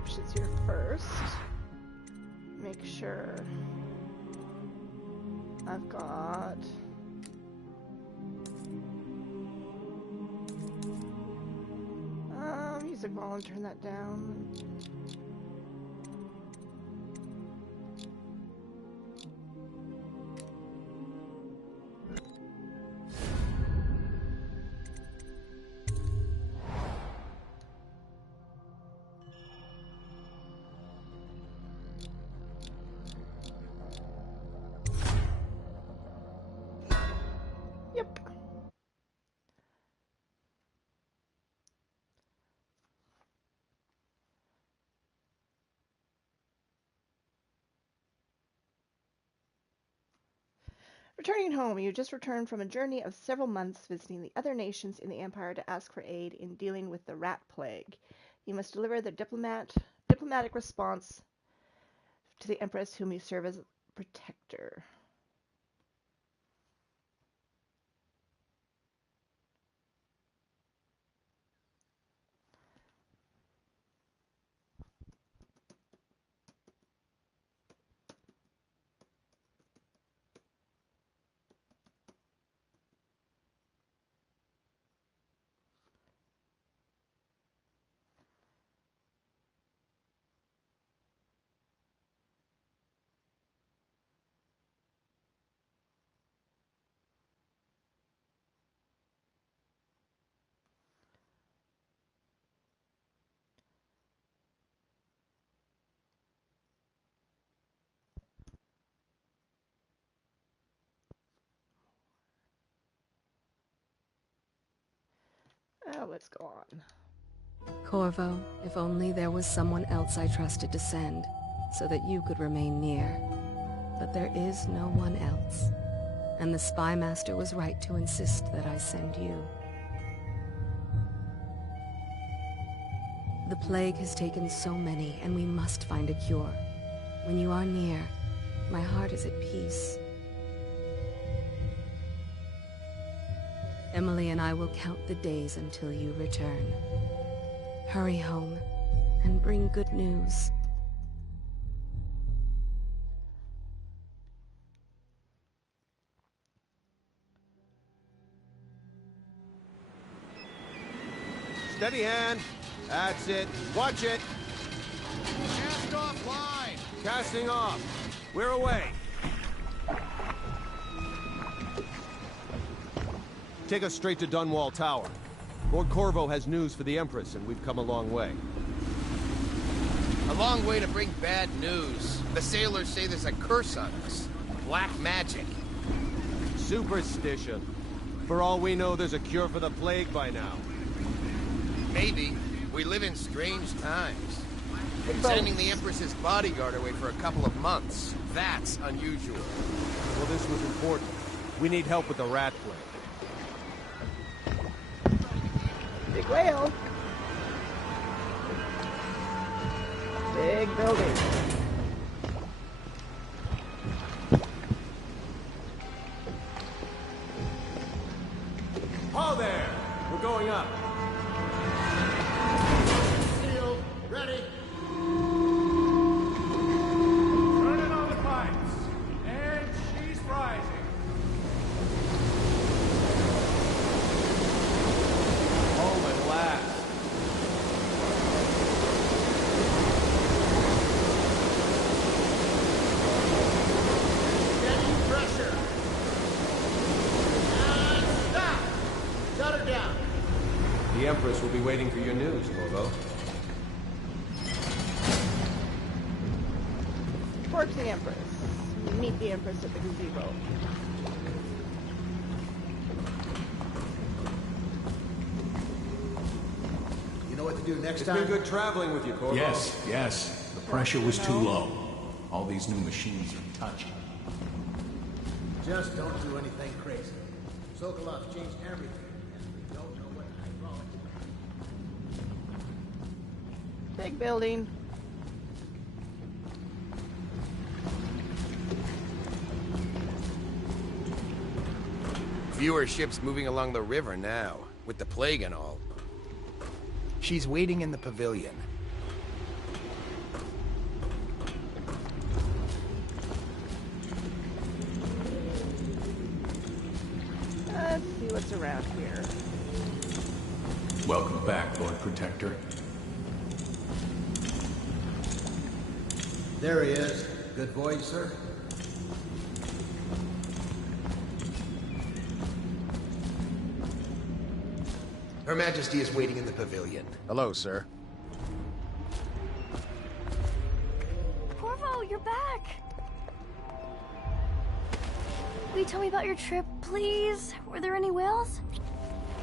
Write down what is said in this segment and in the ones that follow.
options here first. Make sure I've got music volume, turn that down. Returning home, you just returned from a journey of several months visiting the other nations in the Empire to ask for aid in dealing with the rat plague. You must deliver the diplomatic response to the Empress, whom you serve as protector. Oh, let's go on. Corvo, if only there was someone else I trusted to send, so that you could remain near. But there is no one else, and the Spy Master was right to insist that I send you. The plague has taken so many, and we must find a cure. When you are near, my heart is at peace. Emily and I will count the days until you return. Hurry home, and bring good news. Steady hand. That's it. Watch it. Cast off line. Casting off. We're away. Take us straight to Dunwall Tower. Lord Corvo has news for the Empress, and we've come a long way. A long way to bring bad news. The sailors say there's a curse on us. Black magic. Superstition. For all we know, there's a cure for the plague by now. Maybe. We live in strange times. Sending the Empress's bodyguard away for a couple of months. That's unusual. Well, this was important. We need help with the rat plague. Big whale. Big building. Ho there! We're going up. Sealed. Ready. Turning on the pipes. And she's rising. Home at last. Steady pressure. And stop. Shut her down. The Empress will be waiting for your news, Corvo. Report to the Empress. Meet the Empress at the gazebo. You know what to do next It's time? been good traveling with you, Corvo. Yes. The pressure was too low. All these new machines are touchy. Just don't do anything crazy. Sokolov's changed everything, and we don't know what hydraulic. Big building. Fewer ships moving along the river now, with the plague and all. She's waiting in the pavilion. Let's see what's around here. Welcome back, Lord Protector. There he is. Good voyage, sir. Her Majesty is waiting in the pavilion. Hello, sir. Corvo, you're back! Will you tell me about your trip, please? Were there any whales?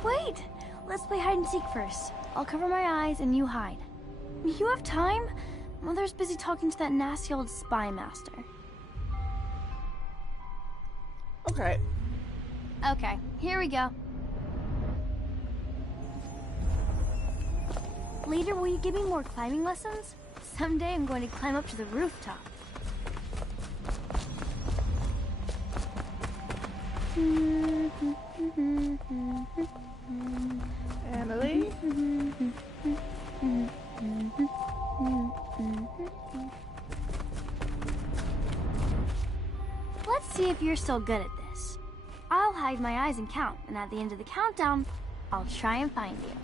Wait! Let's play hide and seek first. I'll cover my eyes and you hide. You have time? Mother's busy talking to that nasty old spy master. Okay. Okay, here we go. Later, will you give me more climbing lessons? Someday I'm going to climb up to the rooftop. Emily? Let's see if you're still good at this. I'll hide my eyes and count, and at the end of the countdown, I'll try and find you.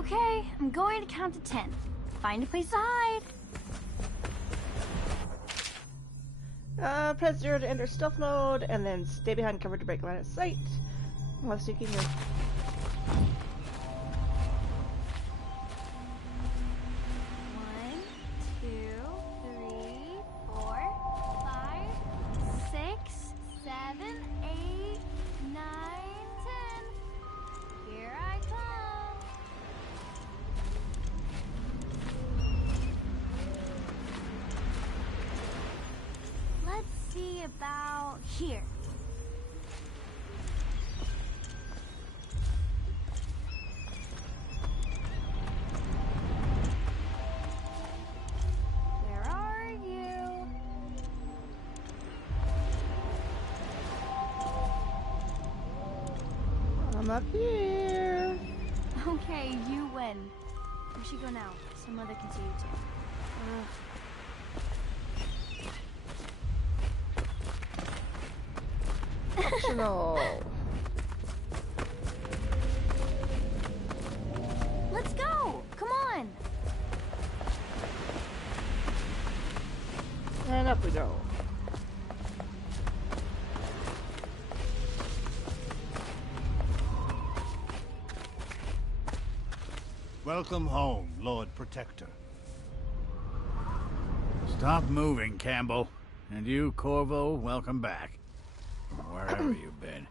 Okay, I'm going to count to 10. Find a place to hide. Press 0 to enter stealth mode, and then stay behind cover to break line of sight. Unless you can hear. 1, 2, 3, 4, 5, 6, 7, 8, 9, 10. Here I come. Let's see about here. Where are you? I'm up here. Okay, you win. We should go now, so Mother can see you too. Optional. Let's go! Come on! And up we go. Welcome home, Lord Protector. Stop moving, Campbell. And you, Corvo, welcome back. From wherever you've been.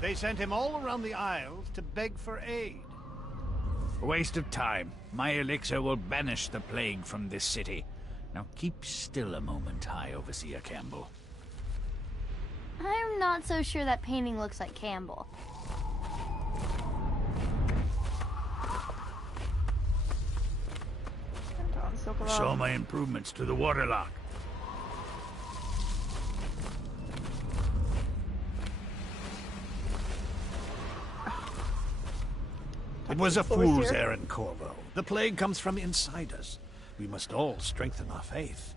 They sent him all around the Isles to beg for aid. A waste of time. My elixir will banish the plague from this city. Now keep still a moment, High Overseer Campbell. I'm not so sure that painting looks like Campbell. Saw my improvements to the waterlock. It was a fool's errand, Corvo. The plague comes from inside us. We must all strengthen our faith.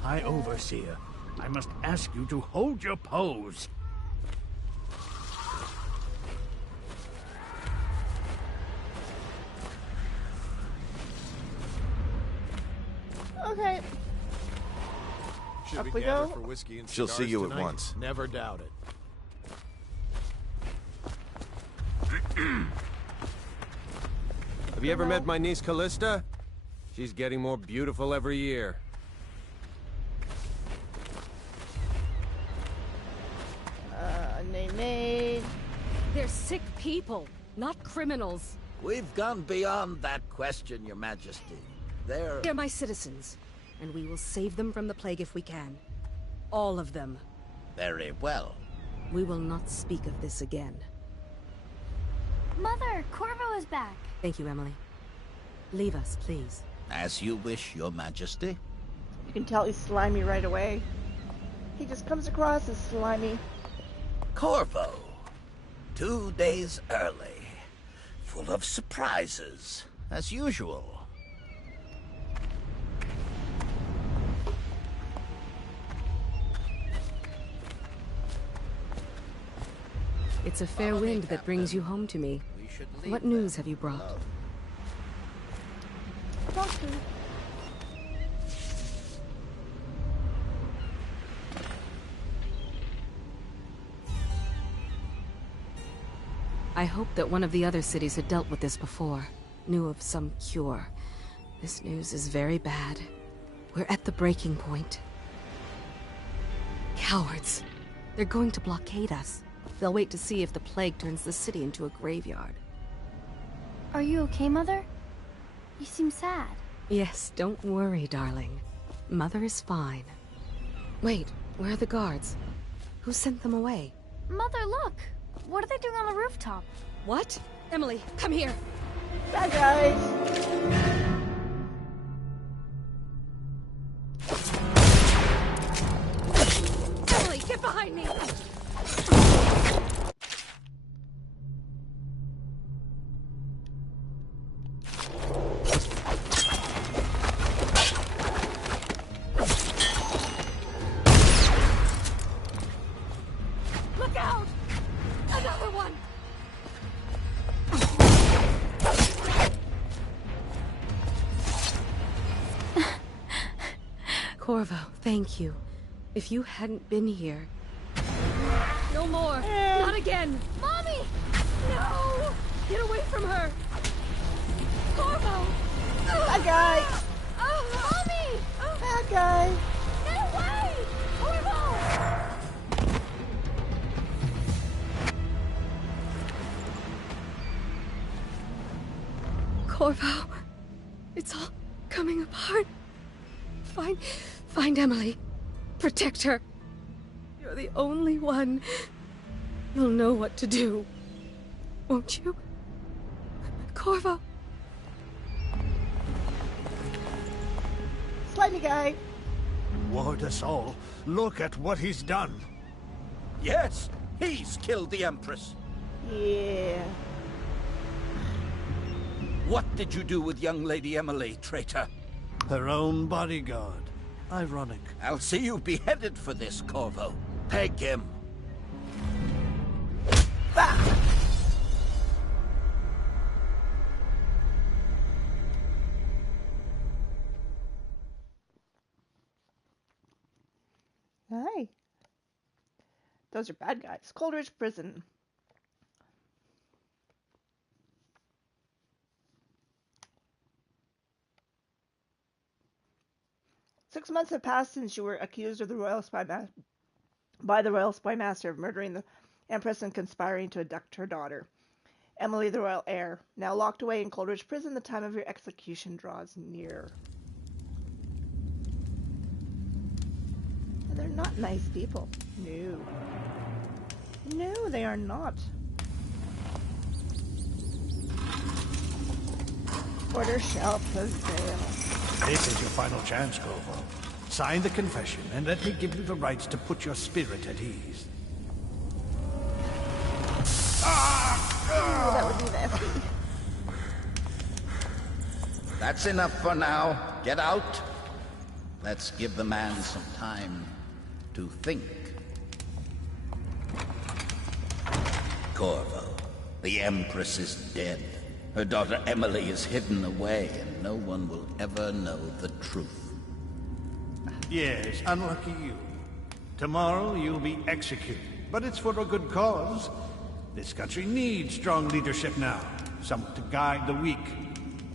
High Overseer, I must ask you to hold your pose. Okay. Should Up we we gather go. for whiskey and She'll see cigars you at tonight? once. Never doubt it. Have you ever met my niece Callista? She's getting more beautiful every year. Nay. They're sick people, not criminals. We've gone beyond that question, Your Majesty. They're They're my citizens, and we will save them from the plague if we can. All of them. very well. We will not speak of this again. Mother, Corvo is back. Thank you, Emily. Leave us, please. As you wish, Your Majesty. You can tell he's slimy right away. He just comes across as slimy. Corvo, 2 days early. Full of surprises, as usual. It's a fair wind that brings you home to me. What news have you brought? Doctor. I hoped that one of the other cities had dealt with this before, knew of some cure. This news is very bad. We're at the breaking point. Cowards. They're going to blockade us. They'll wait to see if the plague turns the city into a graveyard. Are you okay, Mother? You seem sad. Yes, don't worry, darling. Mother is fine. Wait, where are the guards? Who sent them away? Mother, look! What are they doing on the rooftop? What? Emily, come here! Bad guys! Emily, get behind me! Look out! Another one! Corvo, thank you. If you hadn't been here... No more! Not again! Mommy! No! Get away from her! Corvo! Bad guy! Mommy! Bad guy! Get away! Corvo! Corvo, it's all coming apart. Find Emily. Protect her. You're the only one. You'll know what to do. Won't you? Corvo. Slimy guy! Ward us all. Look at what he's done. Yes, he's killed the Empress. Yeah. What did you do with young Lady Emily, traitor? Her own bodyguard. Ironic. I'll see you beheaded for this, Corvo. Peg him. Hi. Those are bad guys. Coldridge Prison. Six months have passed since you were accused of the by the Royal Spy Master of murdering the Empress and conspiring to abduct her daughter, Emily, the royal heir. Now locked away in Coldridge Prison, the time of your execution draws near. And they're not nice people. No. No, they are not. Order shall prevail. This is your final chance, Corvo. Sign the confession, and let me give you the rights to put your spirit at ease. Oh, that would be nasty. That's enough for now. Get out. Let's give the man some time to think. Corvo, the Empress is dead. Her daughter Emily is hidden away, and no one will ever know the truth. Yes, unlucky you. Tomorrow you'll be executed, but it's for a good cause. This country needs strong leadership now, someone to guide the weak.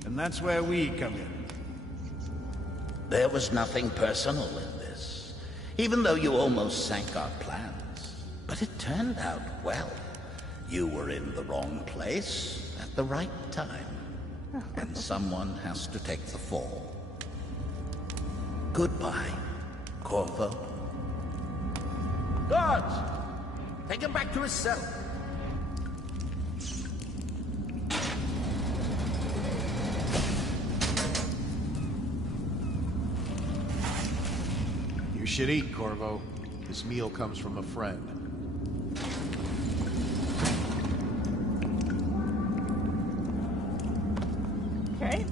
And that's where we come in. There was nothing personal in this, even though you almost sank our plans. But it turned out well. You were in the wrong place at the right time. And someone has to take the fall. Goodbye, Corvo. Guards! Take him back to his cell. You should eat, Corvo. This meal comes from a friend. Okay.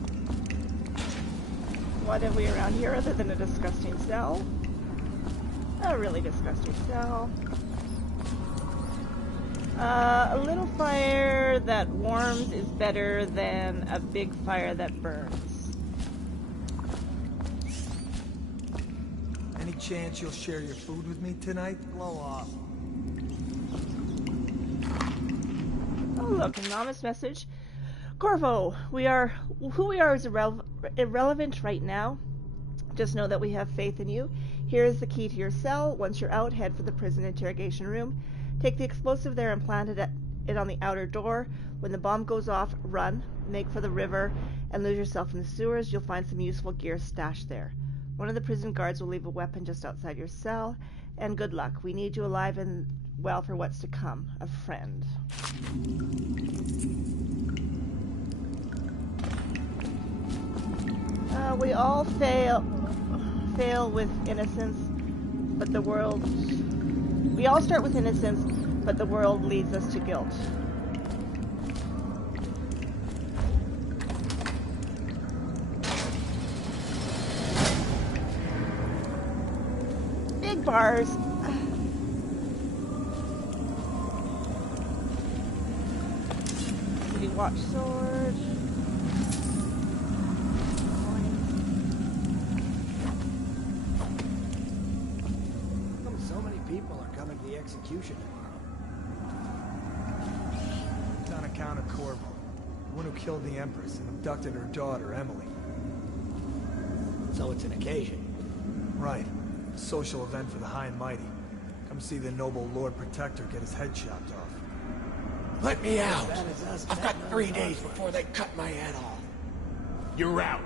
What have we around here other than a disgusting cell? A really disgusting cell. A little fire that warms is better than a big fire that burns. Any chance you'll share your food with me tonight? Blow off. Oh, look, anonymous message. Corvo, who we are is irrelevant right now. Just know that we have faith in you. Here is the key to your cell. Once you're out, head for the prison interrogation room. Take the explosive there and plant it on the outer door. When the bomb goes off, run, make for the river, and lose yourself in the sewers. You'll find some useful gear stashed there. One of the prison guards will leave a weapon just outside your cell. And good luck. We need you alive and well for what's to come. A friend. We all fail with innocence, but the world... We all start with innocence, but the world leads us to guilt. Big bars. City Watch Sword. People are coming to the execution tomorrow. It's on account of Corvo, the one who killed the Empress and abducted her daughter, Emily. So it's an occasion. Right. A social event for the high and mighty. Come see the noble Lord Protector get his head chopped off. Let me out! I've got 3 days before they cut my head off. You're out.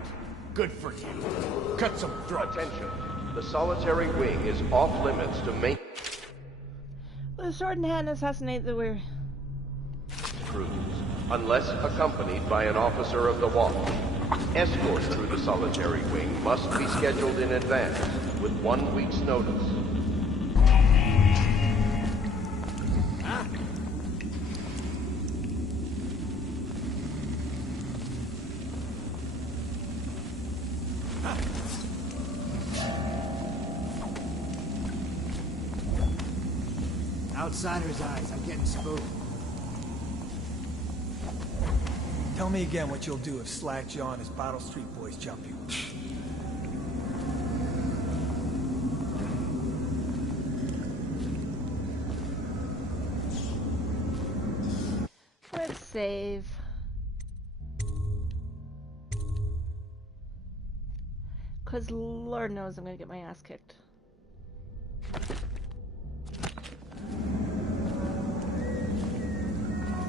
Good for you. Cut some throats. Attention. The solitary wing is off limits to main... With a sword in hand, assassinate the weird crews, unless accompanied by an officer of the watch. Escort through the solitary wing must be scheduled in advance, with 1 week's notice. Outsider's eyes, I'm getting spooked. Tell me again what you'll do if Slackjaw and his Bottle Street boys jump you. Let's save. Because Lord knows I'm going to get my ass kicked.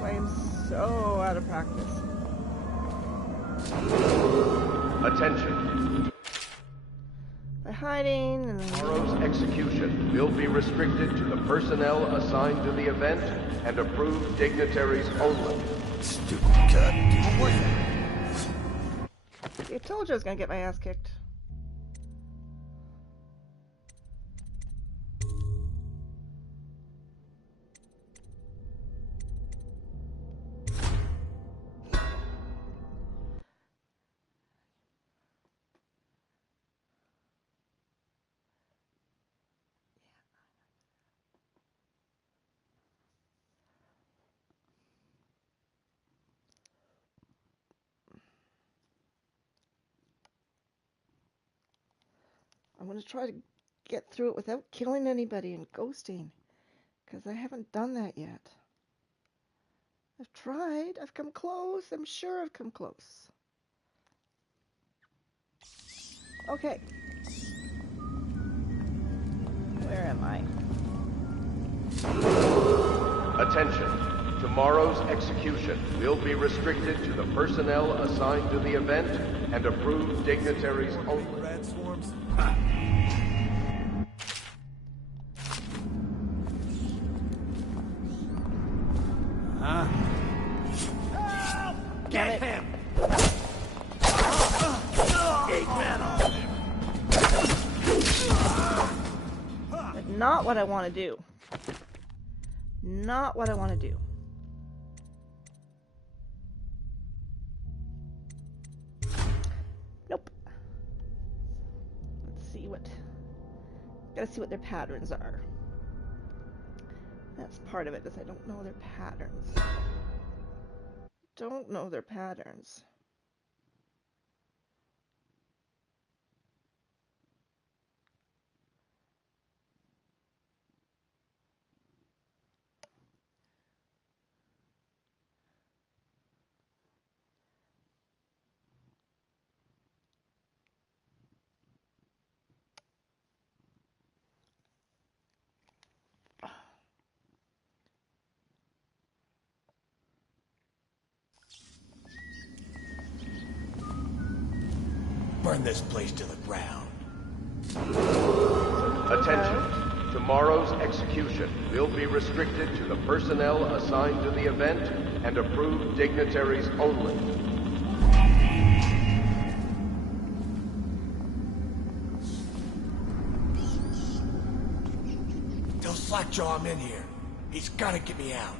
I am so out of practice. Attention. By hiding and... Tomorrow's execution will be restricted to the personnel assigned to the event and approved dignitaries only. Stupid cut. I told you I was going to get my ass kicked. I'm going to try to get through it without killing anybody and ghosting, because I haven't done that yet. I've tried. I've come close. I'm sure I've come close. Okay. Where am I? Attention. Tomorrow's execution will be restricted to the personnel assigned to the event and approved dignitaries only. Rat swarms? Get him! But not what I want to do. Not what I want to do. Nope. Let's see what... Gotta see what their patterns are. That's part of it, is I don't know their patterns. Don't know their patterns. Burn this place to the ground. Attention. Tomorrow's execution will be restricted to the personnel assigned to the event and approved dignitaries only. Tell Slackjaw I'm in here. He's gotta get me out.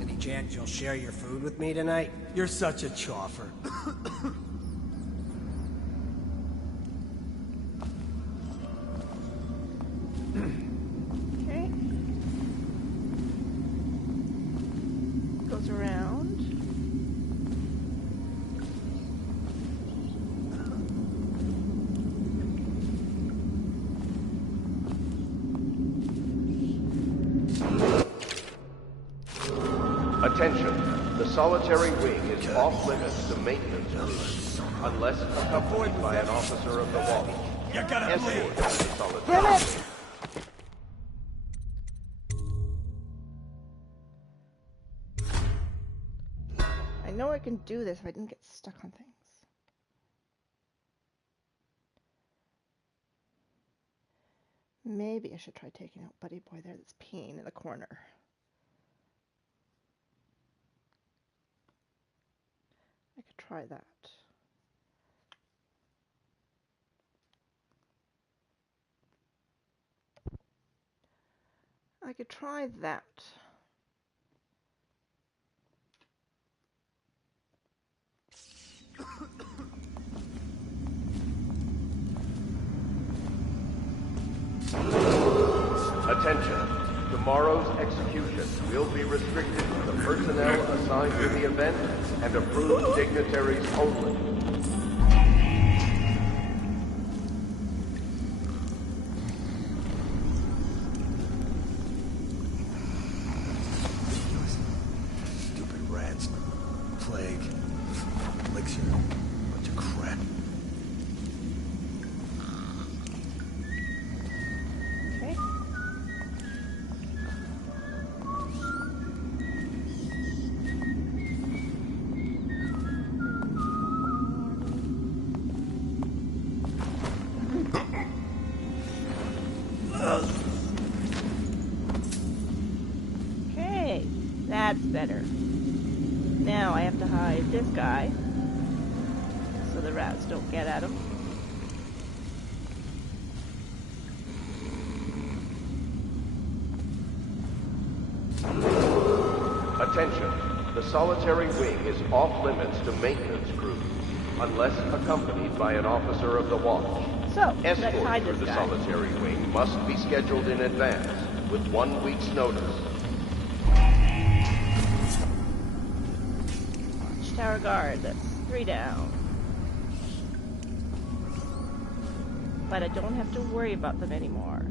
Any chance you'll share your food with me tonight? You're such a choffer. Okay. Goes around. Attention. The solitary wing is off limits to maintenance unless accompanied by an officer of the watch. You gotta Escort bleed. to the solitary Damn it! I know I can do this if I didn't get stuck on things. Maybe I should try taking out Buddy Boy there that's peeing in the corner. I could try that. I could try that. Attention. Tomorrow's execution will be restricted to the personnel assigned to the event and approved dignitaries only. Stupid rats. Plague. Elixir. Bunch of crap. Okay. Okay, that's better. Now I have to hide this guy so the rats don't get at him. Attention. The solitary wing is off limits to maintenance crews unless accompanied by an officer of the watch. So, let's Escort hide through this the guy. solitary wing must be scheduled in advance with 1 week's notice. Watchtower guard, that's 3 down. But I don't have to worry about them anymore.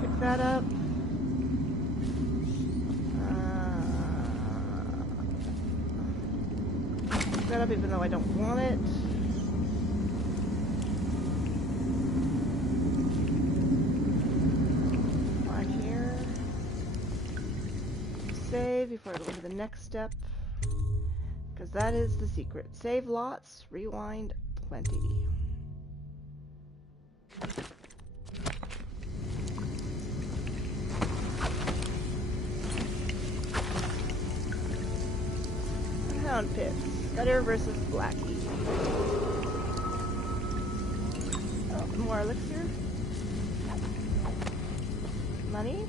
Pick that up. Pick that up even though I don't want it. Save before I go to the next step, because that is the secret. Save lots, rewind plenty. Hound Pit, Scudder versus Blackie. Oh, more elixir. Money.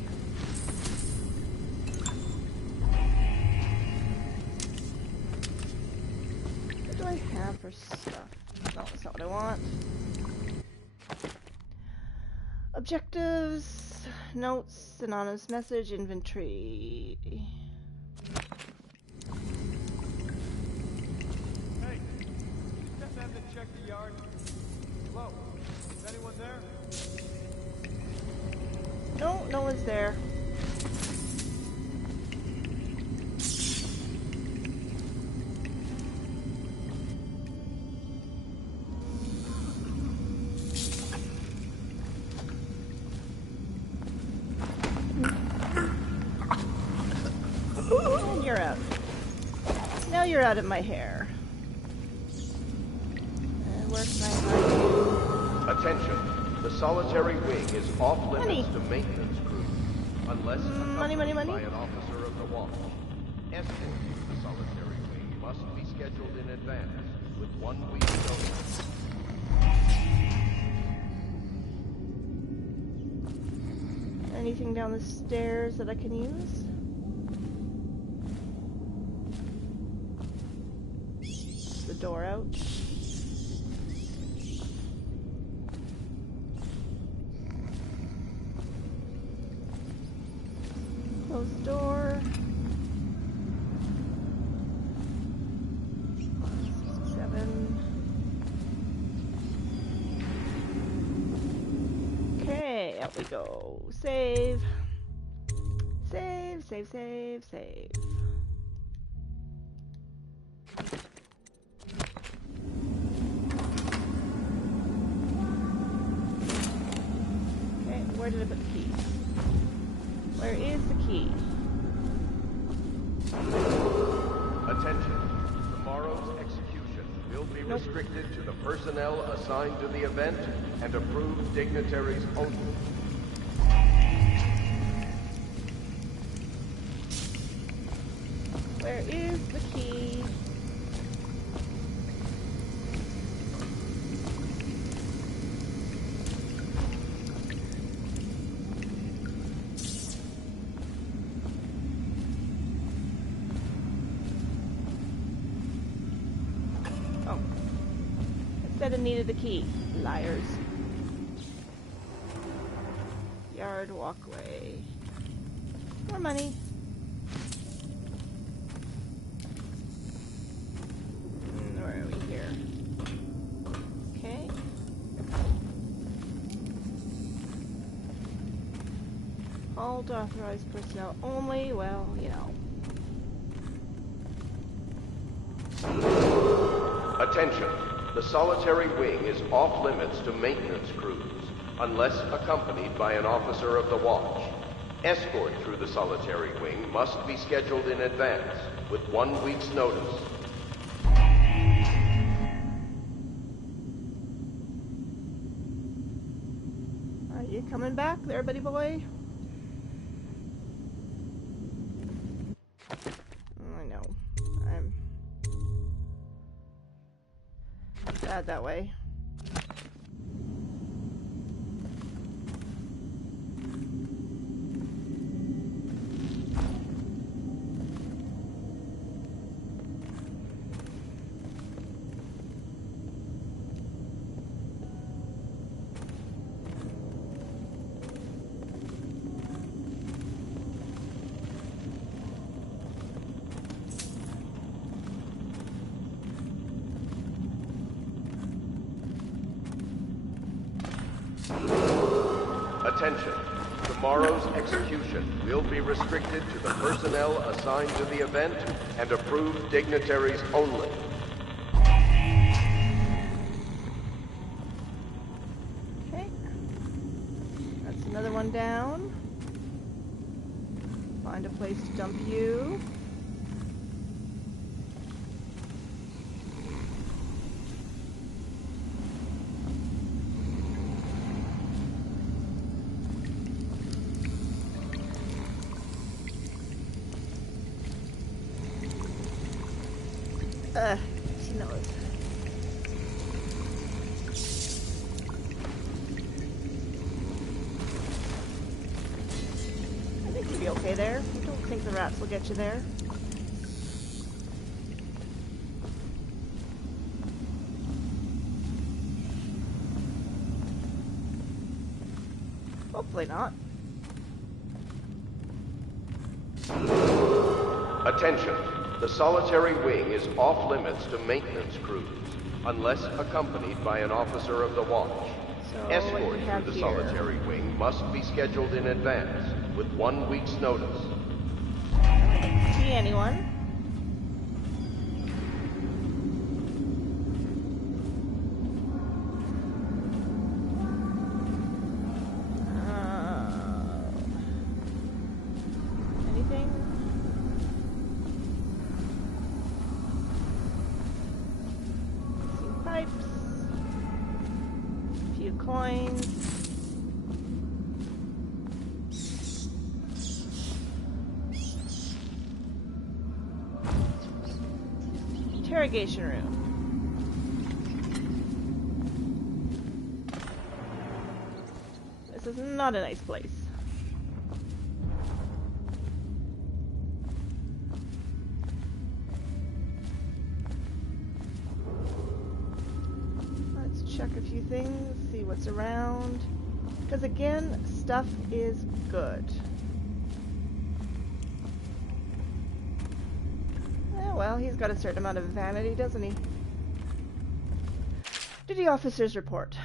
I have for stuff? No, that's not what I want. Objectives, notes, anonymous message, inventory. Hey, step them to check the yard. Hello, is anyone there? No, no one's there. And you're out. Now you're out of my hair. Where can I hide you? Attention. The solitary wing is off limits to maintenance crews, unless accompanied by an officer of the watch. Escort to the solitary wing must be scheduled in advance, with 1 week's notice. Anything down the stairs that I can use? The door out. Close the door. 7. Okay, out we go. Save. Save, save, save, save. Okay, where did I put the key? Where is the key? Attention. Tomorrow's execution will be restricted to the personnel assigned to the event and approved dignitaries only. Where is the key? Oh. It said it needed the key. Liars. Yard walkway. More money. Where are we here? Okay. All to authorized personnel only. Well, you know. Attention. The solitary wing is off limits to maintenance crews, unless accompanied by an officer of the watch. Escort through the solitary wing must be scheduled in advance, with 1 week's notice. Are you coming back there, buddy boy? I know. I'm bad that way. Attention. Tomorrow's execution will be restricted to the personnel assigned to the event and approved dignitaries only. Okay. That's another one down. Find a place to dump you. She knows. I think you'll be okay there. I don't think the rats will get you there. Hopefully not. Attention. The solitary wing is off limits to maintenance crews, unless accompanied by an officer of the watch. So Escort through the solitary wing must be scheduled in advance, with 1 week's notice. I don't see anyone. Anything? Some pipes. A few coins. Interrogation room. This is not a nice place. Let's check a few things, see what's around. Because again, stuff is good. Well, he's got a certain amount of vanity, doesn't he? Duty officer's report.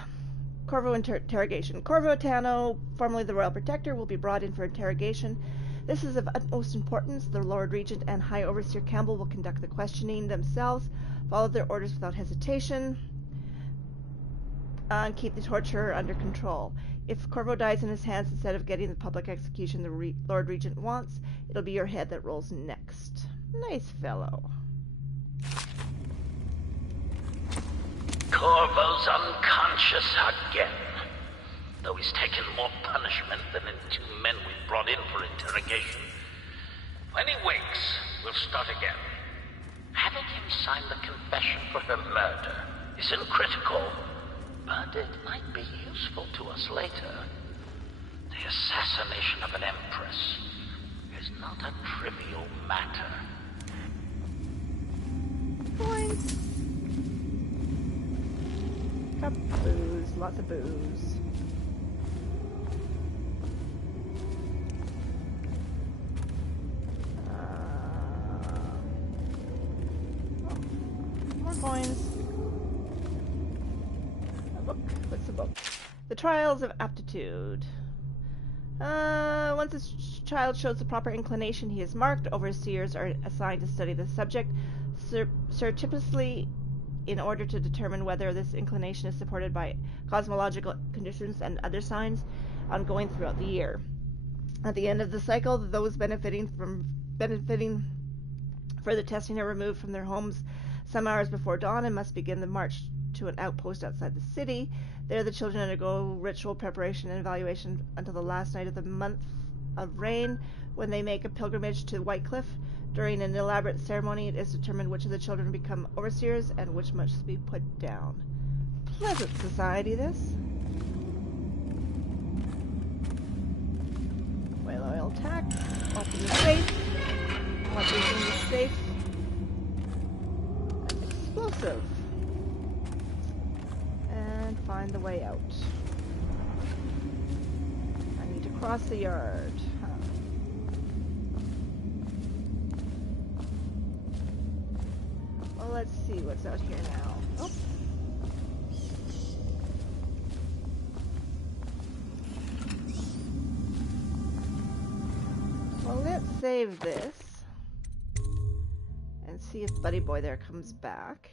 Corvo interrogation. Corvo Tano, formerly the Royal Protector, will be brought in for interrogation. This is of utmost importance. The Lord Regent and High Overseer Campbell will conduct the questioning themselves, follow their orders without hesitation, and keep the torture under control. If Corvo dies in his hands instead of getting the public execution the Lord Regent wants, it'll be your head that rolls next. Nice fellow. Corvo's unconscious again. Though he's taken more punishment than the 2 men we brought in for interrogation. When he wakes, we'll start again. Having him sign the confession for her murder isn't critical, but it might be useful to us later. The assassination of an empress is not a trivial matter. Coins. Cup booze, lots of booze. More coins. A book. What's the book? The Trials of Aptitude. Once a child shows the proper inclination, he is marked. Overseers are assigned to study the subject surreptitiously in order to determine whether this inclination is supported by cosmological conditions and other signs ongoing throughout the year. At the end of the cycle, those benefiting further testing are removed from their homes some hours before dawn and must begin the march to an outpost outside the city. There the children undergo ritual preparation and evaluation until the last night of the month of rain, when they make a pilgrimage to White Cliff. During an elaborate ceremony, it is determined which of the children become overseers and which must be put down. Pleasant society, this. Whale oil tack. Open the safe. What's in the safe? An explosive. And find the way out. I need to cross the yard. Well, let's see what's out here now. Oh. Well, let's save this and see if Buddy Boy there comes back.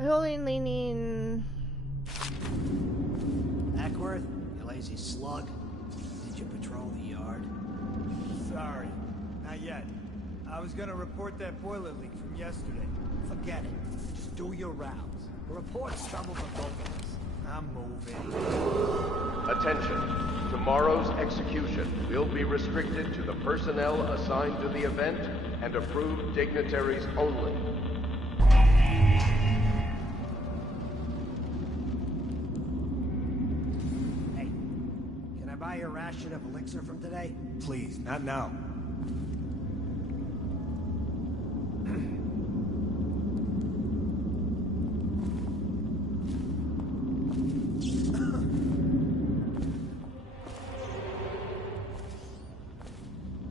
Holding, leaning. Ackworth, you lazy slug. Did you patrol the yard? Sorry, not yet. I was gonna report that boiler leak from yesterday. Forget it. Just do your rounds. The report stumbles on both of us. I'm moving. Attention. Tomorrow's execution will be restricted to the personnel assigned to the event and approved dignitaries only. try your ration of elixir from today? Please, not now.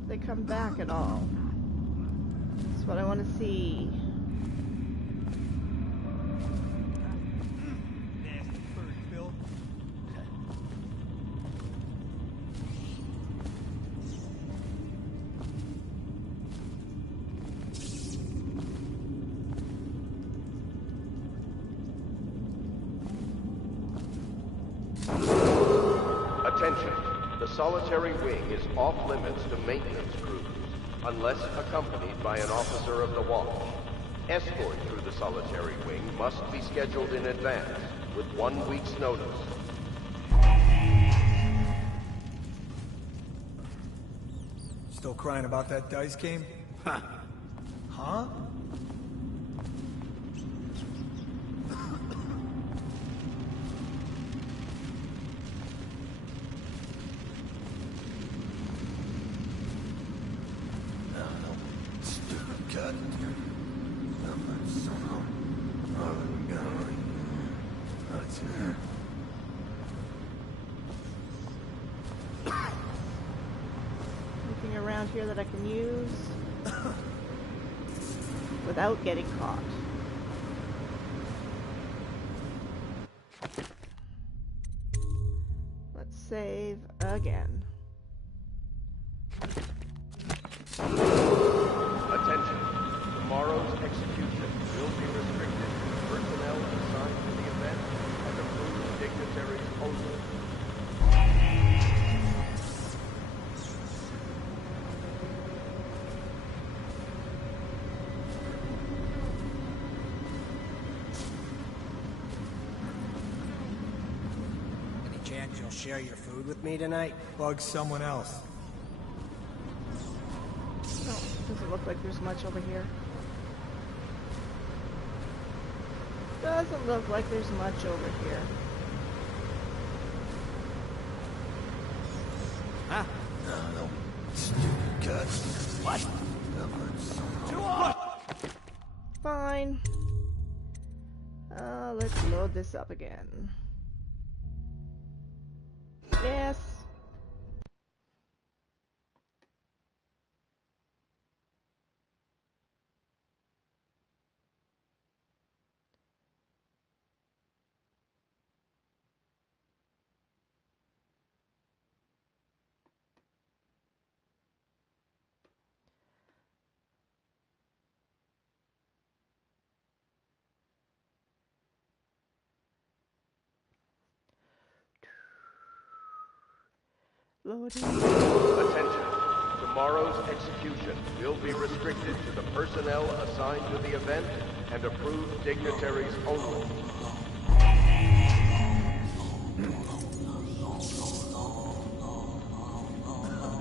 They come back at all. That's what I want to see. Nasty furry Phil. Attention. The solitary wing is off limits to maintenance crews, unless accompanied by an officer of the watch. Escort through the solitary wing must be scheduled in advance, with 1 week's notice. Still crying about that dice game? Huh. Huh? Anything around here that I can use without getting caught? Let's save again. Attention. Tomorrow's execution will be restricted to personnel assigned to the event and approved dignitaries only. Any chance you'll share your food with me tonight? Bug someone else. Oh, doesn't look like there's much over here. Doesn't look like there's much over here. Huh? No. Stupid guts. What? Fine. Let's load this up again. Yes. Loading. Attention. Tomorrow's execution will be restricted to the personnel assigned to the event and approved dignitaries only.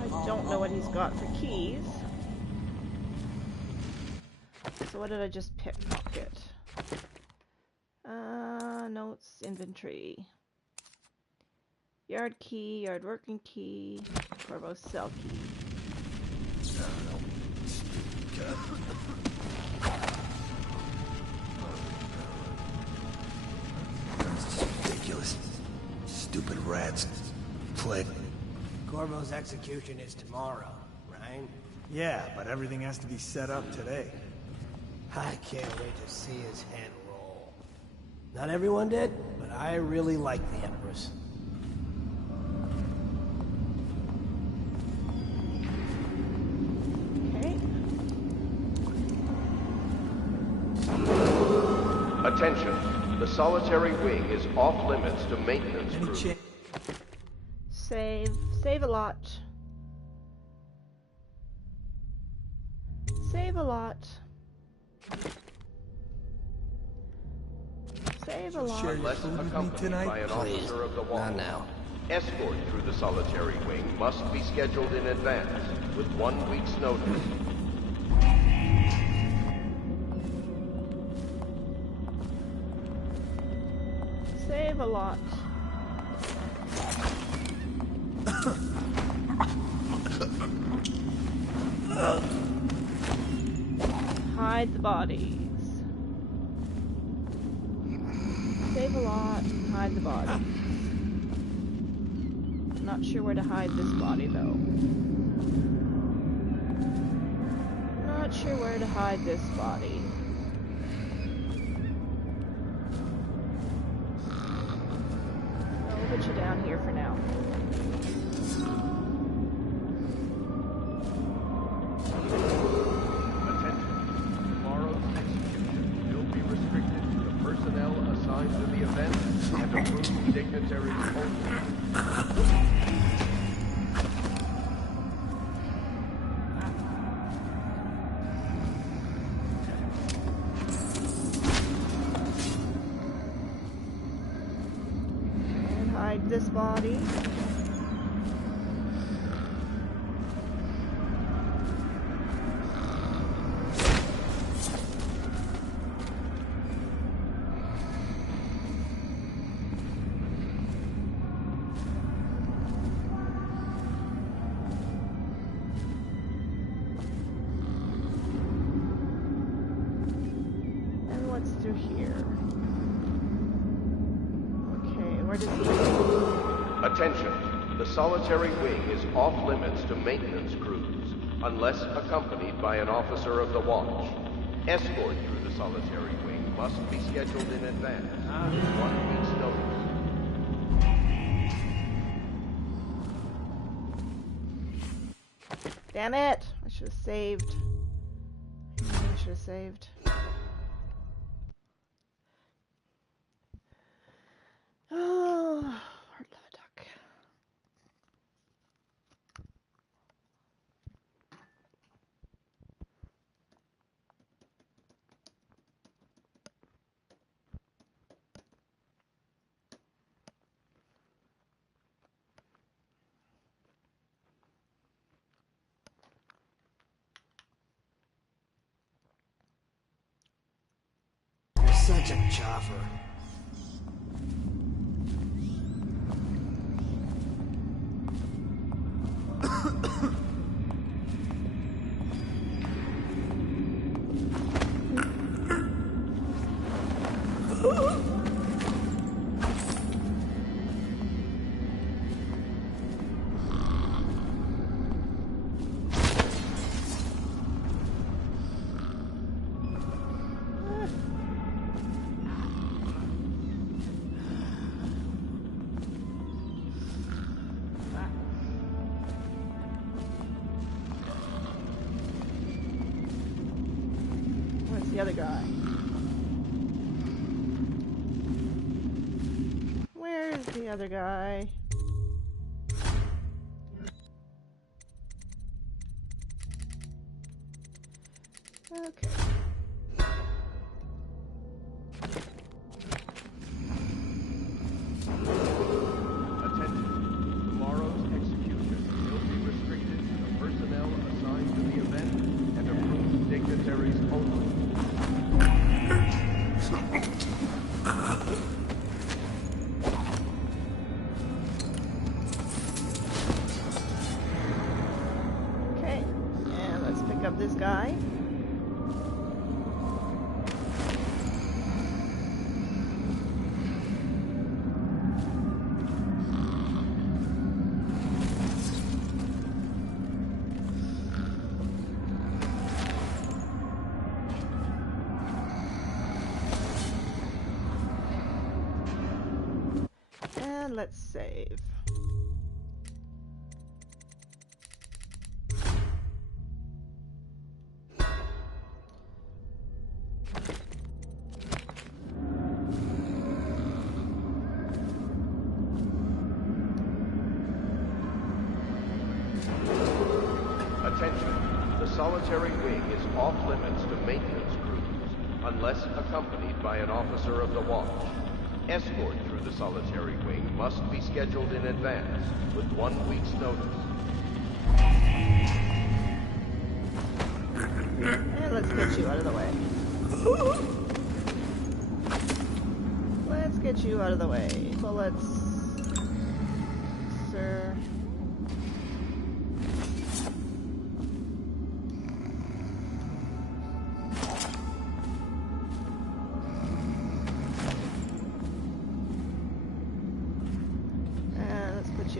I don't know what he's got for keys. So what did I just pickpocket? Notes, inventory. Yard key, yard working key, Corvo cell key. It's just ridiculous. Stupid rats. Plague. Corvo's execution is tomorrow, right? Yeah, but everything has to be set up today. I can't wait to see his head roll. Not everyone did, but I really like the Empress. Okay. Attention. The solitary wing is off limits to maintenance crews. Save a lot. Save a lot. Save a lot. Unless accompanied by an officer of the watch. Not now. Escort through the solitary wing must be scheduled in advance, with 1 week's notice. Save a lot. Hide the bodies. Save a lot and hide the body. Not sure where to hide this body though. Not sure where to hide this body. We'll put you down here for now. Tomorrow's execution will be restricted to the personnel assigned to the event and approved dignitaries only. And hide this body. Through here. Okay, where does he... Attention. The solitary wing is off limits to maintenance crews, unless accompanied by an officer of the watch. Escort through the solitary wing must be scheduled in advance, with 1 week's notice. Damn it! I should have saved. I should have saved. Oh, hard love a duck. You're such a choffer. Where's the other guy? Where's the other guy? Okay. Attention. Tomorrow's execution will be restricted to the personnel assigned to the event and approved dignitaries only. Okay, and let's pick up this guy. And let's save. Attention. The solitary wing is off limits to maintenance crews, unless accompanied by an officer of the watch. Escort through the solitary wing must be scheduled in advance, with 1 week's notice. And let's get you out of the way. Let's get you out of the way. Bullets. Sir.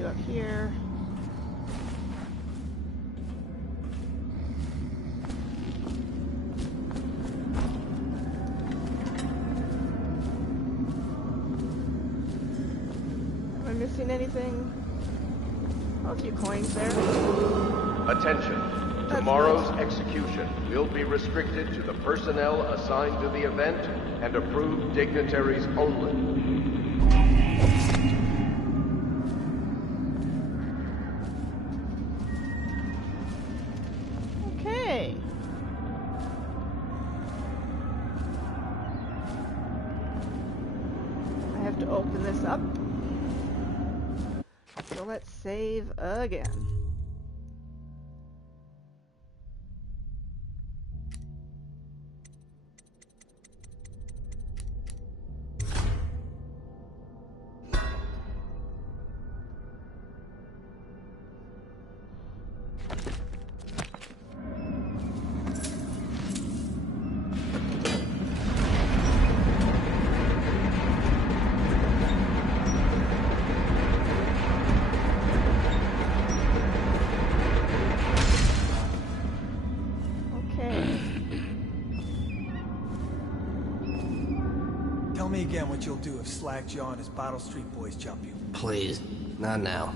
up here. Am I missing anything? Oh, a few coins there. Attention. Tomorrow's execution will be restricted to the personnel assigned to the event and approved dignitaries only. Okay. I have to open this up. So let's save again. Tell me again what you'll do if Slackjaw and his Bottle Street boys jump you. Please, not now.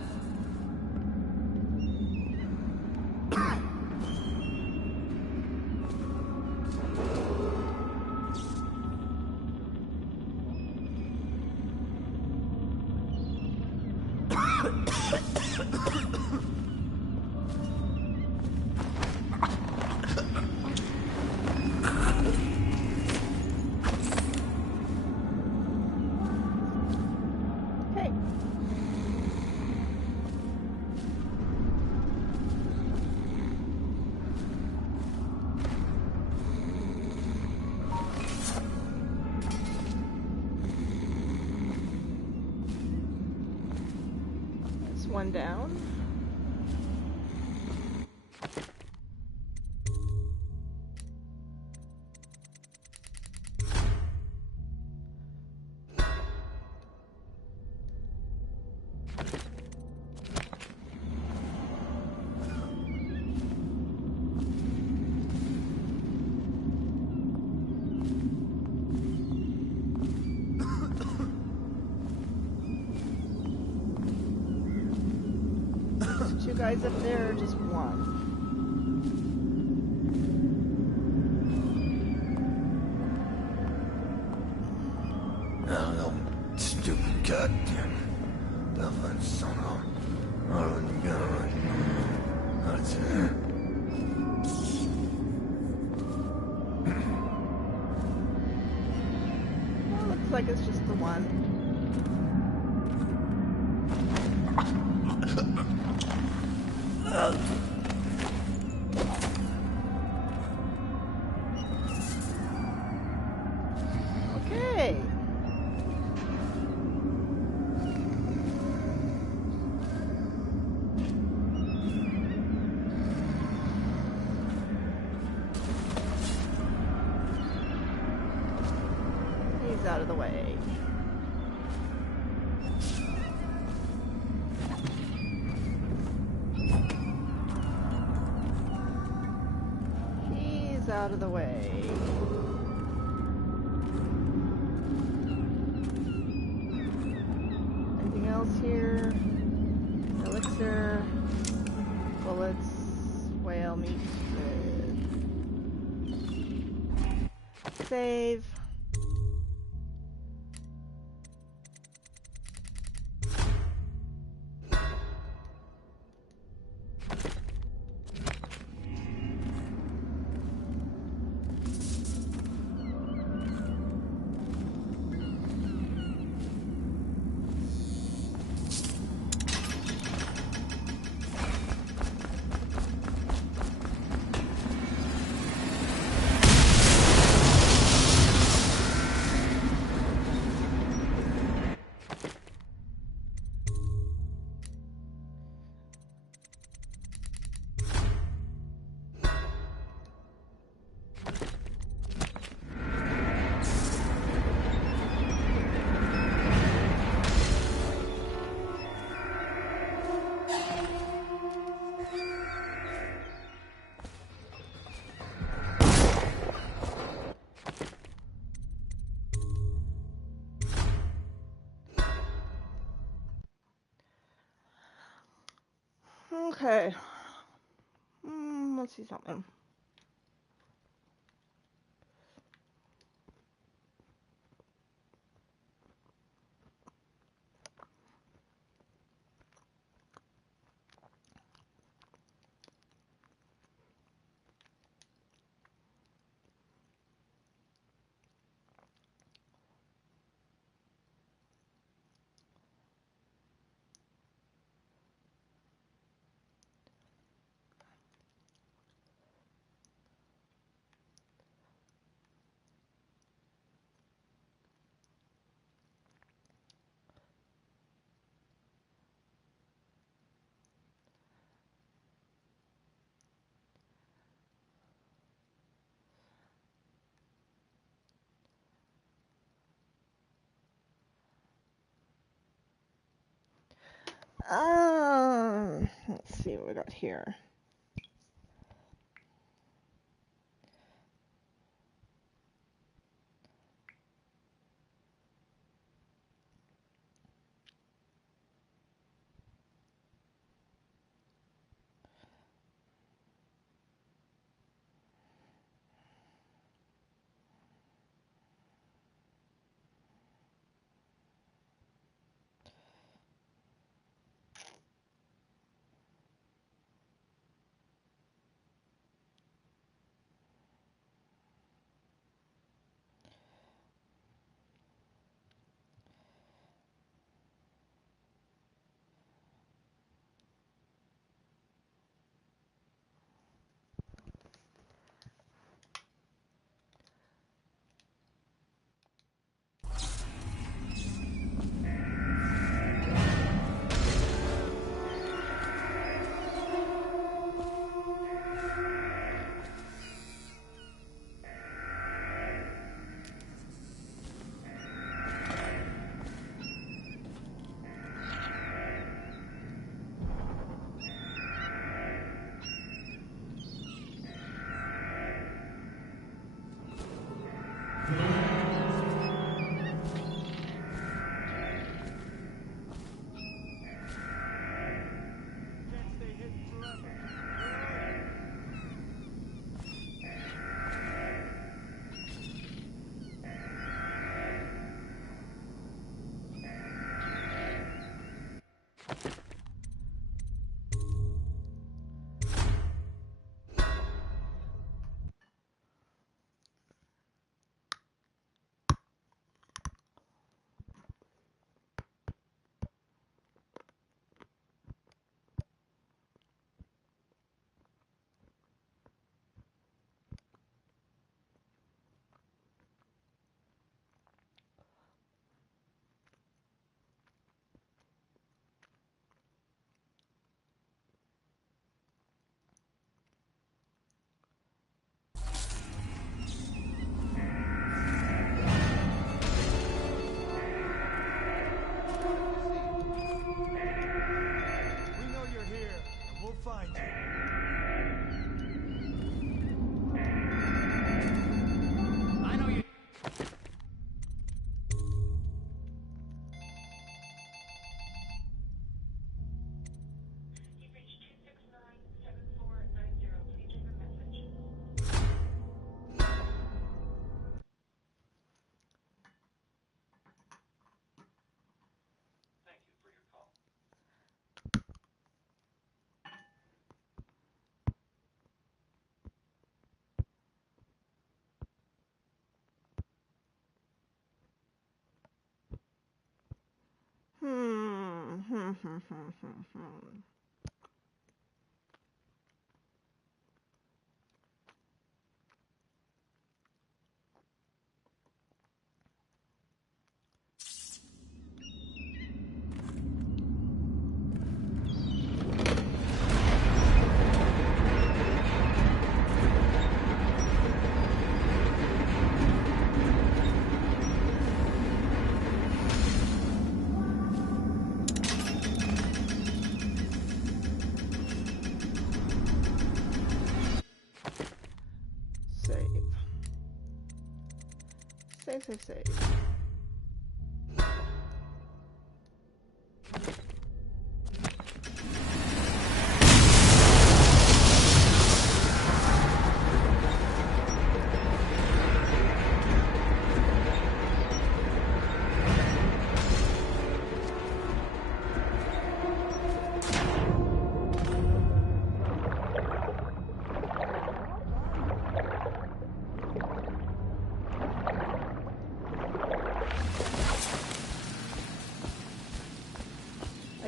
One down. Two guys up there, or just one? Oh, stupid goddamn. Duffin son of. That's it. Well, looks like it's just the one. Okay. He's out of the way. Out of the way. Anything else here? Elixir, bullets, whale meat. Save. Okay. Let's see something. Let's see what we got here. Save.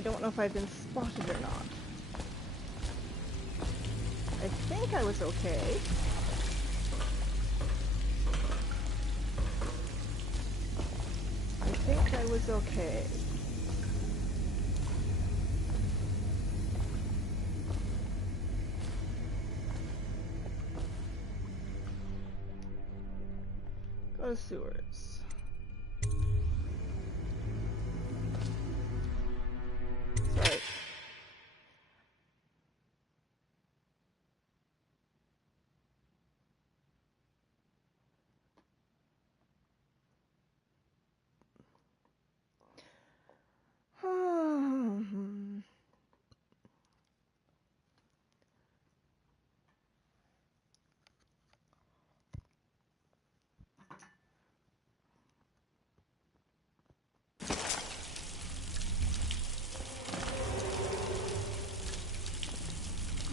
don't know if I've been spotted or not. I think I was okay. I think I was okay. Go to sewers. Sorry.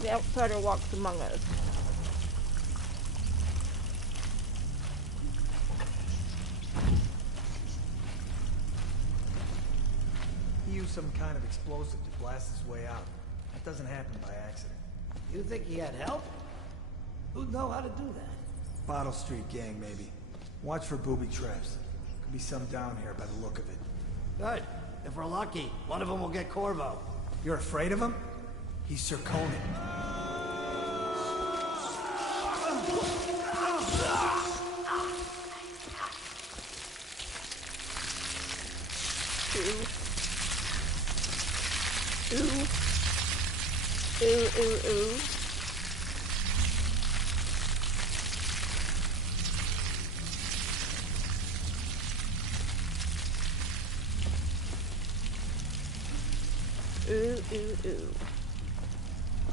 The outsider walks among us. He used some kind of explosive to blast his way out. That doesn't happen by accident. You think he had help? Who'd know how to do that? Bottle Street gang, maybe. Watch for booby traps. Could be some down here by the look of it. Good. If we're lucky, one of them will get Corvo. You're afraid of him? He's Sir Conan. Ooh. Ooh.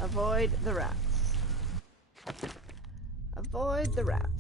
Avoid the rats. Avoid the rats.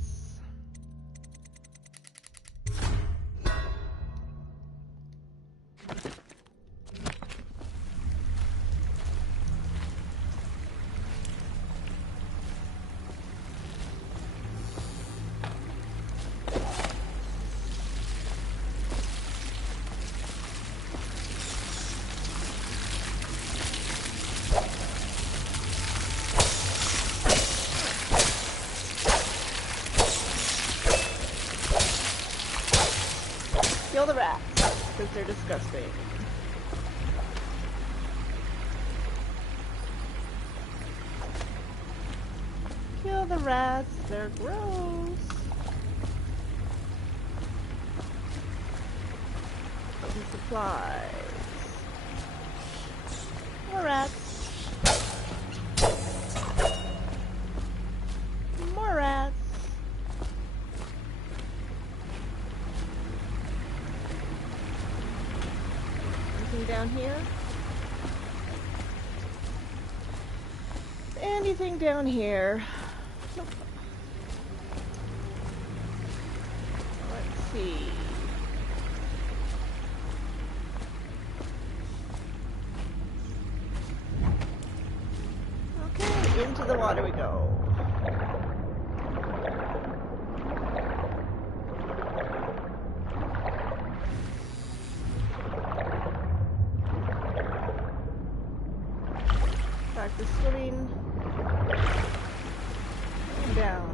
Kill the rats, because they're disgusting. Kill the rats, they're gross. Some supplies. More rats. More rats. Down here? Anything down here? Nope. Let's see. Okay, into the water we go. Back to swimming. And down.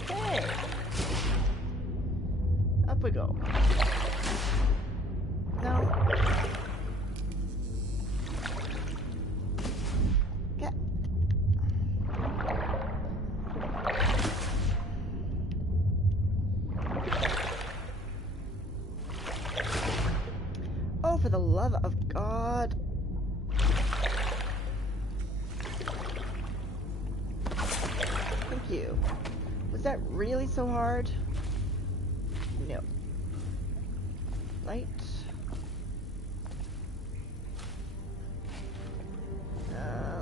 Okay. Up we go. No. Get. Oh, for the love of God. Thank you. Was that really so hard? No. Light.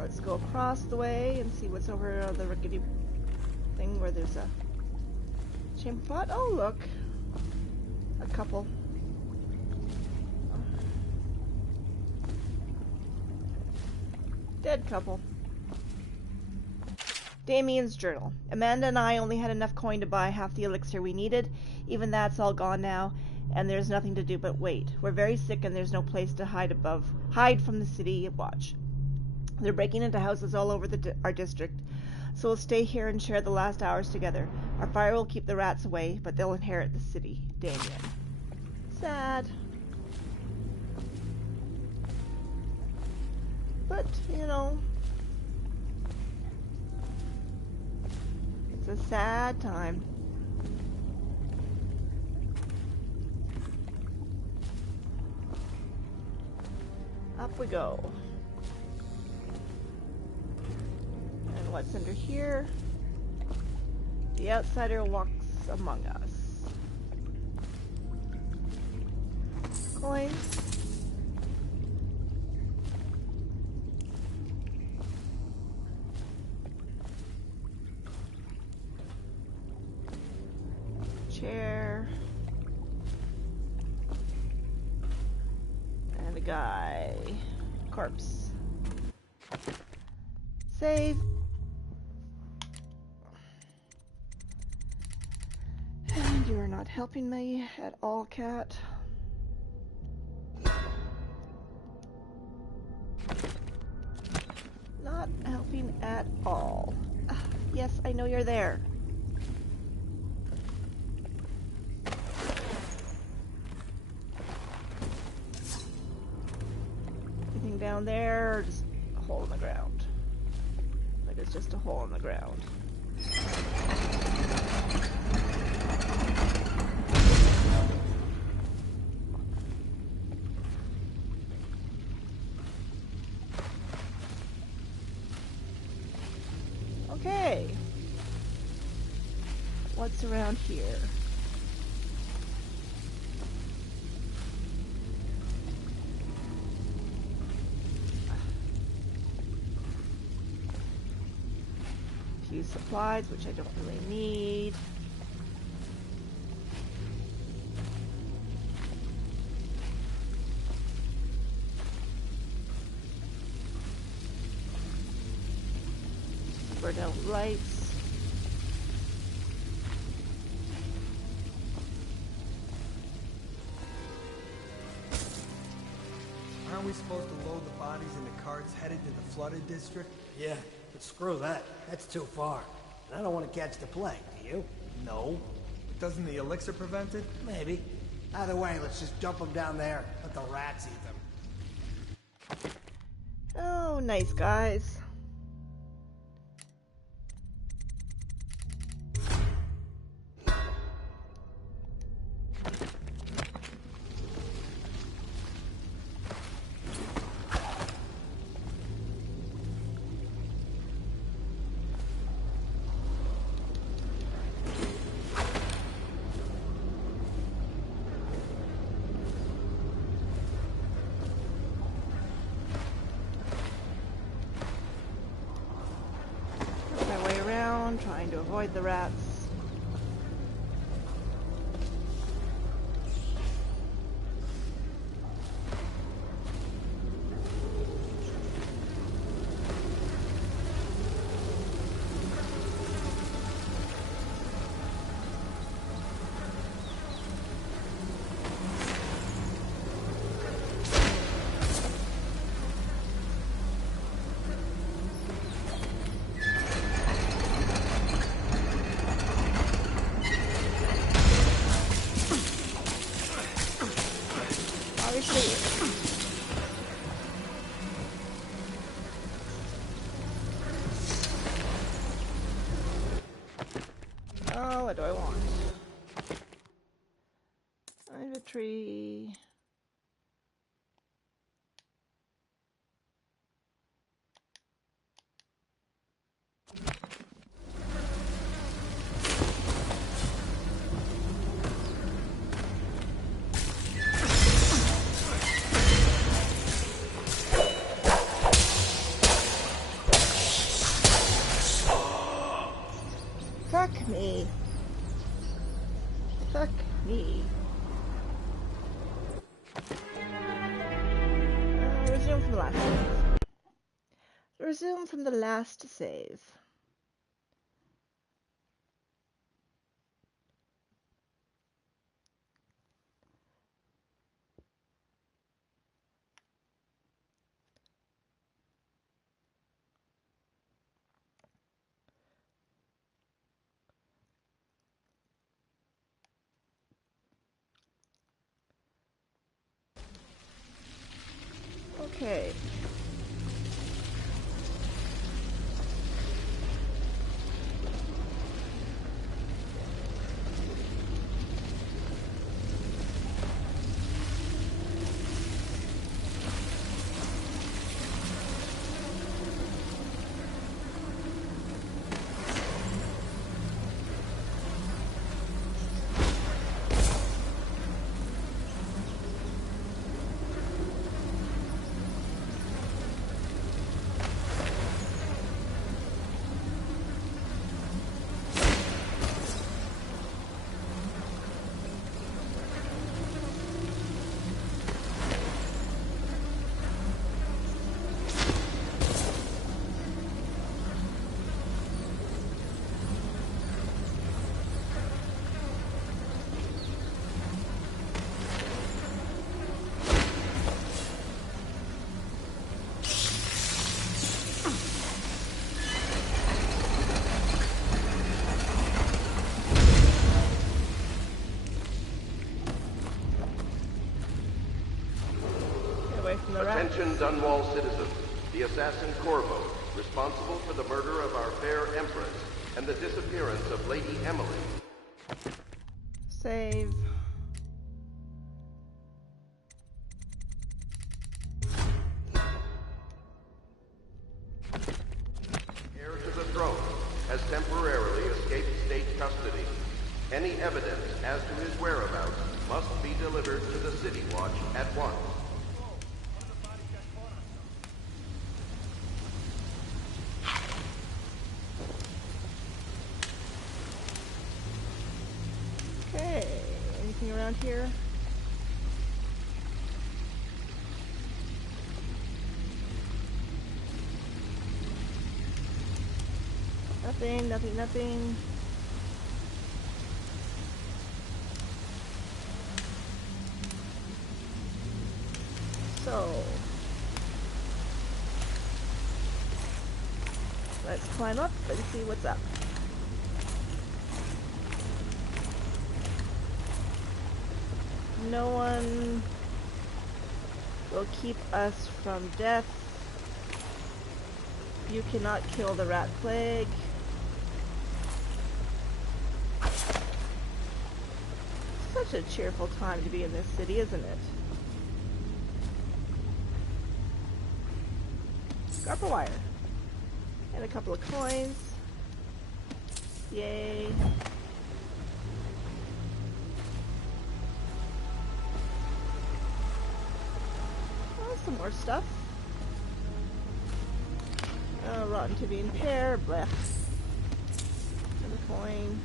Let's go across the way and see what's over the rickety thing where there's a chamber pot. Oh, look. A couple. Dead couple. Damien's journal. Amanda and I only had enough coin to buy half the elixir we needed. Even that's all gone now, and there's nothing to do but wait. We're very sick and there's no place to hide from the city watch. They're breaking into houses all over our district, so we'll stay here and share the last hours together. Our fire will keep the rats away, but they'll inherit the city. Damien. Sad. But, you know, it's a sad time. Up we go. And what's under here? The outsider walks among us. Coins. Chair. And a guy. Corpse. Save. And you are not helping me at all, cat. Not helping at all. Yes, I know you're there. Anything down there, or just a hole in the ground? Like it's just a hole in the ground. Okay. What's around here? A few supplies, which I don't really need. Burn out lights. Aren't we supposed to load the bodies into carts headed to the flooded district? Yeah, but screw that. That's too far. And I don't want to catch the plague, do you? No. But doesn't the elixir prevent it? Maybe. Either way, let's just dump them down there. Let the rats eat them. Oh, nice guys. Trying to avoid the rats. Oh, what do I want? Inventory. Fuck me. Fuck me. Resume from the last save. Resume from the last save. Okay. Attention Dunwall citizens. The assassin Corvo, responsible for the murder of our fair Empress and the disappearance of Lady Emily. Save. Heir to the throne has temporarily escaped state custody. Any evidence as to his whereabouts must be delivered to the City Watch at once. Okay, anything around here? Nothing, nothing, nothing. So, let's climb up and see what's up. No one will keep us from death. You cannot kill the rat plague. Such a cheerful time to be in this city, isn't it? Garpa wire. And a couple of coins. Yay. Some more stuff. Rotten to be in pear, blech. Another coin.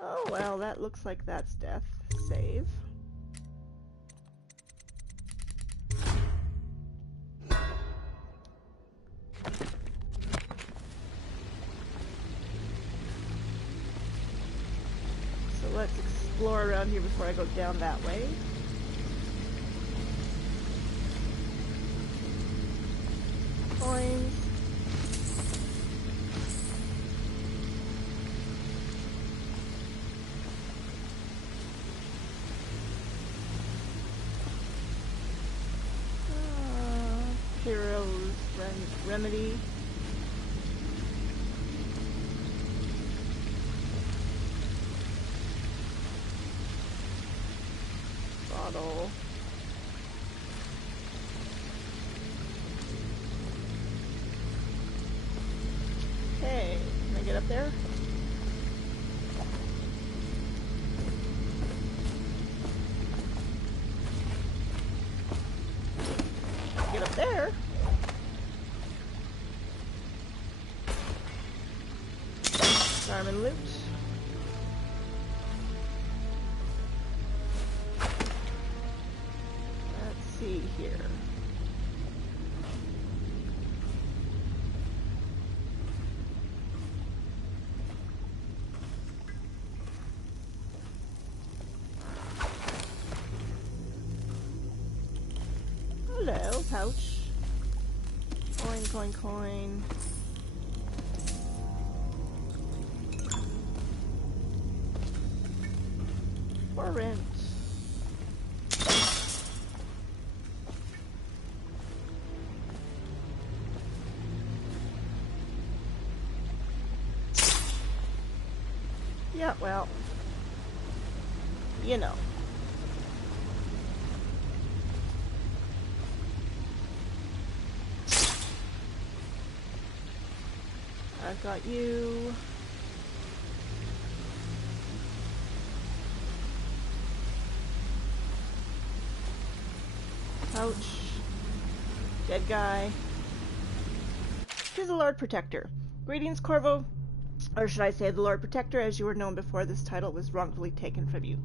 Oh well, that looks like that's death. Save. So let's explore around here before I go down that way. Coins. Hero's remedy. Bottle. Okay, can I get up there? Get up there. Garmin loot. Let's see here. Hello, pouch. Coin, coin, coin. For rent. Yeah, well, you know. I've got you. Pouch. Dead guy. Here's the Lord Protector. Greetings, Corvo. Or should I say the Lord Protector, as you were known before this title was wrongfully taken from you.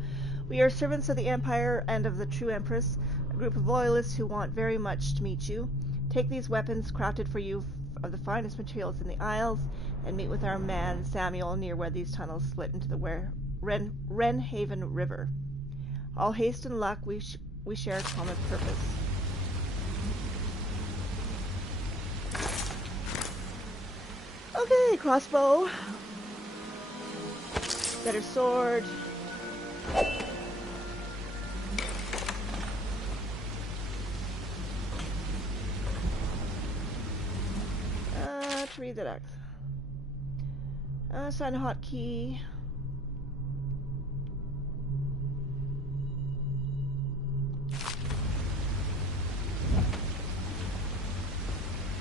We are servants of the Empire and of the true Empress, a group of loyalists who want very much to meet you. Take these weapons, crafted for you of the finest materials in the Isles, and meet with our man Samuel near where these tunnels split into the Wrenhaven River. All haste and luck, we share a common purpose. Okay, crossbow. Better sword. To read the deck. Sign a hotkey.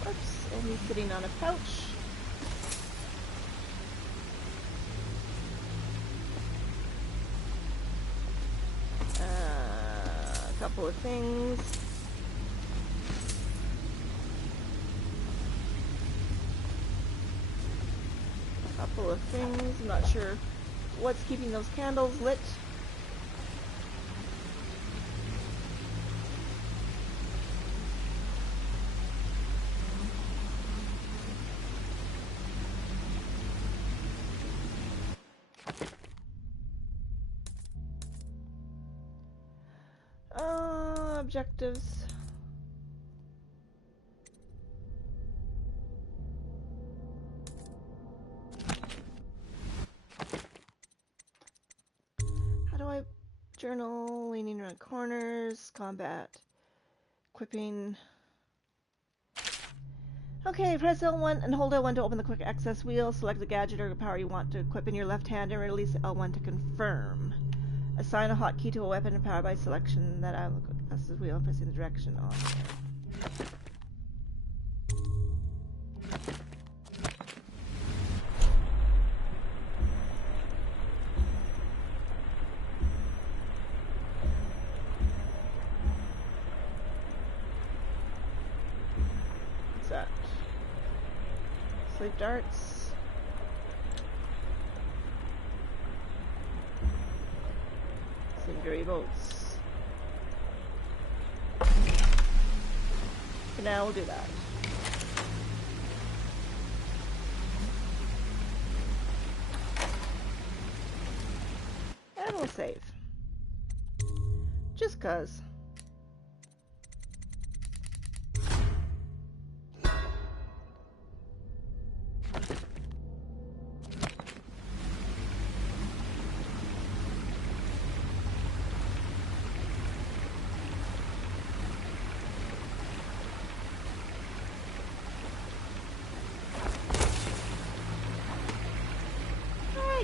Oops, and he's sitting on a pouch. A couple of things. Couple of things. I'm not sure what's keeping those candles lit. Objectives. Journal, leaning around corners, combat, equipping. Okay, press L1 and hold L1 to open the quick access wheel. Select the gadget or power you want to equip in your left hand and release L1 to confirm. Assign a hotkey to a weapon and power by selection that I will access wheel and pressing the direction on. Sleep darts. Cindery bolts. For now, we'll do that. And we'll save. Just 'cause.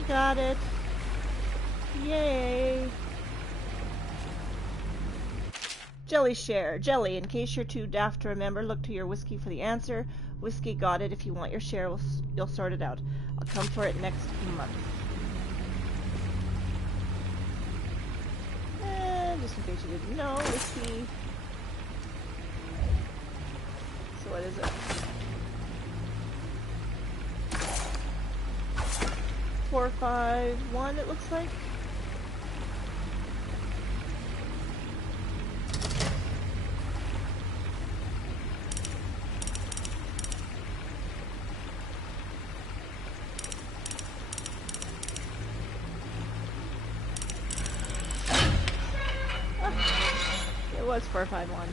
Got it. Yay. Jelly share. Jelly, in case you're too daft to remember, look to your whiskey for the answer. Whiskey got it. If you want your share, you'll sort it out. I'll come for it next month. And just in case you didn't know, whiskey. So what is it? 451, it looks like. It was 451.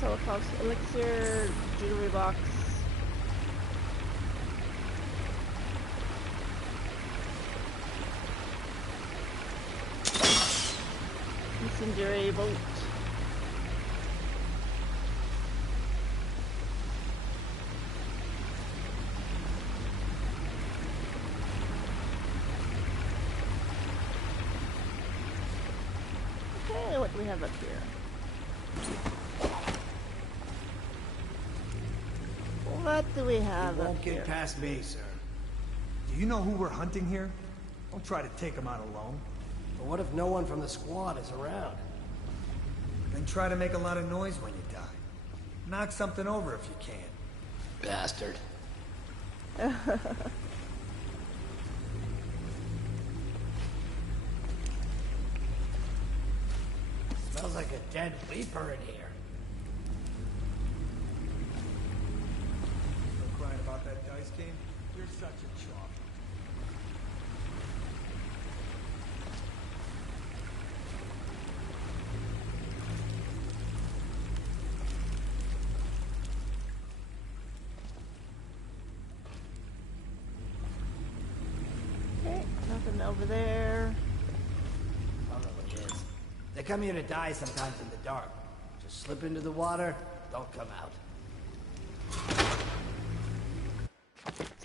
So it costs elixir, jewelry box. Incendiary bolt. we have up here? What do we have You up won't here? get past me, sir. Do you know who we're hunting here? Don't try to take him out alone. But what if no one from the squad is around? Then try to make a lot of noise when you die. Knock something over if you can. Bastard. Smells like a dead leaper in here. Still crying about that dice game? You're such a chop. Okay, nothing over there. I don't know what it is. They come here to die sometimes in the dark. Just slip into the water, don't come out.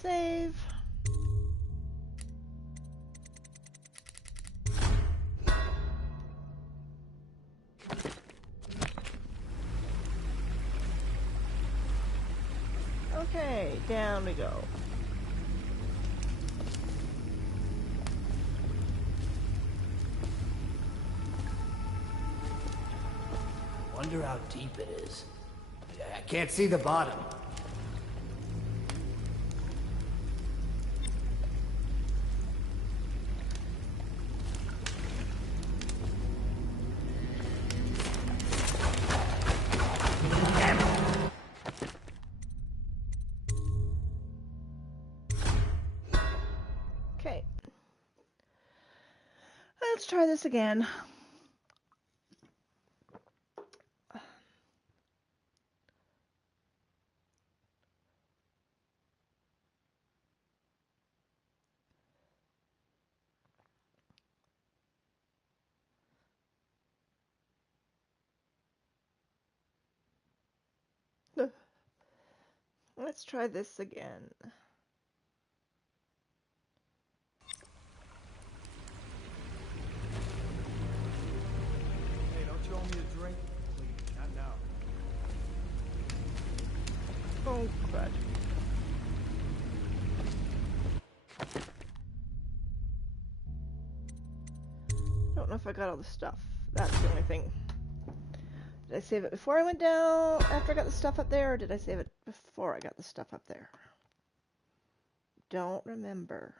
Save. Okay, down we go. Wonder how deep it is. I can't see the bottom. Okay. Let's try this again. Let's try this again. Hey, don't you owe me a drink? Please, not now. Oh, crud. Don't know if I got all the stuff. That's the only thing. Did I save it before I went down, after I got the stuff up there, or did I save it before I got the stuff up there? Don't remember.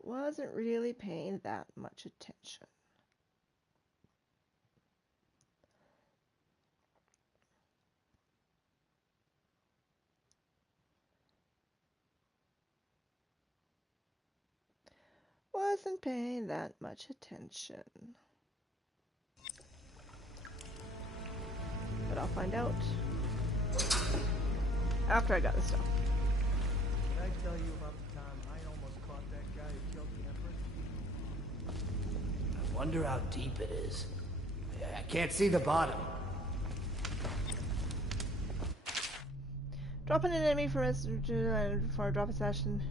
Wasn't really paying that much attention. Wasn't paying that much attention. But I'll find out after I got the stuff. Did I tell you about the time I almost caught that guy who killed the Empress? I wonder how deep it is. I can't see the bottom. Dropping an enemy for us before I drop a session.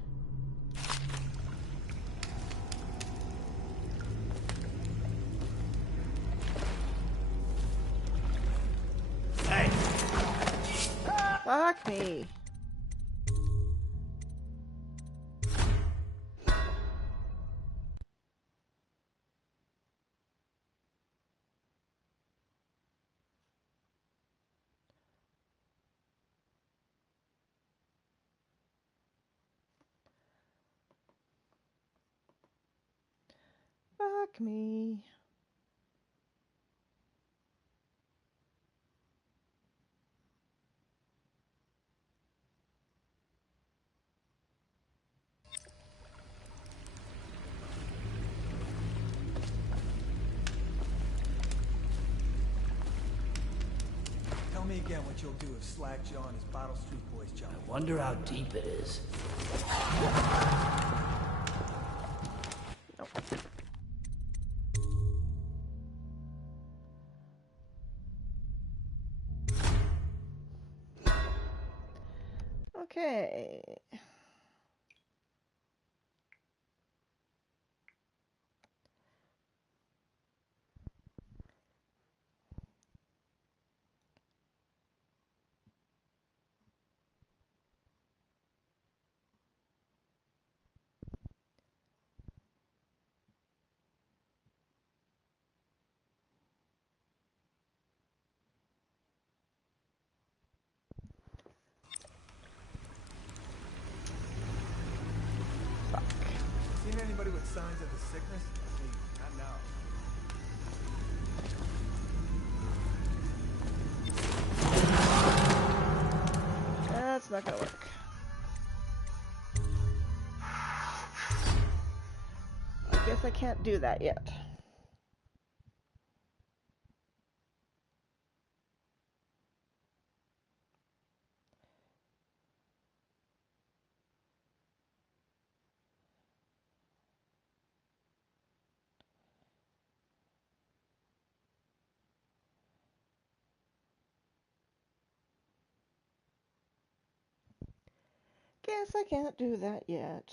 Hey! Fuck me. Fuck me. Tell me again what you'll do if Slackjaw and his Bottle Street boys jump. I wonder how deep it is. Okay. Anybody with signs of the sickness? Please, not now. That's not gonna work. I guess I can't do that yet. Guess I can't do that yet.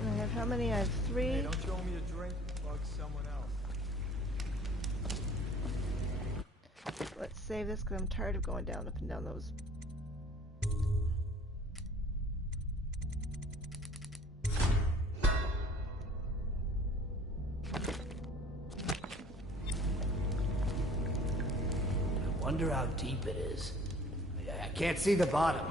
And I have how many? I have 3. Hey, don't you owe me a drink? Bug someone else. Let's save this because I'm tired of going down up and down those. I wonder how deep it is. I can't see the bottom.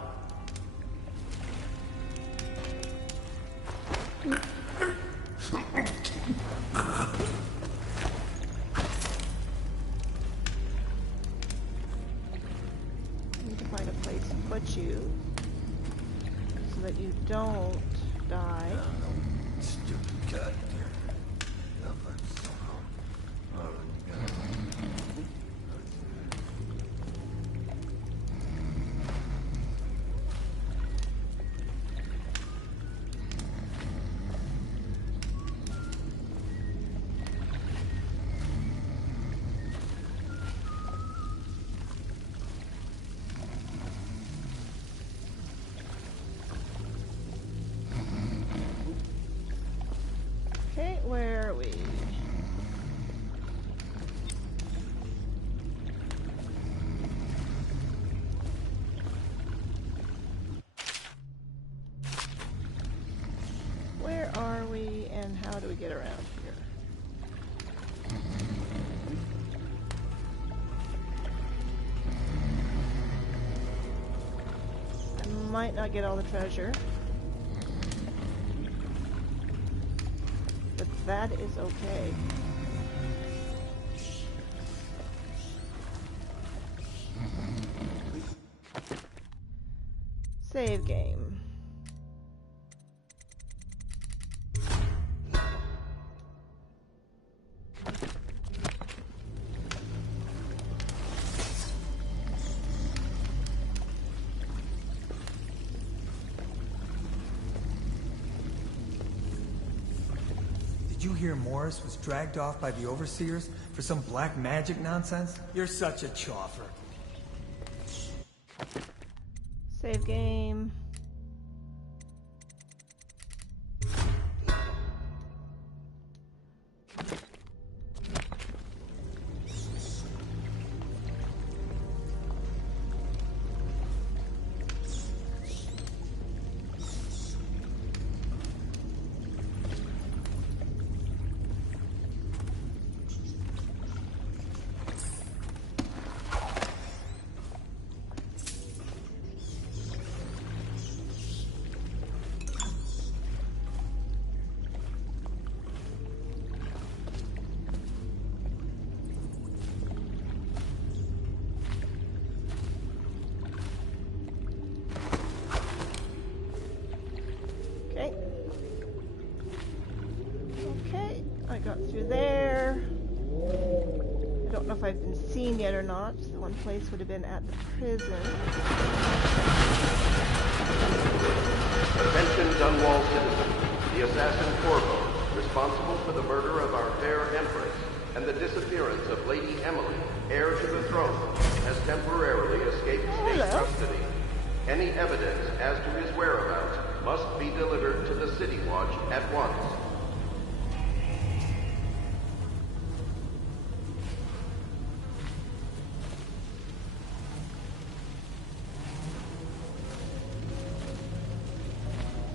You so that you don't die. Stupid cat. Okay, where are we? Where are we and how do we get around here? I might not get all the treasure. But that is okay. Save game. Did you hear Morris was dragged off by the overseers for some black magic nonsense? You're such a choffer. Save game. I got through there. I don't know if I've been seen yet or not. The one place would have been at the prison. Attention Dunwall citizens. The assassin Corvo, responsible for the murder of our fair Empress and the disappearance of Lady Emily, heir to the throne, has temporarily escaped state custody. Any evidence as to his whereabouts must be delivered to the City Watch at once.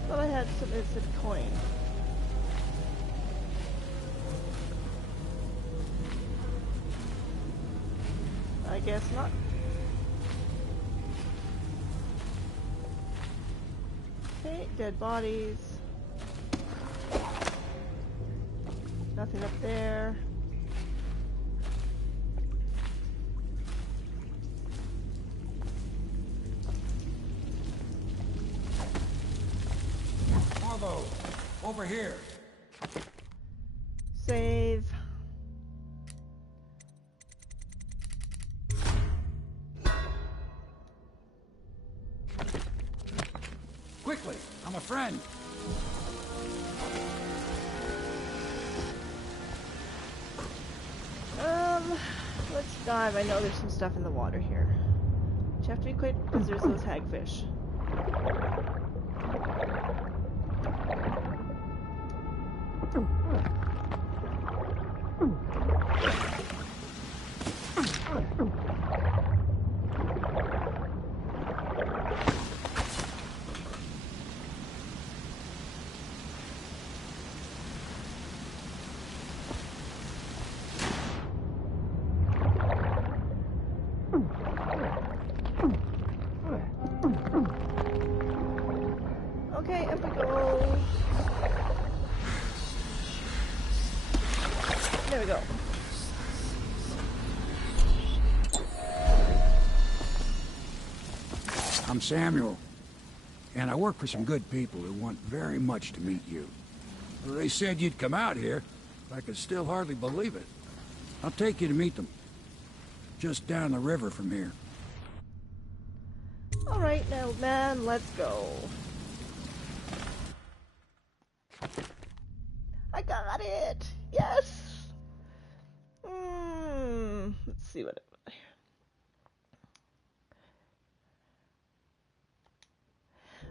Well, I had some instant coin. guess not. Okay, dead bodies. Nothing up there. Bravo! Over here! Save. Quickly! I'm a friend! Let's dive. I know there's some stuff in the water here. But you have to be quick because there's those hagfish. Okay, up we go. There we go. I'm Samuel, and I work for some good people who want very much to meet you. They said you'd come out here. I could still hardly believe it. I'll take you to meet them. Just down the river from here. Alright, now, man, let's go. I got it! Yes! Let's see what...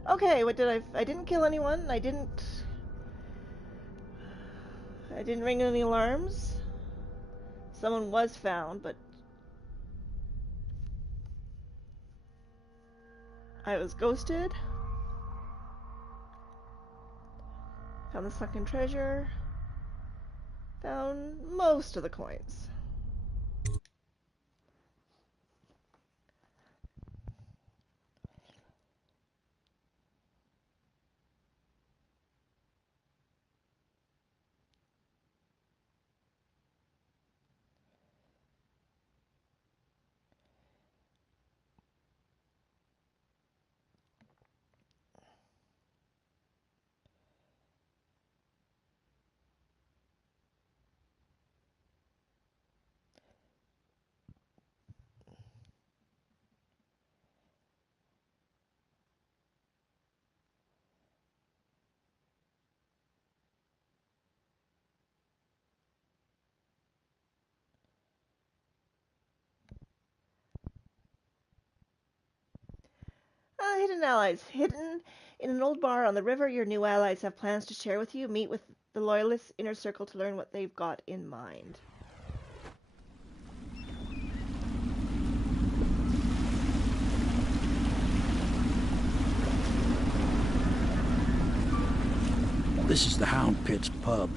Okay, what did I didn't kill anyone. I didn't ring any alarms. Someone was found, but I was ghosted. Found the sunken treasure. Found most of the coins. Hidden allies. Hidden in an old bar on the river, your new allies have plans to share with you. Meet with the Loyalists' inner circle to learn what they've got in mind. This is the Hound Pit's pub.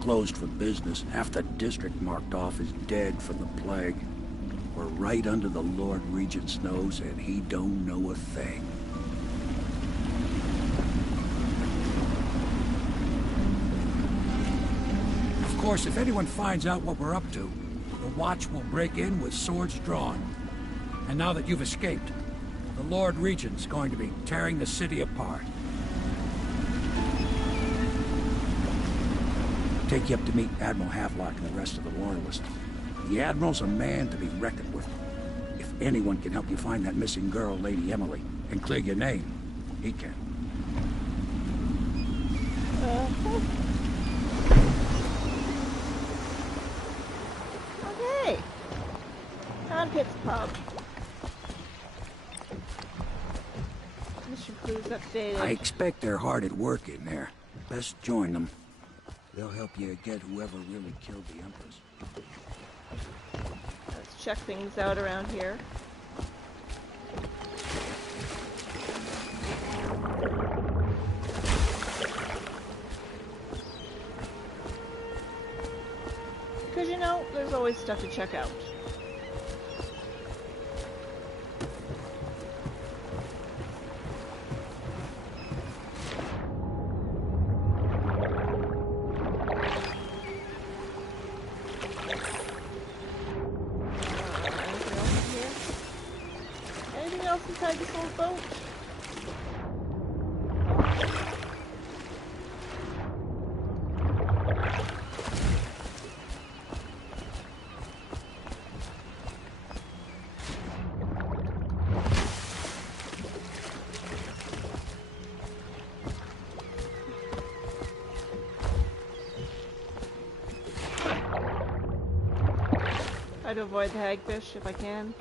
Closed for business. Half the district marked off as dead from the plague. We're right under the Lord Regent's nose, and he don't know a thing. Of course, if anyone finds out what we're up to, the Watch will break in with swords drawn. And now that you've escaped, the Lord Regent's going to be tearing the city apart. Take you up to meet Admiral Havelock and the rest of the Loyalists. The Admiral's a man to be reckoned with. If anyone can help you find that missing girl, Lady Emily, and clear your name, he can. Okay. Hound Pit's pub. Mission clues updated. I expect they're hard at work in there. Best join them. They'll help you get whoever really killed the Empress. Let's check things out around here. Because, you know, there's always stuff to check out. anything else inside this old boat? Try to avoid the hagfish if I can.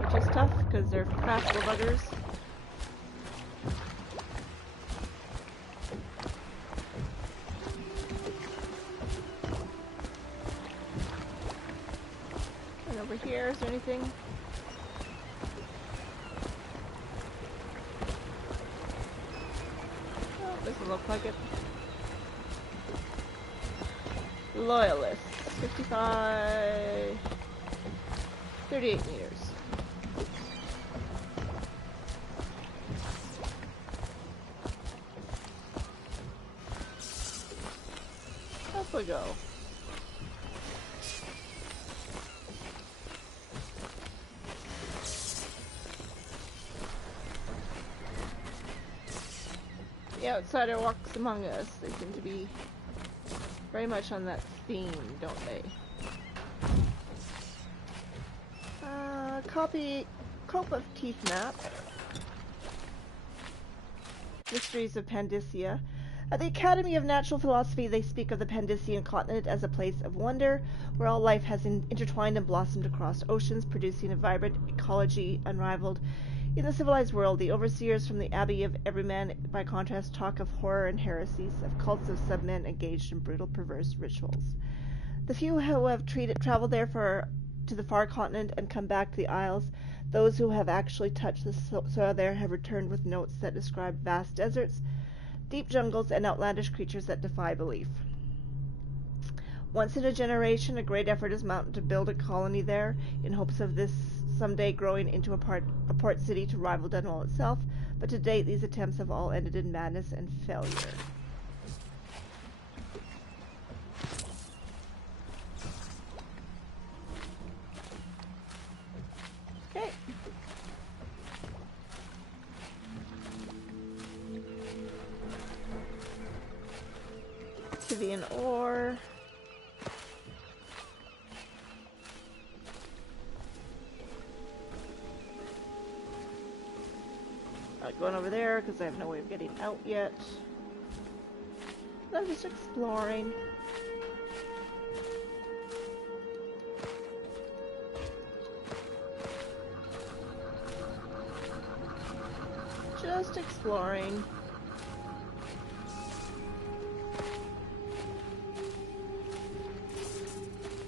Which is tough because they're fast little buggers. And over here, is there anything? Doesn't look like it. Loyalists. 55... 38 meters. Up we go. The outsider walks among us. They seem to be very much on that theme, don't they? Cope of Teeth Map. Mysteries of Pandysia. At the Academy of Natural Philosophy, they speak of the Pandysian continent as a place of wonder, where all life has intertwined and blossomed across oceans, producing a vibrant ecology unrivaled in the civilized world. The overseers from the Abbey of Everyman, by contrast, talk of horror and heresies, of cults of submen engaged in brutal, perverse rituals. The few who have traveled there to the far continent and come back to the Isles, those who have actually touched the soil there, have returned with notes that describe vast deserts, deep jungles, and outlandish creatures that defy belief. Once in a generation, a great effort is mounted to build a colony there, in hopes of this someday growing into a port city to rival Dunwall itself, but to date these attempts have all ended in madness and failure. Okay. Obsidian ore. Not going over there because I have no way of getting out yet. I'm just exploring. Just exploring.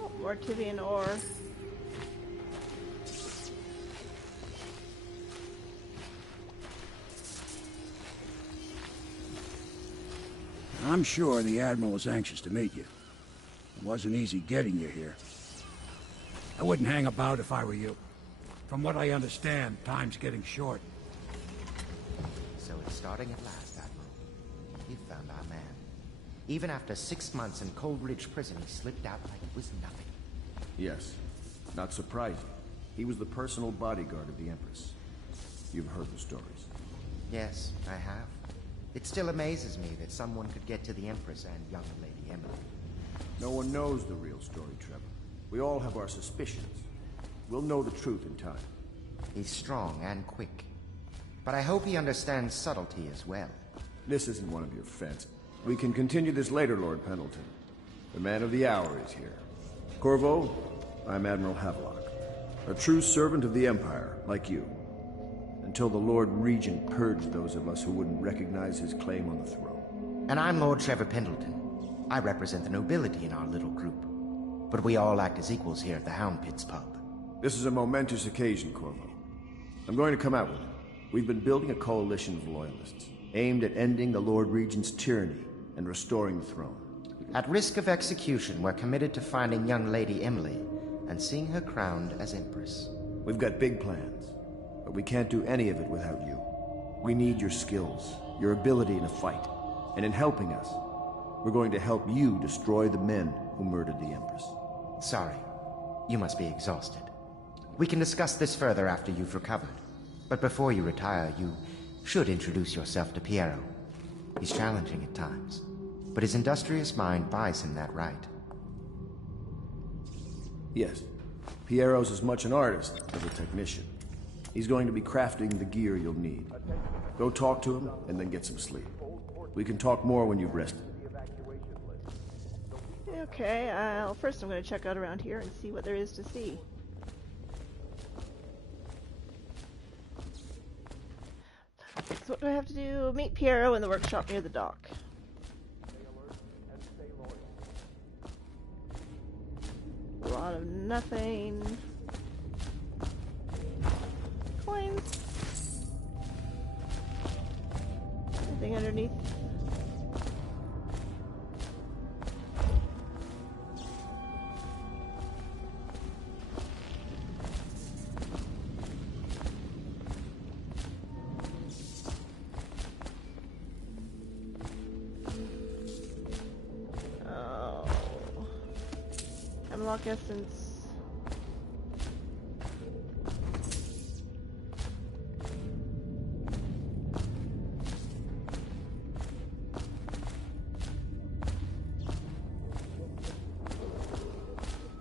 Oh, more Tivian ore. I'm sure the Admiral was anxious to meet you. It wasn't easy getting you here. I wouldn't hang about if I were you. From what I understand, time's getting short. So it's starting at last, Admiral. You found our man. Even after 6 months in Cold Ridge Prison, he slipped out like it was nothing. Yes. Not surprising. He was the personal bodyguard of the Empress. You've heard the stories. Yes, I have. It still amazes me that someone could get to the Empress and young Lady Emily. No one knows the real story, Trevor. We all have our suspicions. We'll know the truth in time. He's strong and quick. But I hope he understands subtlety as well. This isn't one of your fets. We can continue this later, Lord Pendleton. The man of the hour is here. Corvo, I'm Admiral Havelock. A true servant of the Empire, like you. Until the Lord Regent purged those of us who wouldn't recognize his claim on the throne. And I'm Lord Trevor Pendleton. I represent the nobility in our little group. But we all act as equals here at the Hound Pits pub. This is a momentous occasion, Corvo. I'm going to come out with it. We've been building a coalition of loyalists, aimed at ending the Lord Regent's tyranny and restoring the throne. At risk of execution, we're committed to finding young Lady Emily and seeing her crowned as Empress. We've got big plans, but we can't do any of it without you. We need your skills, your ability in a fight, and in helping us. We're going to help you destroy the men who murdered the Empress. Sorry. You must be exhausted. We can discuss this further after you've recovered. But before you retire, you should introduce yourself to Piero. He's challenging at times, but his industrious mind buys him that right. Yes. Piero's as much an artist as a technician. He's going to be crafting the gear you'll need. Go talk to him, and then get some sleep. We can talk more when you've rested. Okay, first I'm going to check out around here and see what there is to see. So what do I have to do? Meet Piero in the workshop near the dock. A lot of nothing. Coins. Anything underneath? Hemlock essence.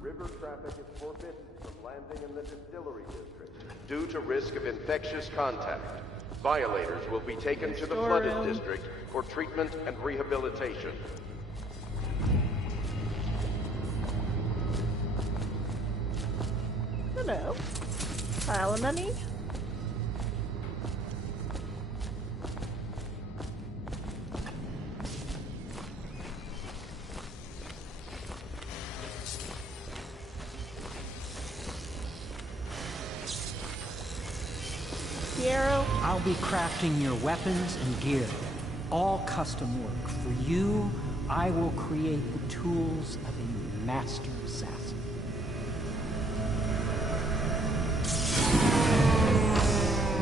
River traffic is forbidden from landing in the distillery district due to risk of infectious contact. Violators will be taken to the flooded district for treatment and rehabilitation. Hello. Pile of money. Piero. I'll be crafting your weapons and gear. All custom work. For you, I will create the tools of a master assassin.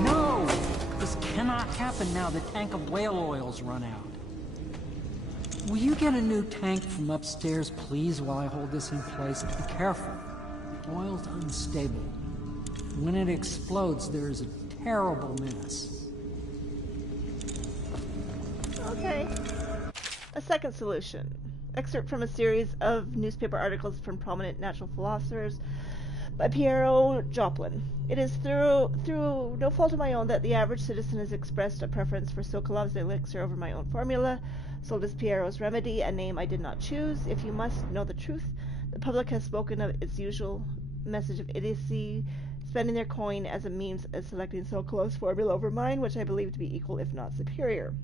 No! This cannot happen now. The tank of whale oil's run out. Will you get a new tank from upstairs, please, while I hold this in place? Be careful. Oil's unstable. When it explodes, there is a terrible mess. Okay. A second solution. Excerpt from a series of newspaper articles from prominent natural philosophers by Piero Joplin. It is through no fault of my own that the average citizen has expressed a preference for Sokolov's elixir over my own formula, sold as Piero's remedy, a name I did not choose. If you must know the truth, the public has spoken of its usual message of idiocy, spending their coin as a means of selecting Sokolov's formula over mine, which I believe to be equal if not superior.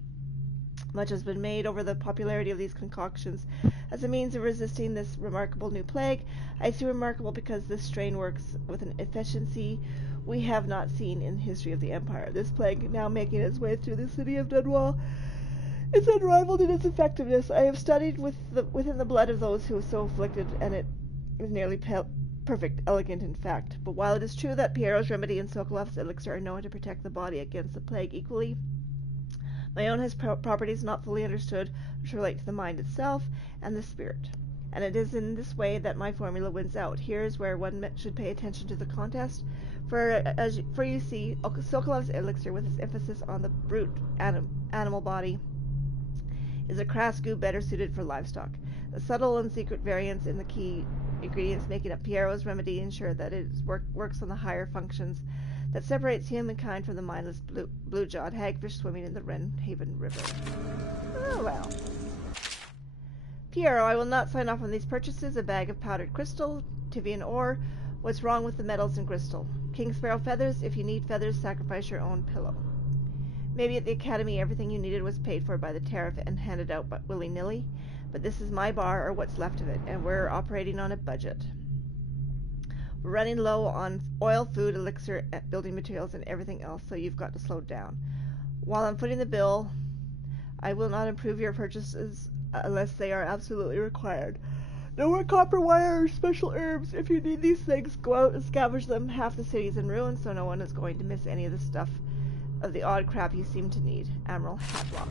Much has been made over the popularity of these concoctions as a means of resisting this remarkable new plague. I say remarkable because this strain works with an efficiency we have not seen in the history of the Empire. This plague, now making its way through the city of Dunwall, is unrivaled in its effectiveness. I have studied within the blood of those who are so afflicted, and it is nearly perfect, elegant in fact. But while it is true that Piero's remedy and Sokolov's elixir are known to protect the body against the plague equally, my own has properties not fully understood which relate to the mind itself and the spirit. And it is in this way that my formula wins out. Here is where one should pay attention to the contest. For you see, Sokolov's elixir, with its emphasis on the brute animal body, is a crass goo better suited for livestock. The subtle and secret variants in the key ingredients making up Piero's remedy ensure that it works on the higher functions that separates humankind from the mindless blue-jawed hagfish swimming in the Wrenhaven River. Oh well. Piero, I will not sign off on these purchases. A bag of powdered crystal, Tivian ore. What's wrong with the metals and crystal? King Sparrow feathers. If you need feathers, sacrifice your own pillow. Maybe at the Academy everything you needed was paid for by the tariff and handed out willy-nilly, but this is my bar, or what's left of it, and we're operating on a budget. We're running low on oil, food, elixir, building materials, and everything else, so you've got to slow down. While I'm footing the bill, I will not approve your purchases unless they are absolutely required. No more copper wire or special herbs. If you need these things, go out and scavenge them. Half the city's in ruins, so no one is going to miss any of the stuff of the odd crap you seem to need. Admiral Hadlock.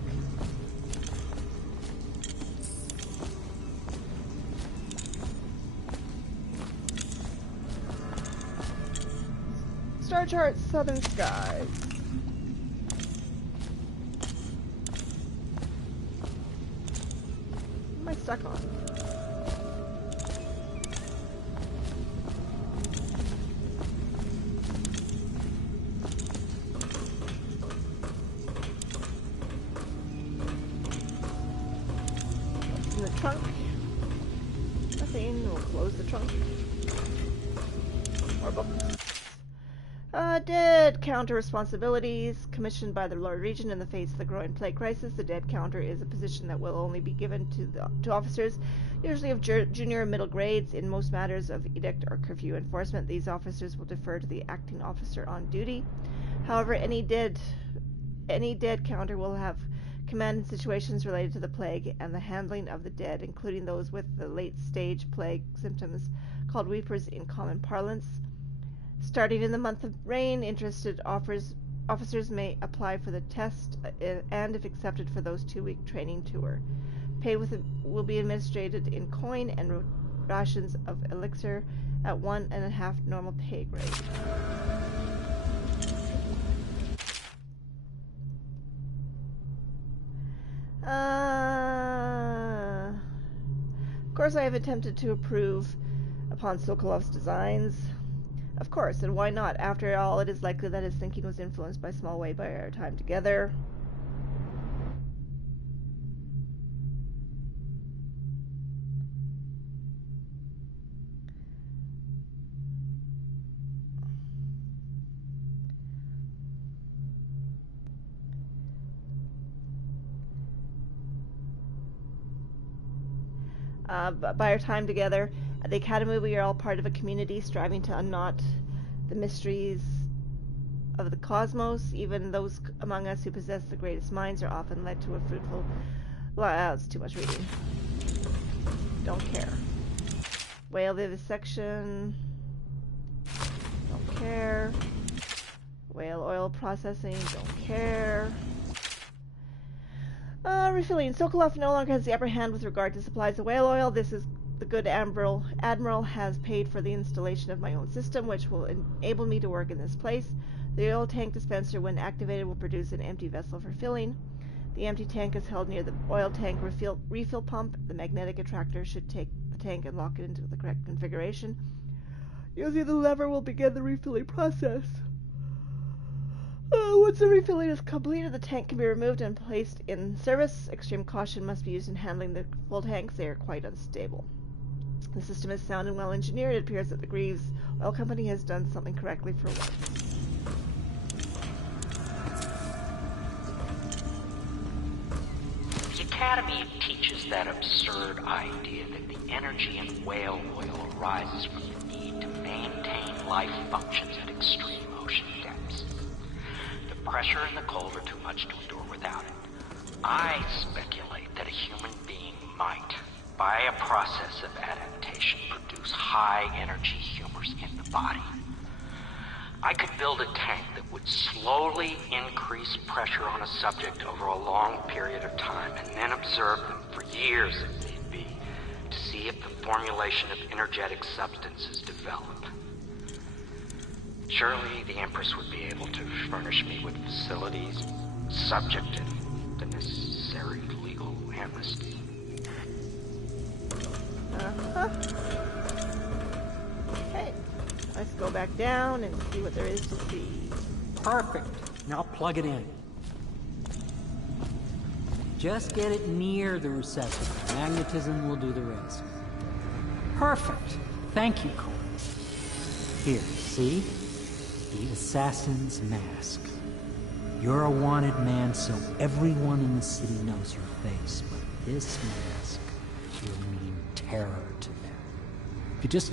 Star chart, southern skies. What am I stuck on? What's in the trunk? Nothing. We'll close the trunk. More books. Dead counter responsibilities commissioned by the Lord Regent in the face of the growing plague crisis. The dead counter is a position that will only be given to officers, usually of junior and middle grades. In most matters of edict or curfew enforcement, these officers will defer to the acting officer on duty. However, any dead counter will have command in situations related to the plague and the handling of the dead, including those with the late-stage plague symptoms, called weepers in common parlance. Starting in the month of rain, interested officers may apply for the test and, if accepted, for those 2-week training tour. Pay will be administered in coin and rations of elixir at 1.5 normal pay grade. Of course, I have attempted to improve upon Sokolov's designs. Of course, and why not? After all, it is likely that his thinking was influenced by small way by our time together. By our time together, at the Academy, we are all part of a community striving to unknot the mysteries of the cosmos. Even those among us who possess the greatest minds are often led to a fruitful... it's too much reading. Don't care. Whale vivisection. Don't care. Whale oil processing. Don't care. Refilling. Sokolov no longer has the upper hand with regard to supplies of whale oil. This is the good Admiral has paid for the installation of my own system, which will enable me to work in this place. The oil tank dispenser, when activated, will produce an empty vessel for filling. The empty tank is held near the oil tank refill pump. The magnetic attractor should take the tank and lock it into the correct configuration. Using the lever will begin the refilling process. Once the refilling is completed, the tank can be removed and placed in service. Extreme caution must be used in handling the full tanks. They are quite unstable. The system is sound and well engineered. It appears that the Greaves Oil Company has done something correctly for once. The Academy teaches that absurd idea that the energy in whale oil arises from the need to maintain life functions at extreme ocean depths. The pressure and the cold are too much to endure without it. I speculate that a human being might, by a process of adaptation, produce high-energy humors in the body. I could build a tank that would slowly increase pressure on a subject over a long period of time, and then observe them for years if need be, to see if the formulation of energetic substances develop. Surely the Empress would be able to furnish me with facilities subject to the necessary legal amnesty. Okay, let's go back down and see what there is to see. Perfect. Now plug it in. Just get it near the receptacle. Magnetism will do the rest. Perfect. Thank you, Cole. Here, see? The assassin's mask. You're a wanted man, so everyone in the city knows your face, but this mask will mean terror to them. If you just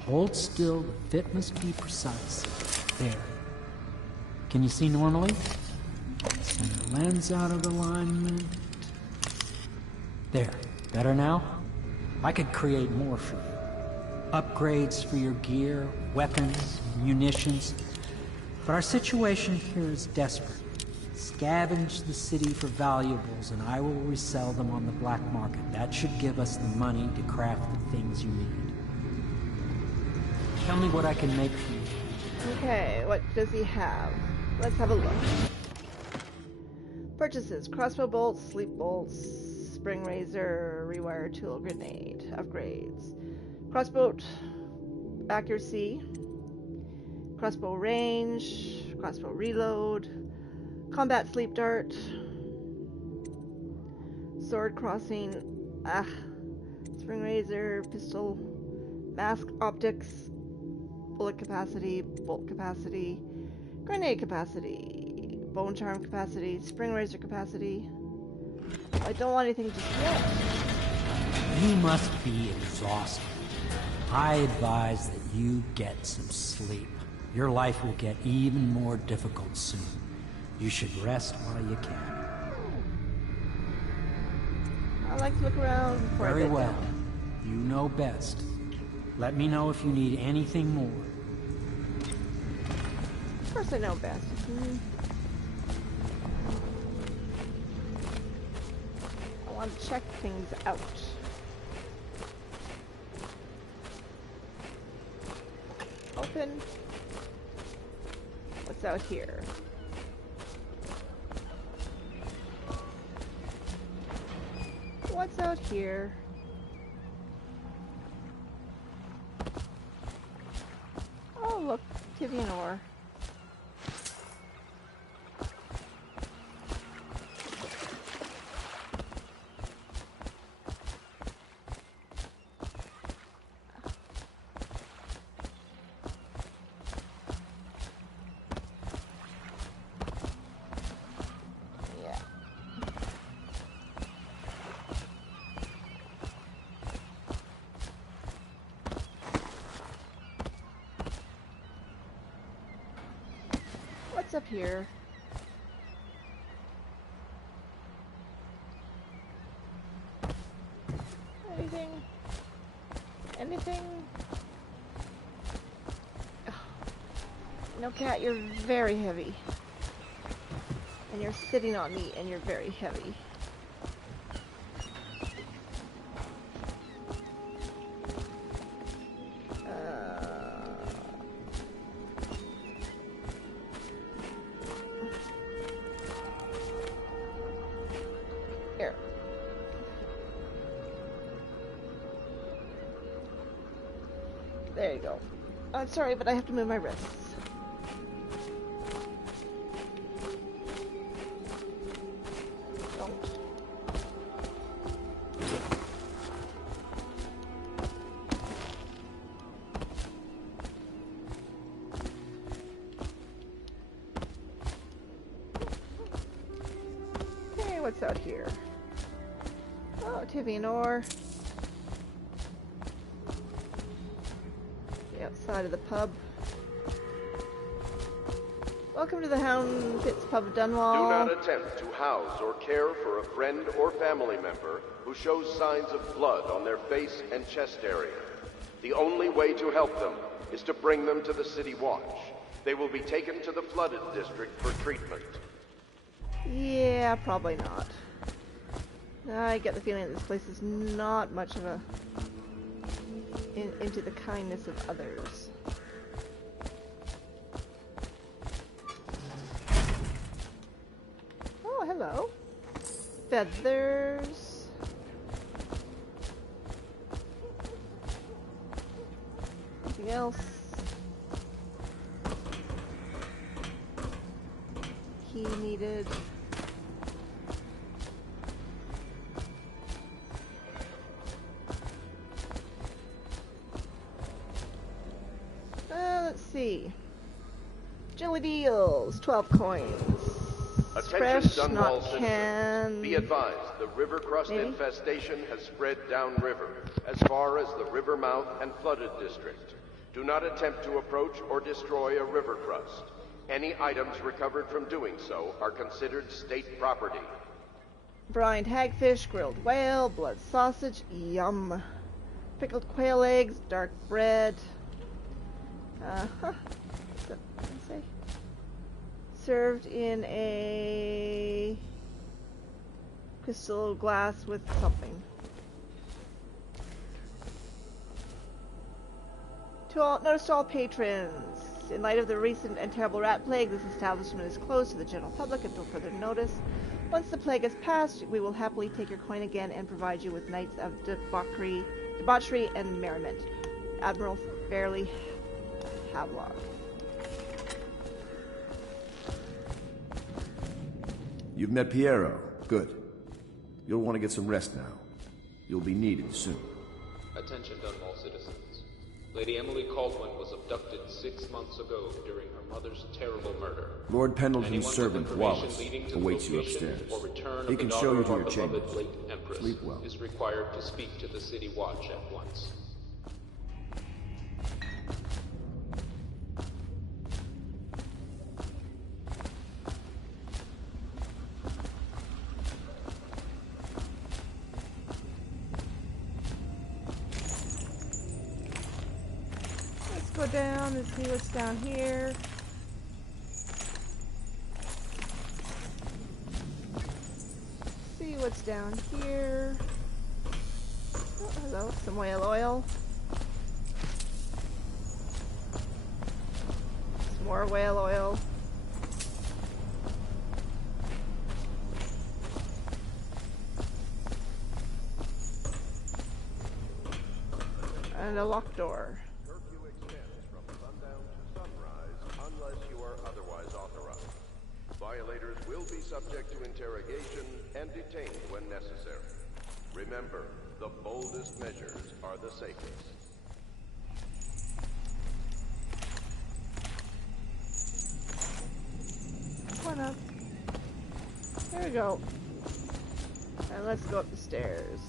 hold still, the fit must be precise. There. Can you see normally? Send the lens out of alignment. There. Better now? I could create more for you. Upgrades for your gear, weapons, munitions. But our situation here is desperate. Scavenge the city for valuables, and I will resell them on the black market. That should give us the money to craft the things you need. Tell me what I can make for you. Okay, what does he have? Let's have a look. Purchases: crossbow bolts, sleep bolts, spring razor, rewire tool, grenade. Upgrades: crossbow accuracy, crossbow range, crossbow reload, combat sleep dart, sword crossing, spring razor, pistol, mask optics, bullet capacity, bolt capacity, grenade capacity, bone charm capacity, spring razor capacity. I don't want anything just yet. You must be exhausted. I advise that you get some sleep. Your life will get even more difficult soon. You should rest while you can. I like to look around before Very I get well. down. You know best. Let me know if you need anything more. Of course I know best. I want to check things out. Open. What's out here? What's out here? Oh, look, Tivian ore. Up here. Anything? Anything? Oh. No, cat, you're very heavy. And you're sitting on me and you're very heavy. There you go. I'm sorry, but I have to move my wrists. Don't. Okay, what's out here? Oh, Tivian ore. Outside of the pub. Welcome to the Hound Pits Pub of Dunwall. Do not attempt to house or care for a friend or family member who shows signs of blood on their face and chest area. The only way to help them is to bring them to the City Watch. They will be taken to the flooded district for treatment. Yeah, probably not. I get the feeling that this place is not much of a into the kindness of others. Oh, hello. Feathers. Anything else? Key needed. Let's see. Jelly deals, 12 coins. Attention, Fresh, Dunwall not citizens. canned. Be advised, the river crust Maybe? infestation has spread downriver, as far as the river mouth and flooded district. Do not attempt to approach or destroy a river crust. Any items recovered from doing so are considered state property. Brined hagfish, grilled whale, blood sausage, yum. Pickled quail eggs, dark bread. What's that say? Served in a crystal glass with something. Notice to all patrons. In light of the recent and terrible rat plague, this establishment is closed to the general public until further notice. Once the plague has passed, we will happily take your coin again and provide you with nights of debauchery and merriment. Admiral Fairly Havelock. You've met Piero. Good. You'll want to get some rest now. You'll be needed soon. Attention Dunwall citizens. Lady Emily Caldwin was abducted 6 months ago during her mother's terrible murder. Lord Pendleton's Anyone with servant, information Wallace, leading to the awaits you location upstairs. or return He of can the show daughter you to of your our chambers. beloved late Empress Sleep well. is required to speak to the City Watch at once. Go down and see what's down here. See what's down here. Oh, hello, some whale oil. Some more whale oil. And a locked door. Violators will be subject to interrogation and detained when necessary. Remember, the boldest measures are the safest. Come on up. There we go. And let's go up the stairs.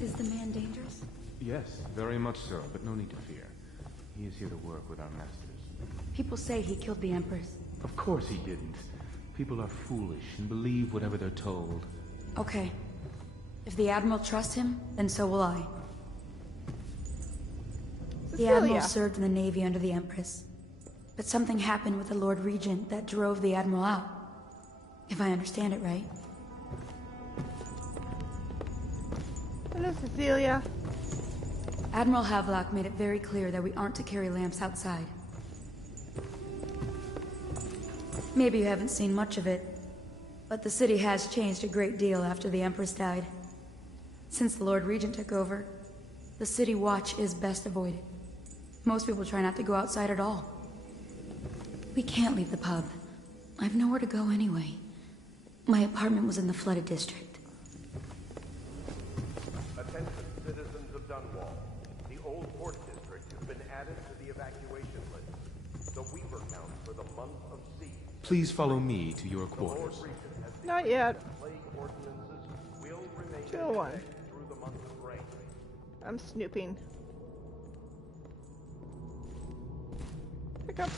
Is the man dangerous? Yes, very much so, but no need to fear. He is here to work with our masters. People say he killed the Empress. Of course he didn't. People are foolish and believe whatever they're told. Okay. If the Admiral trusts him, then so will I. The Admiral served in the Navy under the Empress. But something happened with the Lord Regent that drove the Admiral out. If I understand it right. Hello, Cecilia. Admiral Havelock made it very clear that we aren't to carry lamps outside. Maybe you haven't seen much of it, but the city has changed a great deal after the Empress died. Since the Lord Regent took over, the City Watch is best avoided. Most people try not to go outside at all. We can't leave the pub. I've nowhere to go anyway. My apartment was in the flooded district. Attention, citizens of Dunwall. The old port district has been added to the evacuation list. The Weaver count for the month of sea. Please follow me to your quarters. Not yet. 201. I'm snooping. Pick up.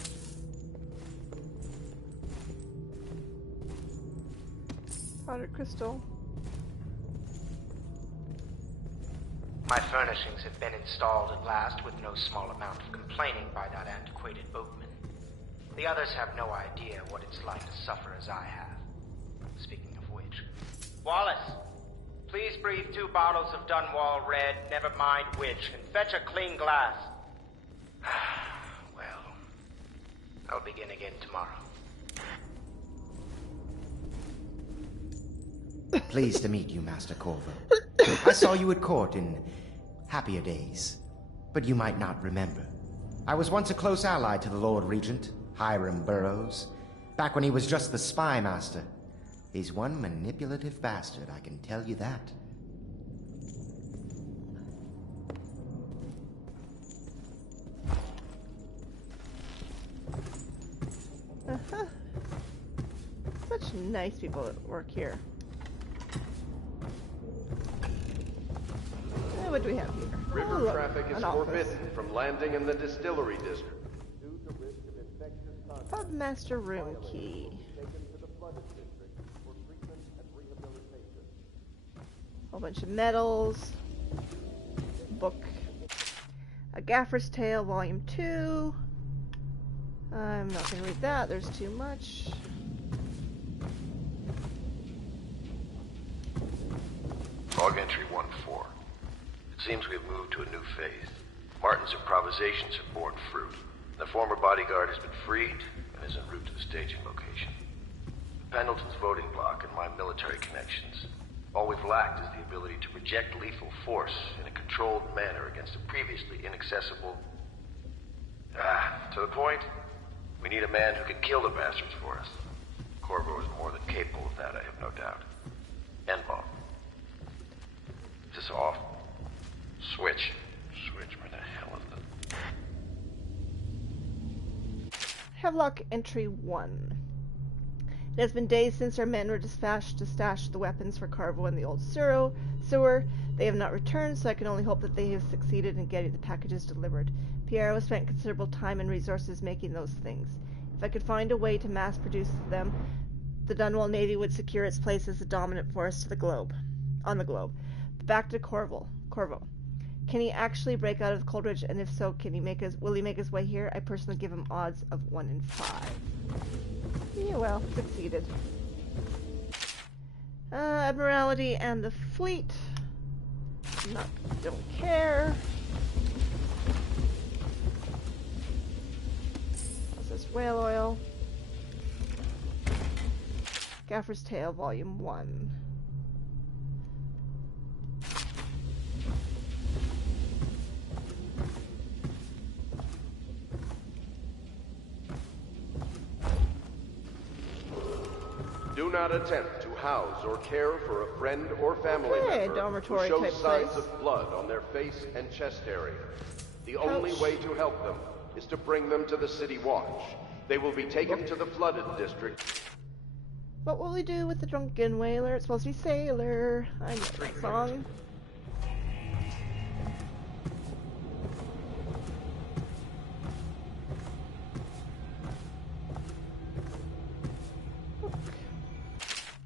Powdered crystal. My furnishings have been installed at last with no small amount of complaining by that antiquated boatman. The others have no idea what it's like to suffer as I have. Speaking of which... Wallace! Please breathe 2 bottles of Dunwall Red, never mind which, and fetch a clean glass. Well, I'll begin again tomorrow. Pleased to meet you, Master Corvo. I saw you at court in happier days, but you might not remember. I was once a close ally to the Lord Regent, Hiram Burroughs, back when he was just the spy master. He's one manipulative bastard, I can tell you that. Such nice people that work here. What do we have here? River traffic is forbidden from landing in the distillery district. Due to risk of infectious contact. Pub master room key. Whole bunch of medals. Book. A Gaffer's Tale, Volume 2. I'm not going to read that. There's too much. Log entry 1-4. It seems we have moved to a new phase. Martin's improvisations have borne fruit. The former bodyguard has been freed and is en route to the staging location. Pendleton's voting bloc and my military connections. All we've lacked is the ability to project lethal force in a controlled manner against a previously inaccessible... to the point, we need a man who can kill the bastards for us. Corvo is more than capable of that, I have no doubt. N-bomb. Is this off? Switch. Switch, where the hell is it? Havelock Entry 1. It has been days since our men were dispatched to stash the weapons for Carvo in the old sewer. They have not returned, so I can only hope that they have succeeded in getting the packages delivered. Piero spent considerable time and resources making those things. If I could find a way to mass produce them, the Dunwall Navy would secure its place as the dominant force on the globe. But back to Corvo. Can he actually break out of Coldridge, and if so, will he make his way here? I personally give him odds of 1 in 5. Yeah, well, succeeded. Admiralty and the fleet. Don't care. What's this? Whale oil. Gaffer's Tale, Volume 1. Do not attempt to house or care for a friend or family member dormitory who shows type signs place. of blood on their face and chest area. The only way to help them is to bring them to the City Watch. They will be taken to the flooded district. What will we do with the drunken whaler? It's supposed to be sailor. I know that song.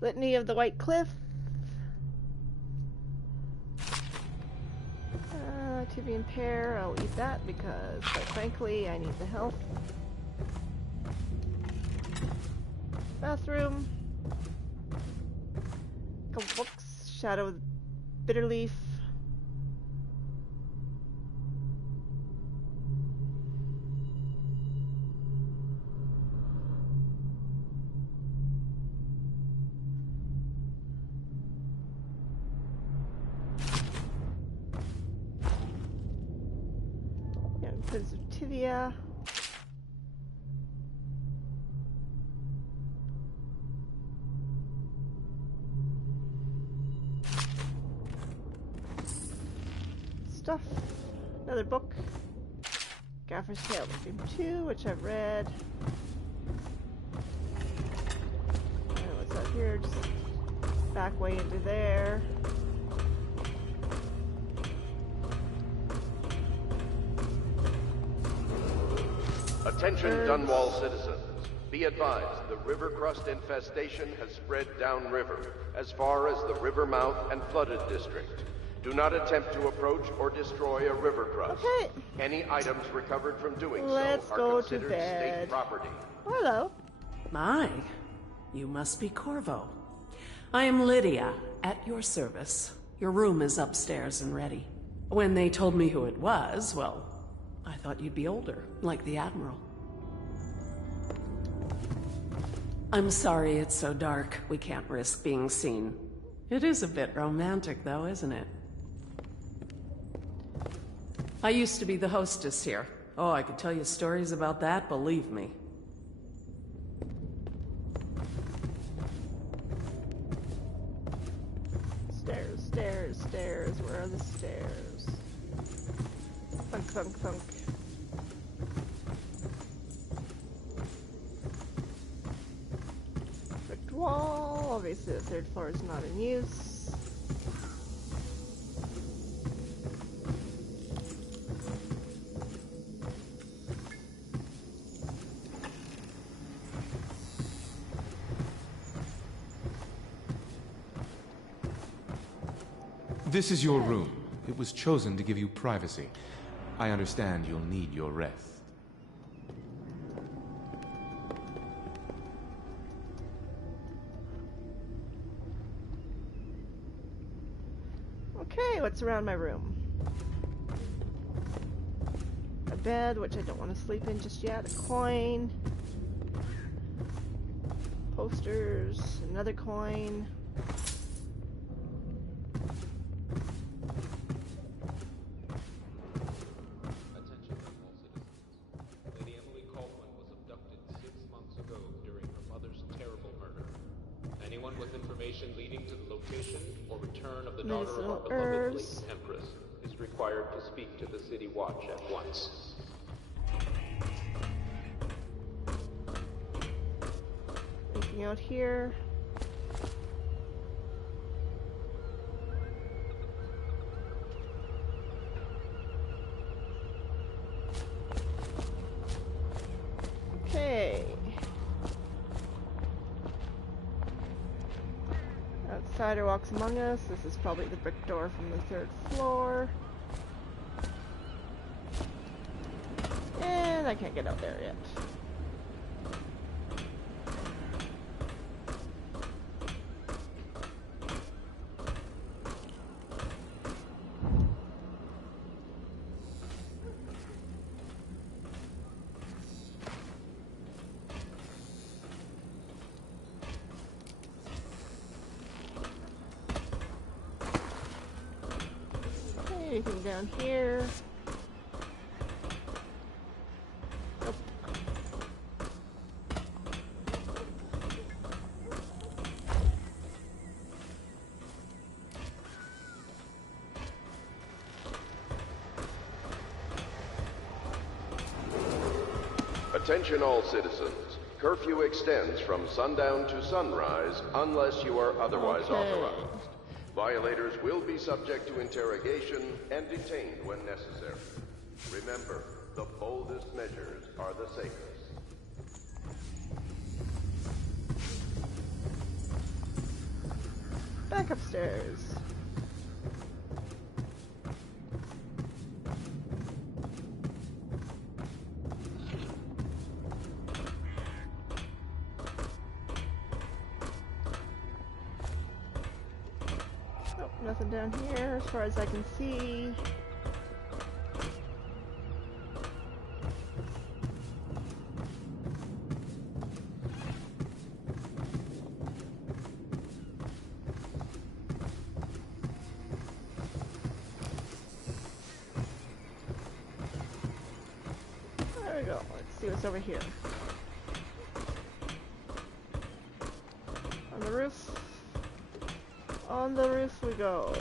Litany of the White Cliff. Tibian pear. I'll eat that because, quite frankly, I need the health. Bathroom. Couple books. Shadow of Bitterleaf. Prince of Tivia. Stuff. Another book. Gaffer's Tale, Volume 2, which I've read. What's up here? Just back way into there. Attention Dunwall citizens. Be advised, the river crust infestation has spread downriver, as far as the river mouth and flooded district. Do not attempt to approach or destroy a river crust. Okay. Any items recovered from doing Let's so go are to considered bed. state property. Hello. My, you must be Corvo. I am Lydia, at your service. Your room is upstairs and ready. When they told me who it was, well, I thought you'd be older, like the Admiral. I'm sorry it's so dark. We can't risk being seen. It is a bit romantic, though, isn't it? I used to be the hostess here. Oh, I could tell you stories about that, believe me. Stairs, stairs, stairs. Where are the stairs? Thunk, thunk, thunk. Brick wall. Obviously, the third floor is not in use. This is your room. It was chosen to give you privacy. I understand you'll need your rest. Okay, what's around my room? A bed, which I don't want to sleep in just yet. A coin. Posters. Another coin. Attention all citizens. Lady Emily Caldwell was abducted 6 months ago during her mother's terrible murder. Anyone with information leading to the location or return of the daughter of our beloved late Empress is required to speak to the City Watch at once. Anything out here? Okay. Outsider walks among us. This is probably the brick door from the 3rd floor. And I can't get out there yet. Anything down here? Nope. Attention all citizens. Curfew extends from sundown to sunrise unless you are otherwise authorized. Violators will be subject to interrogation and detained when necessary. Remember, the boldest measures are the safest. Back upstairs. Nothing down here as far as I can see. There we go. Let's see what's over here. On the roof. On the roof we go.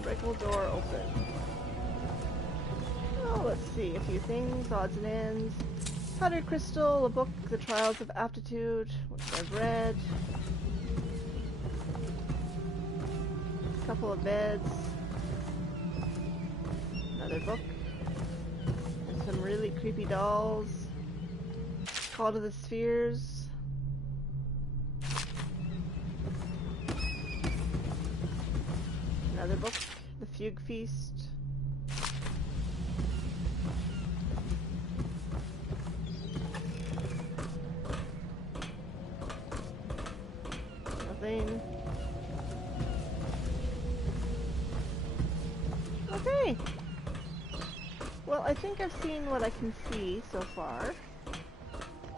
Breakable door open. Oh, let's see. A few things, odds and ends. Powdered crystal, a book, The Trials of Aptitude, which I've read. A couple of beds. Another book. And some really creepy dolls. Call to the Spheres. Another book, The Fugue Feast. Nothing. Okay. Well, I think I've seen what I can see so far.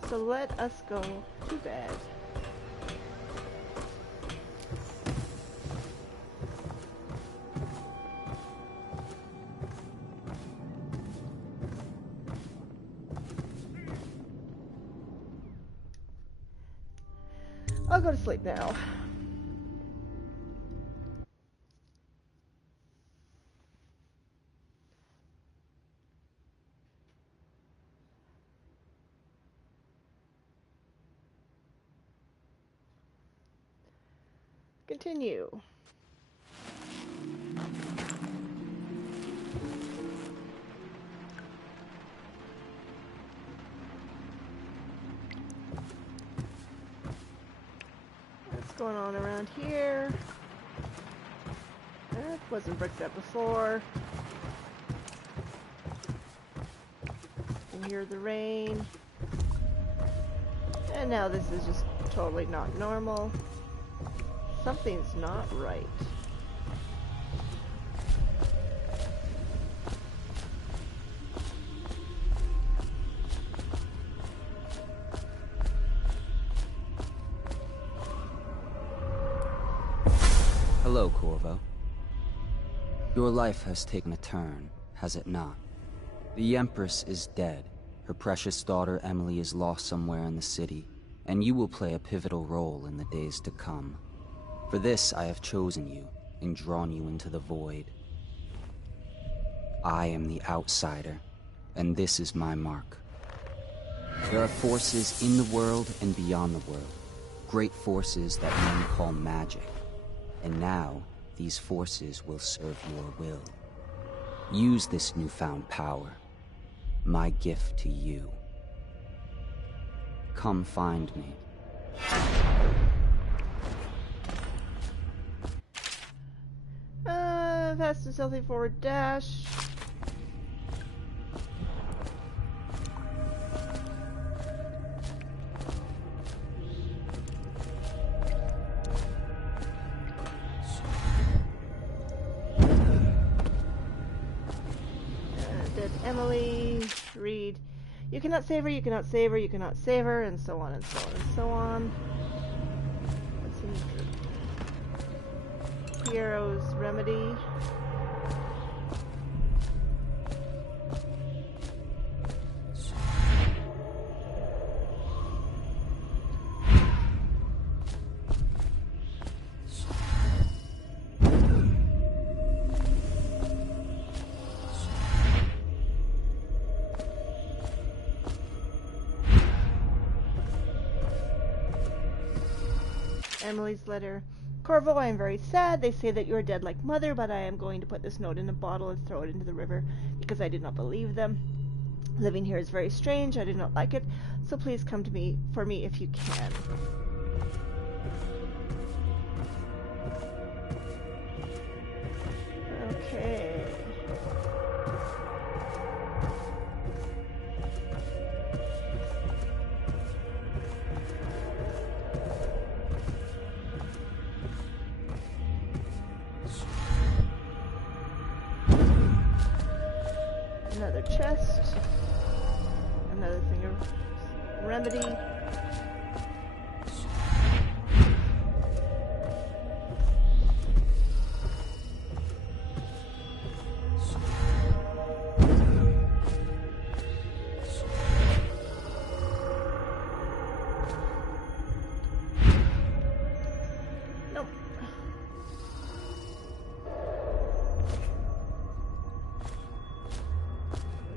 So let us go to bed. I'll go to sleep now. Continue. What's going on around here? That wasn't bricked up before. You hear the rain. And now this is just totally not normal. Something's not right. Hello, Corvo. Your life has taken a turn, has it not? The Empress is dead. Her precious daughter Emily is lost somewhere in the city, and you will play a pivotal role in the days to come. For this, I have chosen you and drawn you into the void. I am the outsider, and this is my mark. There are forces in the world and beyond the world, great forces that men call magic. And now, these forces will serve your will. Use this newfound power, my gift to you. Come find me. Fast and stealthy forward dash. Did Emily read? You cannot save her, you cannot save her, you cannot save her, and so on and so on and so on. What's in Piero's remedy? Emily's letter. Corvo, I am very sad. They say that you are dead like mother, but I am going to put this note in a bottle and throw it into the river because I did not believe them. Living here is very strange. I do not like it, so please come to me for me if you can. Okay. Another chest. Another thing of remedy. Nope.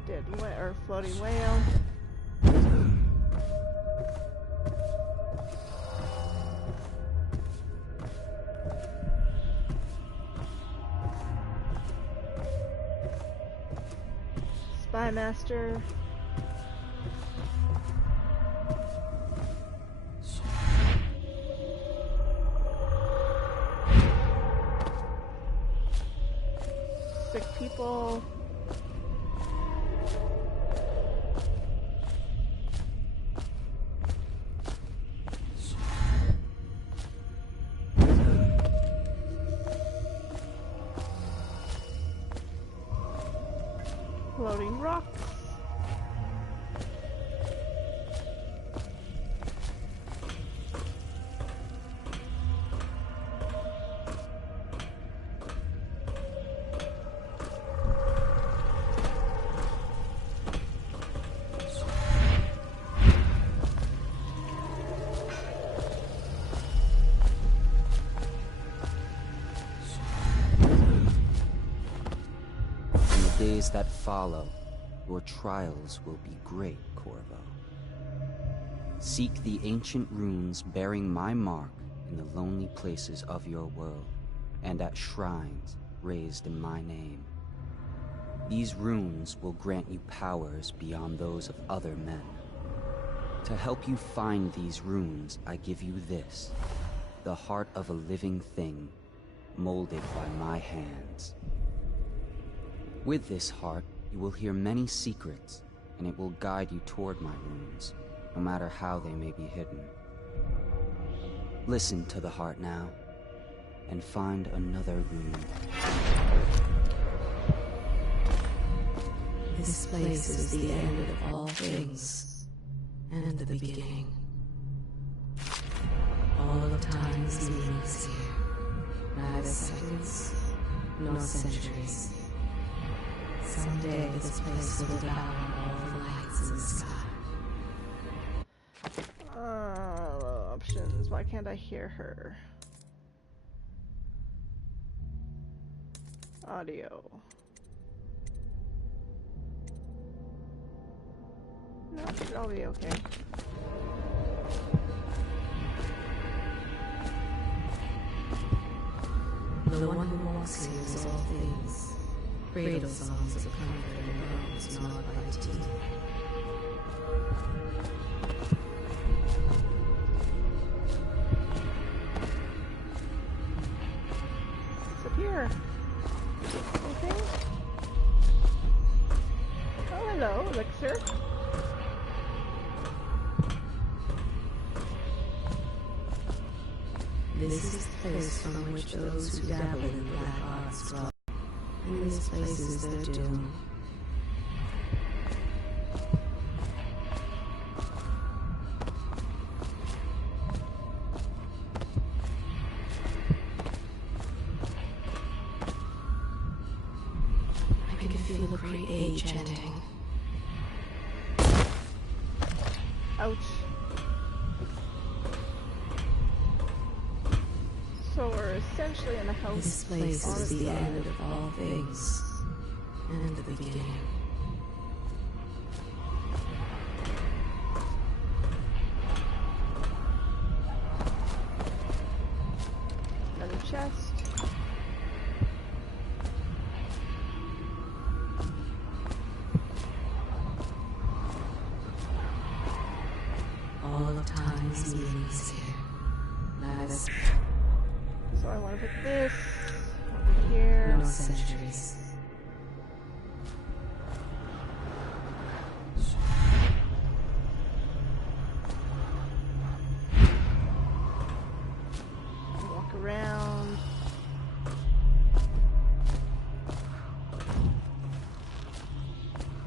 Dead or floating whale. Spy master. Sick people. Floating rocks. Days that follow, your trials will be great, Corvo. Seek the ancient runes bearing my mark in the lonely places of your world, and at shrines raised in my name. These runes will grant you powers beyond those of other men. To help you find these runes, I give you this, the heart of a living thing, molded by my hands. With this heart, you will hear many secrets, and it will guide you toward my runes, no matter how they may be hidden. Listen to the heart now, and find another rune. This place is the end of all things, and the beginning. All of time is meaningless here. Neither nor centuries. Someday this place will devour all the lights in the sky. Options. Why can't I hear her? Audio. No, it should all be okay. The one who walks here is all things. Cradle songs of comfort and bones gnawed by teeth. What's up here? Anything? Oh, hello, Elixir. This is the place from which those who dabble in black arts flow. And this place is their doom. I can feel a great age ending. Ouch. So we're essentially in a house. This place is the end of all things, and the beginning. Another chest. All of time's meanings here. Neither. So I want to put this over here. No centuries. Walk around.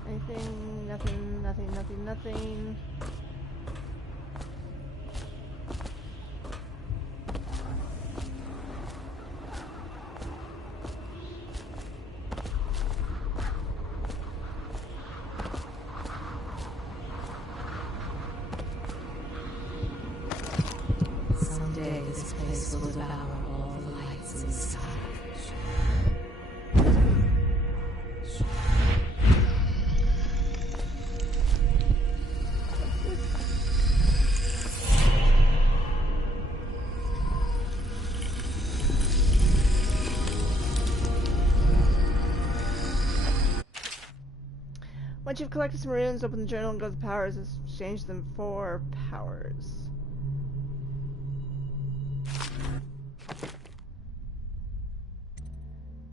Anything? Nothing, nothing, nothing, nothing. Someday this place will devour all the lights in the sky. Once you've collected some runes, open the journal and go to the powers and exchange them for powers.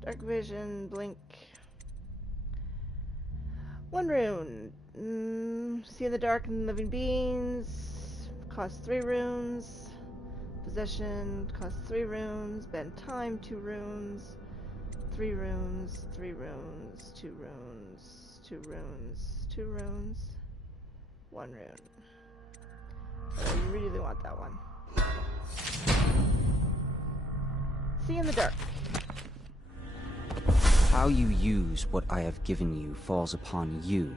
Dark vision, blink. One rune. See in the dark and living beings. Costs 3 runes. Possession costs 3 runes. Bend time 2 runes. 3 runes. 3 runes. 2 runes. 2 runes. 2 runes. 1 rune. I really want that one. See in the dark. How you use what I have given you falls upon you,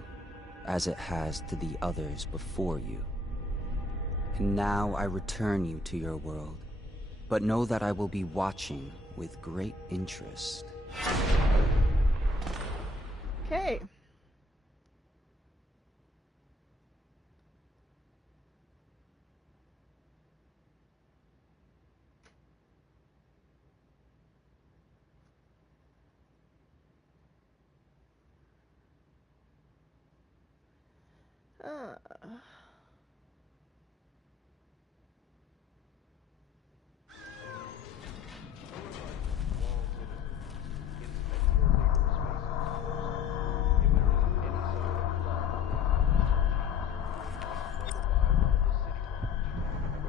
as it has to the others before you. And now I return you to your world, but know that I will be watching with great interest. Okay.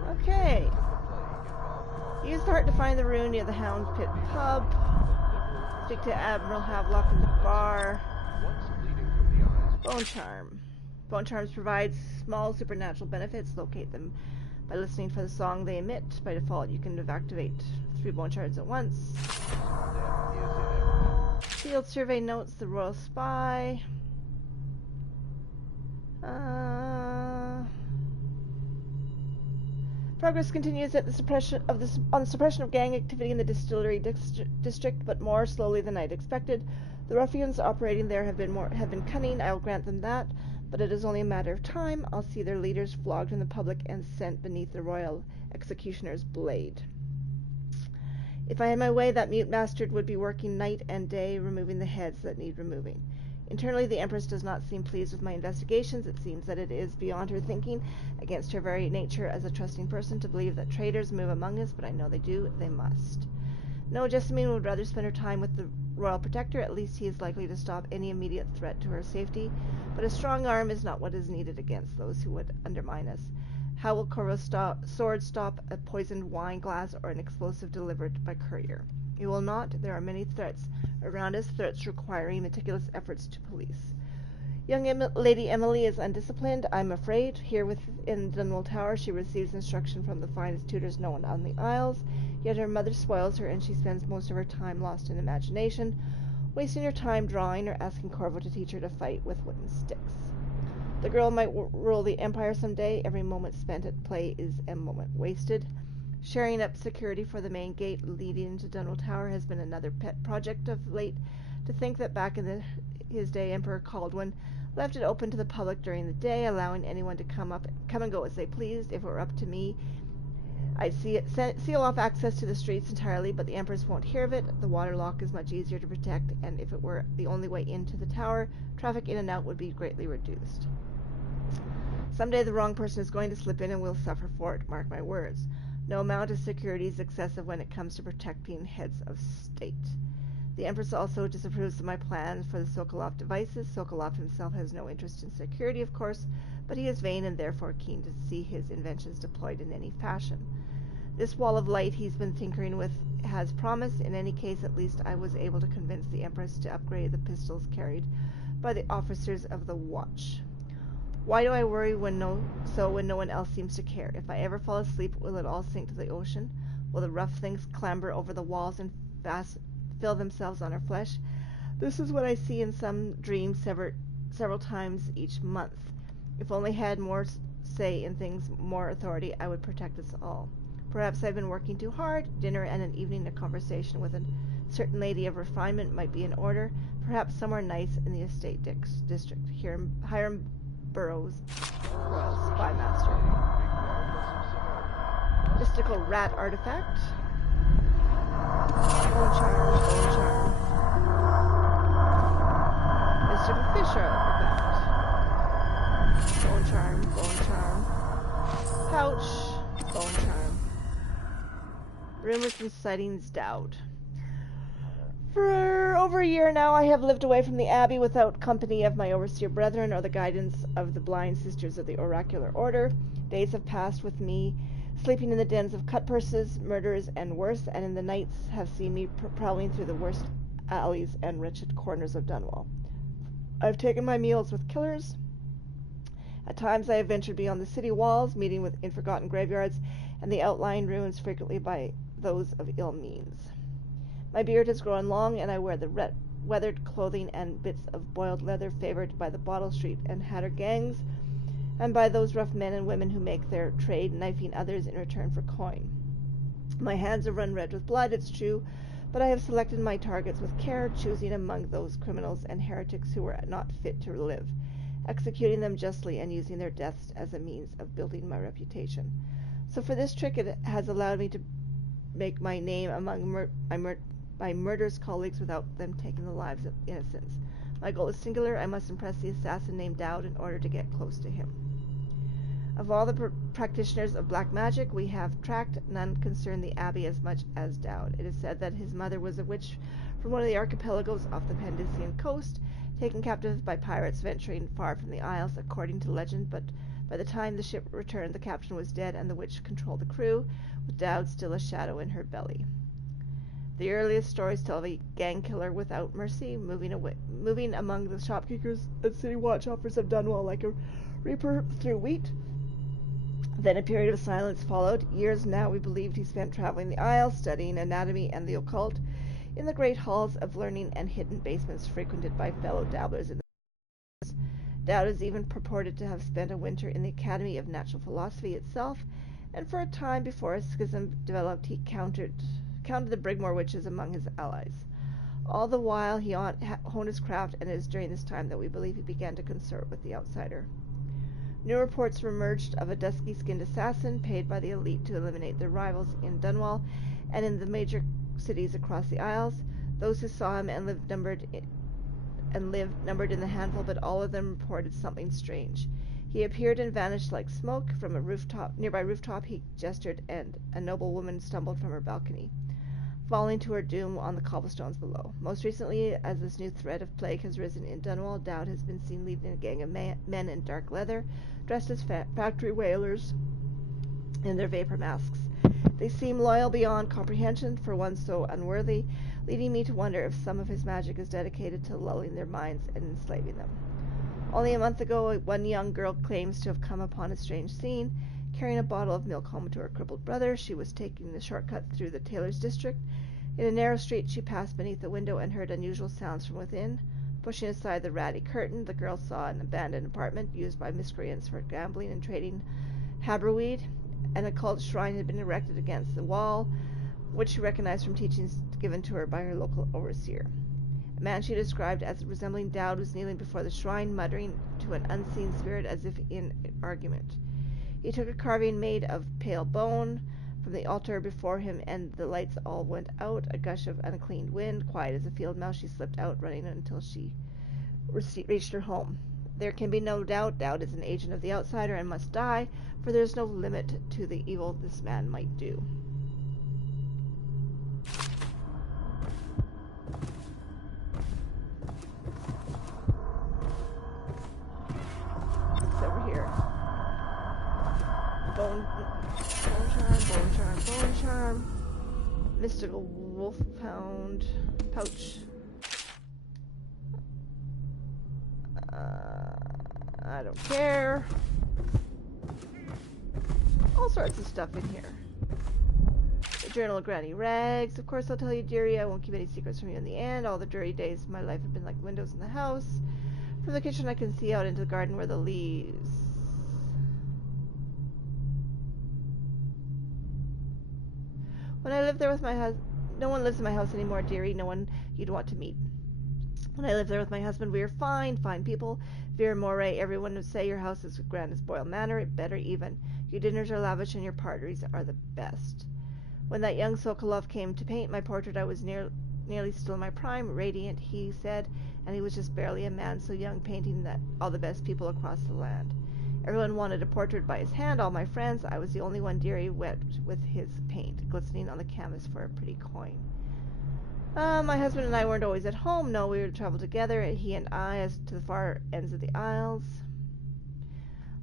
Okay. Use the heart to find the rune near the Hound Pit pub. Speak to Admiral Havelock in the bar. Bone Charm. Bone Charms provide small supernatural benefits. Locate them by listening for the song they emit. By default, you can activate 3 Bone Charms at once. Field survey notes the royal spy. Progress continues at the suppression of gang activity in the distillery district, but more slowly than I'd expected. The ruffians operating there have been cunning, I'll grant them that, but it is only a matter of time. I'll see their leaders flogged in the public and sent beneath the royal executioner's blade. If I had my way, that mute bastard would be working night and day, removing the heads that need removing. Internally, the Empress does not seem pleased with my investigations. It seems that it is beyond her thinking, against her very nature as a trusting person, to believe that traitors move among us, but I know they do. They must. No, Jessamine would rather spend her time with the Royal Protector. At least he is likely to stop any immediate threat to her safety. But a strong arm is not what is needed against those who would undermine us. How will Corvo's sword stop a poisoned wine glass or an explosive delivered by courier? It will not. There are many threats around us, threats requiring meticulous efforts to police. Young Lady Emily is undisciplined, I'm afraid. Here within Dunwall Tower, she receives instruction from the finest tutors known on the Isles, yet her mother spoils her, and she spends most of her time lost in imagination, wasting her time drawing or asking Corvo to teach her to fight with wooden sticks. The girl might rule the Empire someday. Every moment spent at play is a moment wasted. Sharing up security for the main gate leading into Dunwall Tower has been another pet project of late. To think that back in his day, Emperor Caldwin left it open to the public during the day, allowing anyone to come and go as they pleased. If it were up to me, I'd seal off access to the streets entirely, but the Empress won't hear of it. The water lock is much easier to protect, and if it were the only way into the tower, traffic in and out would be greatly reduced. Someday the wrong person is going to slip in and we'll suffer for it, mark my words. No amount of security is excessive when it comes to protecting heads of state. The Empress also disapproves of my plans for the Sokolov devices. Sokolov himself has no interest in security, of course, but he is vain and therefore keen to see his inventions deployed in any fashion. This wall of light he's been tinkering with has promise. In any case, at least I was able to convince the Empress to upgrade the pistols carried by the officers of the Watch. Why do I worry when no one else seems to care? If I ever fall asleep, will it all sink to the ocean? Will the rough things clamber over the walls and fill themselves on our flesh? This is what I see in some dreams several times each month. If only had more say in things, more authority, I would protect us all. Perhaps I've been working too hard. Dinner and an evening, a conversation with a certain lady of refinement might be in order. Perhaps somewhere nice in the estate district. Hiram Burroughs, Royal Spy Master. Mystical rat artifact. Bone charm, bone charm. Mystical fish artifact. Bone charm, bone charm. Pouch, bone charm. Rumors and sightings doubt. For over a year now, I have lived away from the Abbey without company of my overseer brethren or the guidance of the blind sisters of the oracular order. Days have passed with me, sleeping in the dens of cut-purses, murderers, and worse, and in the nights have seen me prowling through the worst alleys and wretched corners of Dunwall. I have taken my meals with killers. At times I have ventured beyond the city walls, meeting in forgotten graveyards and the outlying ruins frequently by those of ill means. My beard has grown long, and I wear the weathered clothing and bits of boiled leather favored by the Bottle Street and Hatter gangs, and by those rough men and women who make their trade knifing others in return for coin. My hands have run red with blood, it's true, but I have selected my targets with care, choosing among those criminals and heretics who were not fit to live, executing them justly and using their deaths as a means of building my reputation. So for this trick it has allowed me to make my name among my murderous colleagues without them taking the lives of innocents. My goal is singular. I must impress the assassin named Dowd in order to get close to him. Of all the practitioners of black magic we have tracked, none concern the Abbey as much as Dowd. It is said that his mother was a witch from one of the archipelagos off the Pandician coast, taken captive by pirates venturing far from the Isles, according to legend, but by the time the ship returned, the captain was dead and the witch controlled the crew, with Dowd still a shadow in her belly. The earliest stories tell of a gang killer without mercy, moving among the shopkeepers and city watch offers of Dunwall like a reaper through wheat. Then a period of silence followed. Years now we believed he spent traveling the Isles, studying anatomy and the occult. in the great halls of learning and hidden basements frequented by fellow dabblers in the Dowd is even purported to have spent a winter in the Academy of Natural Philosophy itself, and for a time before a schism developed he counted the Brigmore witches among his allies. All the while he honed his craft, and it is during this time that we believe he began to consort with the outsider. New reports were emerged of a dusky-skinned assassin paid by the elite to eliminate their rivals in Dunwall and in the major cities across the Isles. Those who saw him and lived numbered in the handful, but all of them reported something strange. He appeared and vanished like smoke. From a nearby rooftop he gestured, and a noble woman stumbled from her balcony, falling to her doom on the cobblestones below. Most recently, as this new threat of plague has risen in Dunwall, Dowd has been seen leading a gang of men in dark leather, dressed as factory whalers in their vapor masks. They seem loyal beyond comprehension for one so unworthy, leading me to wonder if some of his magic is dedicated to lulling their minds and enslaving them. Only a month ago, one young girl claims to have come upon a strange scene. Carrying a bottle of milk home to her crippled brother, she was taking the shortcut through the tailor's district. In a narrow street, she passed beneath the window and heard unusual sounds from within. Pushing aside the ratty curtain, the girl saw an abandoned apartment used by miscreants for gambling and trading haberweed. An occult shrine had been erected against the wall, which she recognized from teachings given to her by her local overseer. A man she described as resembling Dowd was kneeling before the shrine, muttering to an unseen spirit as if in argument. He took a carving made of pale bone from the altar before him, and the lights all went out. A gush of unclean wind, quiet as a field mouse, she slipped out, running until she reached her home. There can be no doubt Dowd is an agent of the outsider and must die, for there is no limit to the evil this man might do. What's over here? Bone charm. Mystical wolf pouch. I don't care. All sorts of stuff in here. The Journal of Granny Rags. Of course, I'll tell you, dearie, I won't keep any secrets from you in the end. All the dreary days of my life have been like windows in the house. From the kitchen I can see out into the garden where the leaves... When I lived there with my husband... No one lives in my house anymore, dearie. No one you'd want to meet. When I lived there with my husband, we were fine people. Vera Moray, everyone would say your house is grand as Boyle Manor, better even. Your dinners are lavish and your parties are the best. When that young Sokolov came to paint my portrait, I was nearly still in my prime, radiant, he said, and he was just barely a man, so young, painting that all the best people across the land. Everyone wanted a portrait by his hand, all my friends. I was the only one, dearie, wet with his paint, glistening on the canvas for a pretty coin. My husband and I weren't always at home. No, we would travel together, he and I, as to the far ends of the Isles,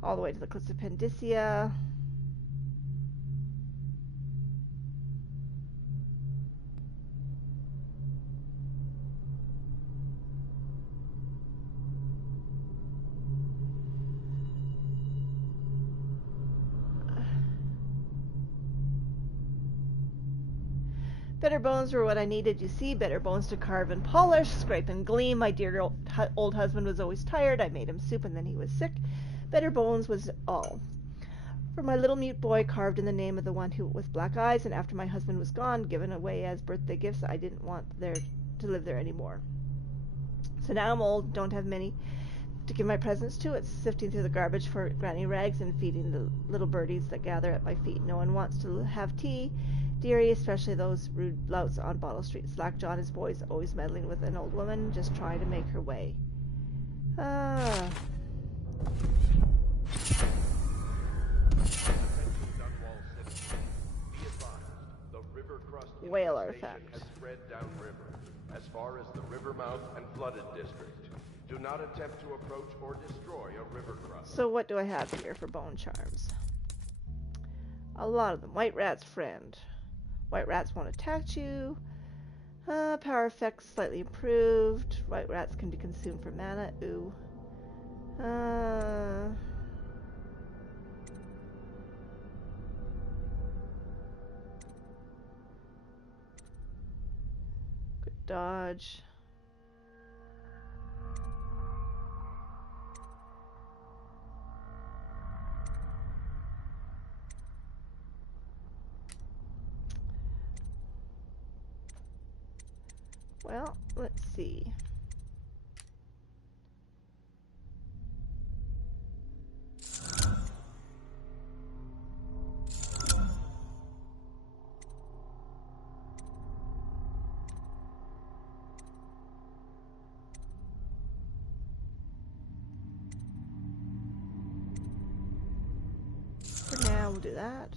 all the way to the cliffs of Pendicia. Better bones were what I needed, you see. Better bones to carve and polish, scrape and gleam. My dear old husband was always tired. I made him soup and then he was sick. Better bones was all. For my little mute boy, carved in the name of the one who with black eyes, and after my husband was gone, given away as birthday gifts, I didn't want to live there anymore. So now I'm old, don't have many to give my presents to. It's sifting through the garbage for Granny Rags and feeding the little birdies that gather at my feet. No one wants to have tea, dearie, especially those rude louts on Bottle Street. Slackjaw and his boys always meddling with an old woman, just trying to make her way. Whale artifact. Has spread downriver, as far as the river mouth and flooded district. Do not attempt to approach or destroy a river crossing. So what do I have here for bone charms? A lot of them. White Rat's friend. White rats won't attack you. Power effects slightly improved. White rats can be consumed for mana. Ooh. dodge. Well, let's see. For now, we'll do that.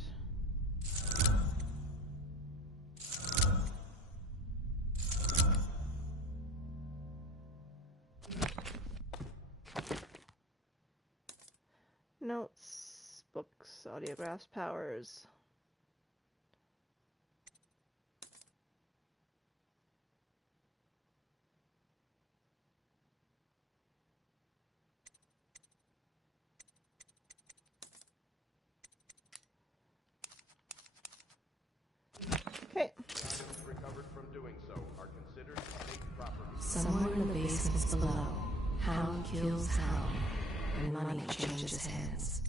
Notes, books, audiographs, powers. Okay. Items recovered from doing so are considered state property. Somewhere in the basements below, Hound kills Hound, and money changes hands.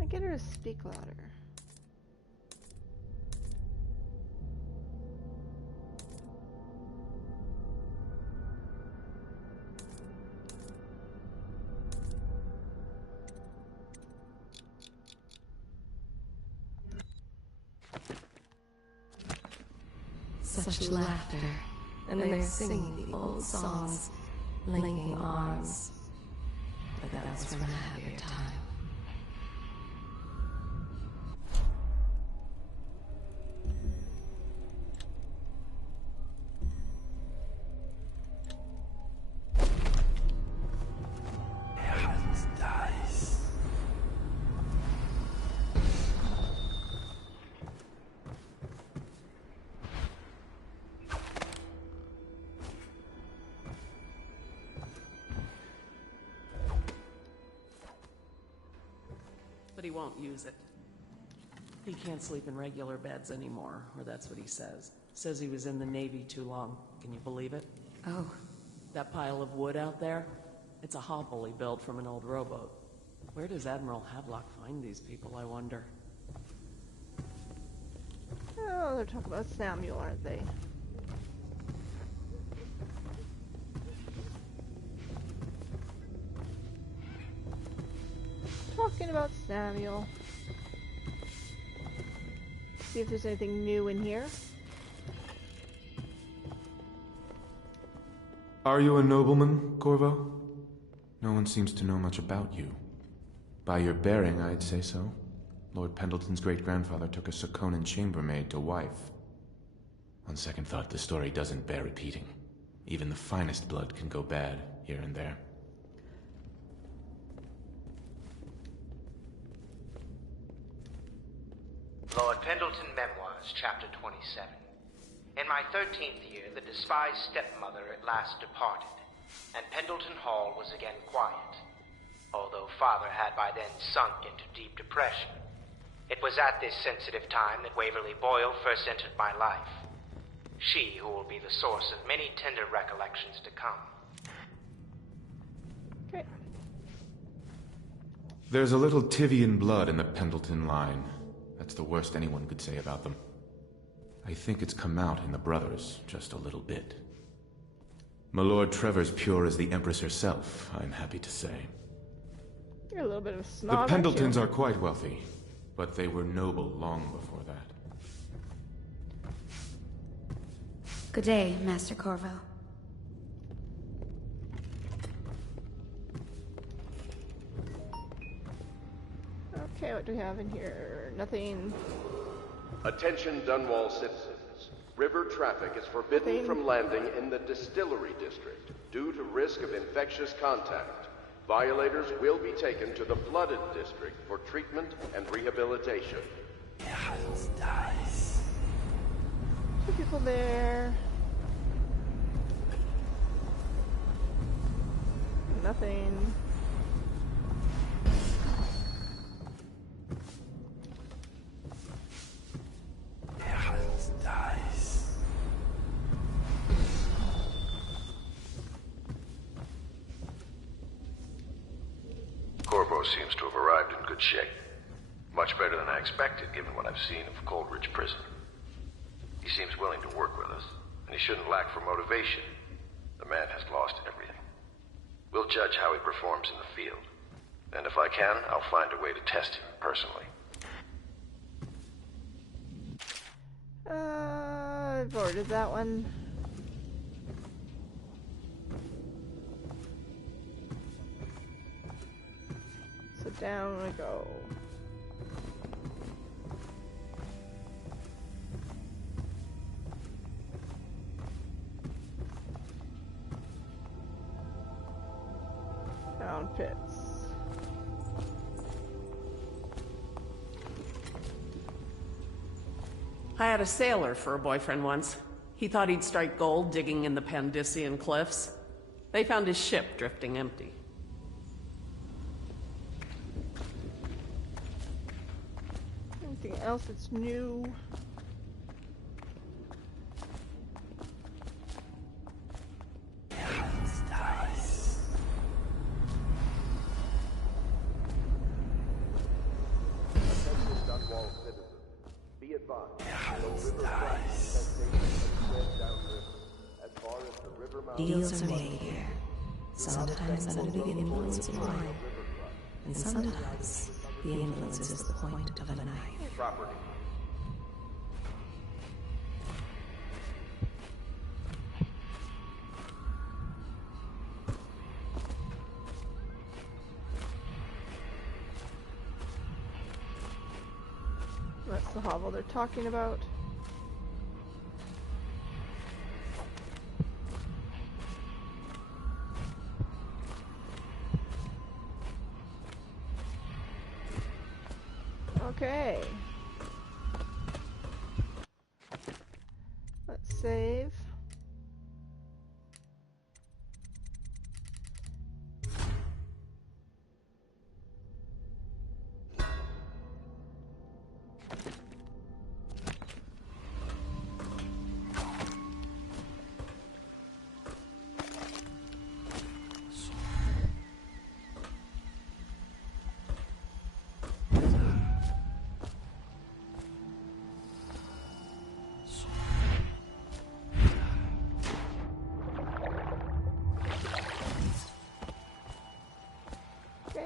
I get her to speak louder. Such laughter, and they're singing the old songs, linking arms. But that was from a happier time. But he won't use it. He can't sleep in regular beds anymore, or that's what he says. Says he was in the Navy too long. Can you believe it? Oh. That pile of wood out there? It's a hovel he built from an old rowboat. Where does Admiral Havelock find these people, I wonder? Oh, they're talking about Samuel, aren't they? Talking about Samuel. See if there's anything new in here. Are you a nobleman, Corvo? No one seems to know much about you. By your bearing, I'd say so. Lord Pendleton's great-grandfather took a Sokonan chambermaid to wife. On second thought, the story doesn't bear repeating. Even the finest blood can go bad, here and there. Lord Pendleton Memoirs, Chapter 27. In my 13th year, the despised stepmother at last departed, and Pendleton Hall was again quiet, although Father had by then sunk into deep depression. It was at this sensitive time that Waverly Boyle first entered my life. She who will be the source of many tender recollections to come. Okay. There's a little Tivian blood in the Pendleton line. That's the worst anyone could say about them. I think it's come out in the brothers, just a little bit. My Lord Trevor's pure as the Empress herself, I'm happy to say. You're a little bit of a The snob, Pendletons aren't are quite wealthy, but they were noble long before that. Good day, Master Corvo. Okay, what do we have in here? Nothing. Attention Dunwall citizens. River traffic is forbidden from landing in the Distillery District due to risk of infectious contact. Violators will be taken to the Flooded District for treatment and rehabilitation. Two people there. Nothing. Corvo seems to have arrived in good shape. Much better than I expected, given what I've seen of Coldridge Prison. He seems willing to work with us, and he shouldn't lack for motivation. The man has lost everything. We'll judge how he performs in the field. And if I can, I'll find a way to test him personally. I've ordered that one. So down we go. Down pits. I had a sailor for a boyfriend once. He thought he'd strike gold digging in the Pandician cliffs. They found his ship drifting empty. Anything else that's new? Deals are made here, sometimes under the influence of wine, and sometimes the influence is the point of a knife. Property. That's the hovel they're talking about. Okay. Let's save.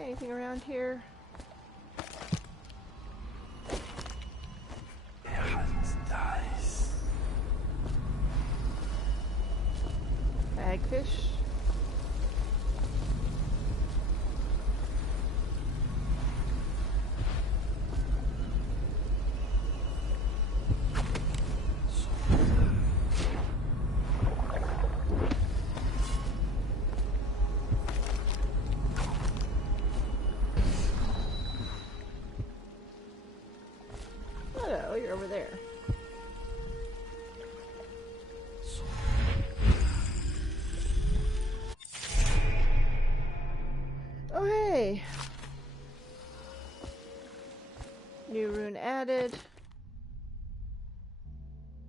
Anything around here? Hagfish. Hello, you're over there. Oh, hey. New rune added.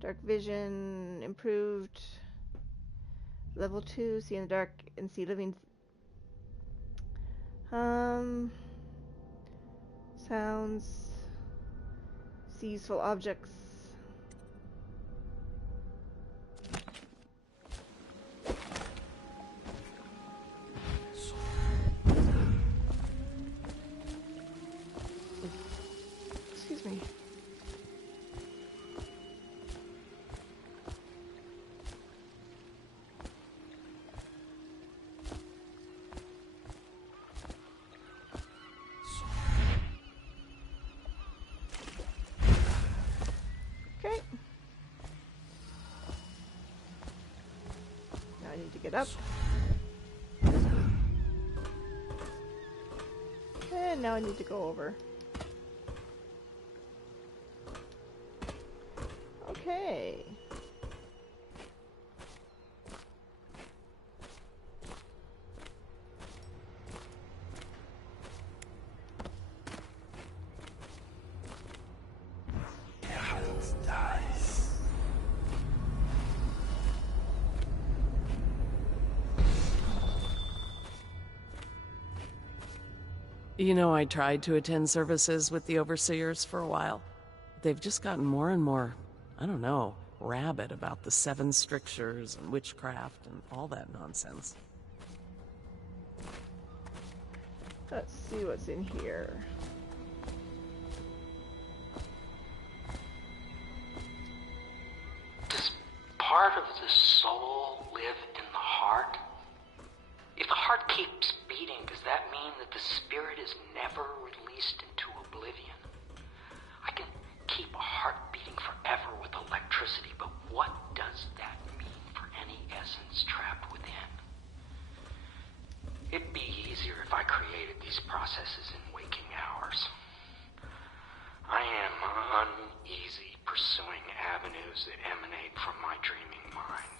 Dark vision improved. Level 2, see in the dark and see living. Sounds. See useful objects. Excuse me. Okay. Now I need to get up. And now I need to go over. Okay. You know, I tried to attend services with the overseers for a while. They've just gotten more and more, I don't know, rabid about the 7 strictures and witchcraft and all that nonsense. Let's see what's in here. Does part of the soul live in the heart? If the heart keeps beating, does that mean that the spirit is never released into oblivion? I can keep a heart beating forever with electricity, but what does that mean for any essence trapped within? It'd be easier if I created these processes in waking hours. I am uneasy pursuing avenues that emanate from my dreaming mind.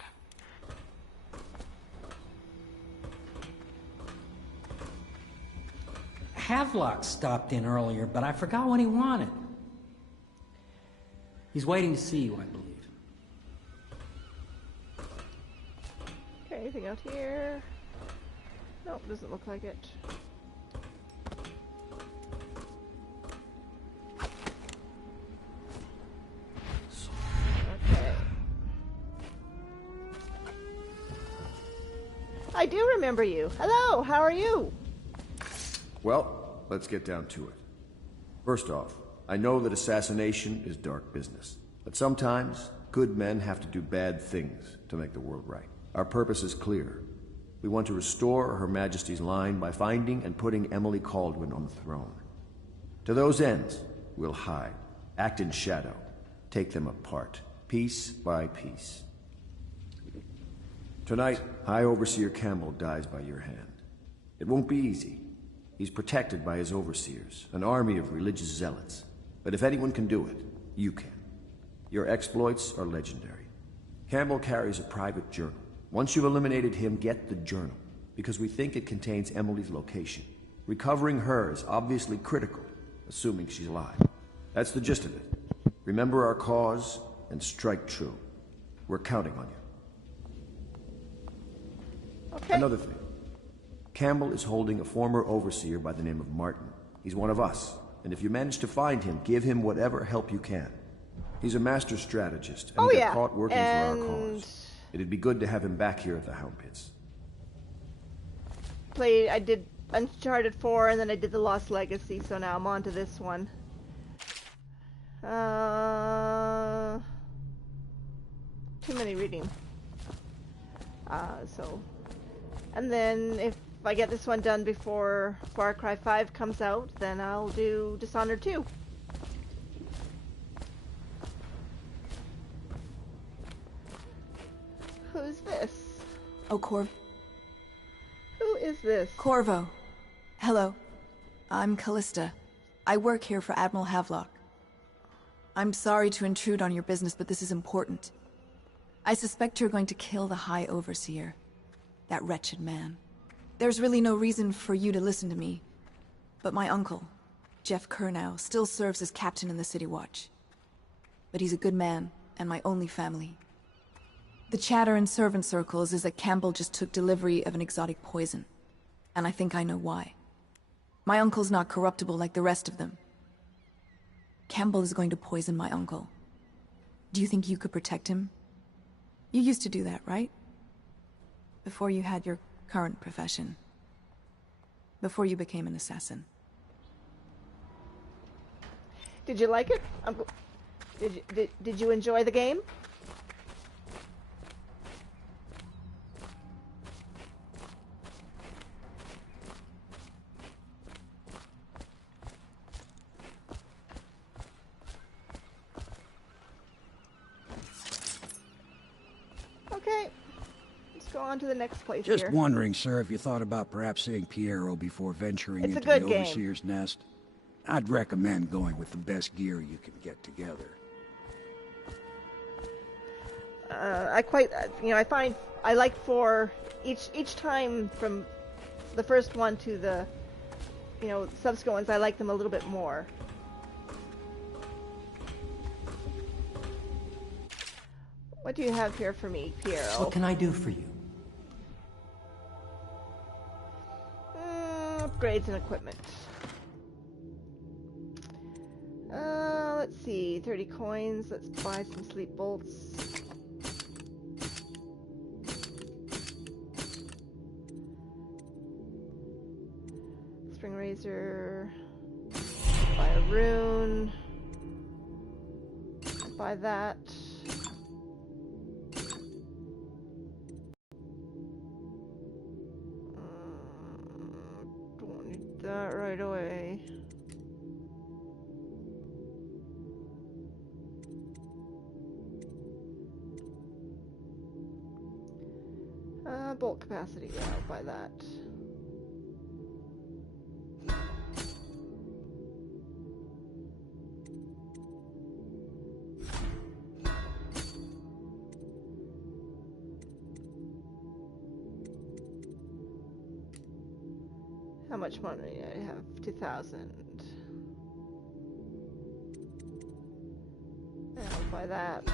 Havelock stopped in earlier, but I forgot what he wanted. He's waiting to see you, I believe. Okay, anything out here? Nope, doesn't look like it. Okay. I do remember you. Hello, how are you? Well, let's get down to it. First off, I know that assassination is dark business, but sometimes good men have to do bad things to make the world right. Our purpose is clear. We want to restore Her Majesty's line by finding and putting Emily Kaldwin on the throne. To those ends, we'll hide, act in shadow, take them apart, piece by piece. Tonight, High Overseer Campbell dies by your hand. It won't be easy. He's protected by his overseers, an army of religious zealots. But if anyone can do it, you can. Your exploits are legendary. Campbell carries a private journal. Once you've eliminated him, get the journal, because we think it contains Emily's location. Recovering her is obviously critical, assuming she's alive. That's the gist of it. Remember our cause and strike true. We're counting on you. Okay. Another thing. Campbell is holding a former overseer by the name of Martin. He's one of us, and if you manage to find him, give him whatever help you can. He's a master strategist, and he got caught working for our cause. It'd be good to have him back here at the Hound Pits. I did Uncharted 4, and then I did The Lost Legacy, so now I'm on to this one. Too many reading. And then if I get this one done before Far Cry 5 comes out, then I'll do Dishonored 2. Who's this? Oh, Who is this? Corvo. Hello. I'm Callista. I work here for Admiral Havelock. I'm sorry to intrude on your business, but this is important. I suspect you're going to kill the High Overseer. That wretched man. There's really no reason for you to listen to me. But my uncle, Jeff Kernow, still serves as captain in the City Watch. But he's a good man, and my only family. The chatter in servant circles is that Campbell just took delivery of an exotic poison. And I think I know why. My uncle's not corruptible like the rest of them. Campbell is going to poison my uncle. Do you think you could protect him? You used to do that, right? Before you had your current profession. Before you became an assassin. Did you like it? Did you enjoy the game? Okay. Let's go on to the next place Just here. wondering, sir, if you thought about perhaps seeing Piero before venturing It's a into good the game. Overseer's nest. I'd recommend going with the best gear you can get together. I find I like for each time from the first one to the, subsequent ones, I like them a little bit more. What do you have here for me, Piero? What can I do for you? Upgrades and equipment. Let's see, 30 coins. Let's buy some sleep bolts. Spring razor. Buy a rune. Buy that. Don't need that right away. Bolt capacity, yeah, I'll buy that. How much money? I have 2,000. And I'll buy that.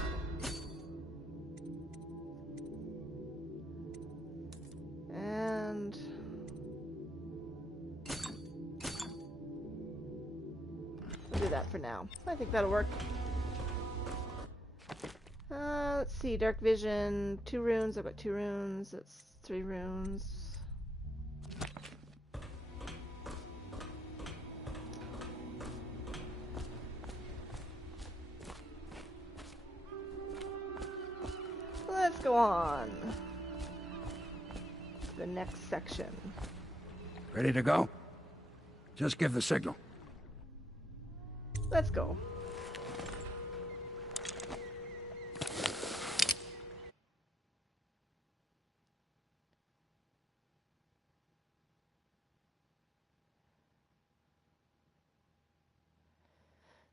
And we'll do that for now. I think that'll work. Let's see, dark vision, 2 runes. I've got 2 runes. That's 3 runes. Let's go on. The next section. Ready to go? Just give the signal. Let's go.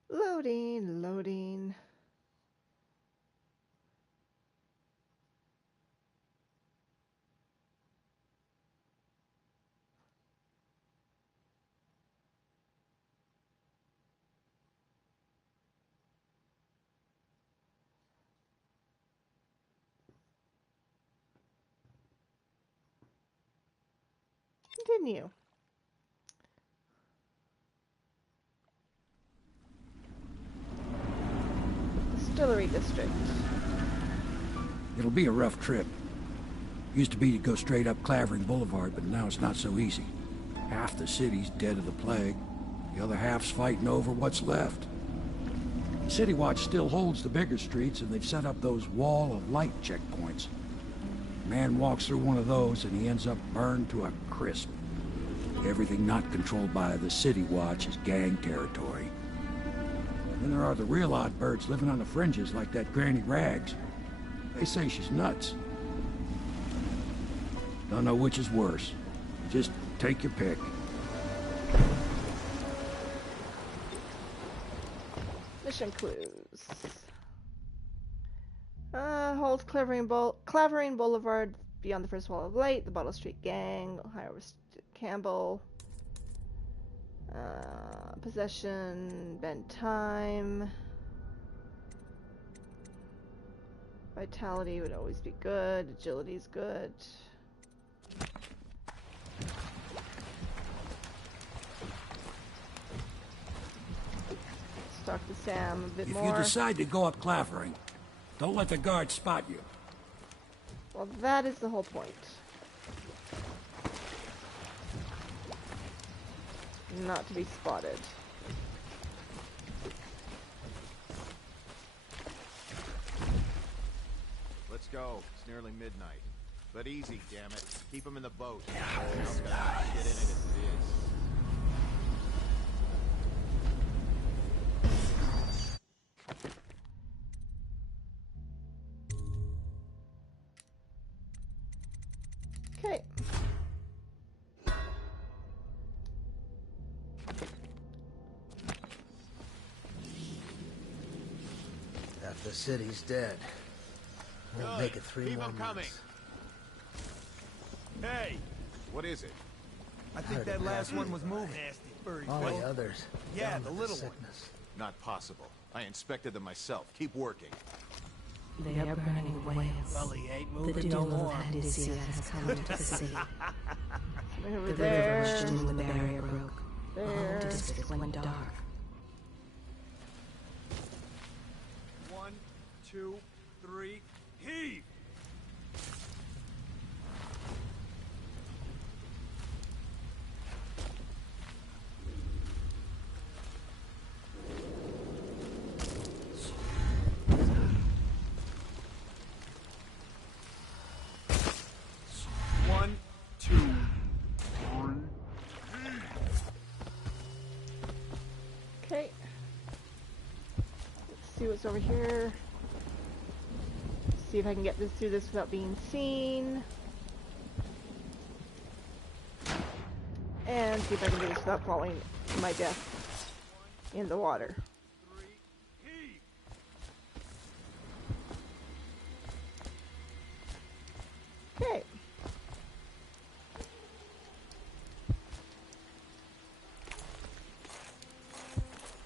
Loading, loading. Continue. Distillery District. It'll be a rough trip. Used to be to go straight up Clavering Boulevard, but now it's not so easy. Half the city's dead of the plague. The other half's fighting over what's left. The City Watch still holds the bigger streets, and they've set up those wall of light checkpoints. A man walks through one of those, and he ends up burned to a crisp. Everything not controlled by the City Watch is gang territory. Then there are the real odd birds living on the fringes like that Granny Rags. They say she's nuts. Don't know which is worse. Just take your pick. Mission clues. Hold Clavering Boulevard beyond the first wall of light. The Bottle Street Gang. Ohio Campbell. Possession. Bend time. Vitality would always be good. Agility's good. Talk to Sam a bit more. If you decide to go up Clavering, don't let the guards spot you. Well, that is the whole point. Not to be spotted. Let's go. It's nearly midnight. But easy, damn it. Keep them in the boat. Else gonna have shit in it as it is. Okay. Half the city's dead. We'll make it 3 more Keep them coming. months. Hey! What is it? I think that last one was moving. All the others. Yeah, down the with little one. sickness. Not possible. I inspected them myself. Keep working. They are burning whales. Well, he ain't The moving doom no of more. Panacea has come into the city. Over The river there. rushed in when the barrier broke. The whole There. district went dark. 2, 3, heave! One, two, three. Okay. Let's see what's over here. See if I can get this through this without being seen. And see if I can do this without falling to my death in the water. Okay.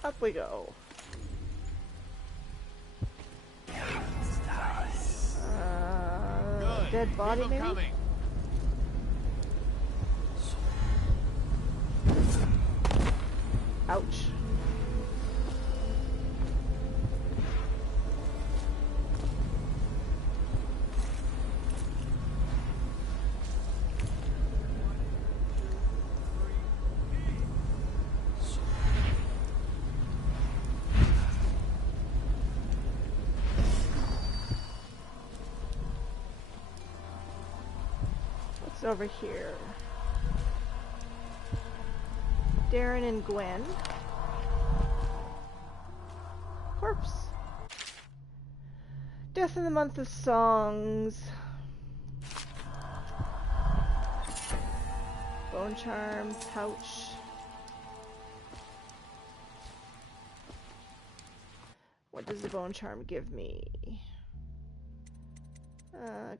Up we go. Dead body, maybe? Coming. Ouch. What's over here? Darren and Gwen. Corpse. Death in the month of songs. Bone charm, pouch. What does the bone charm give me?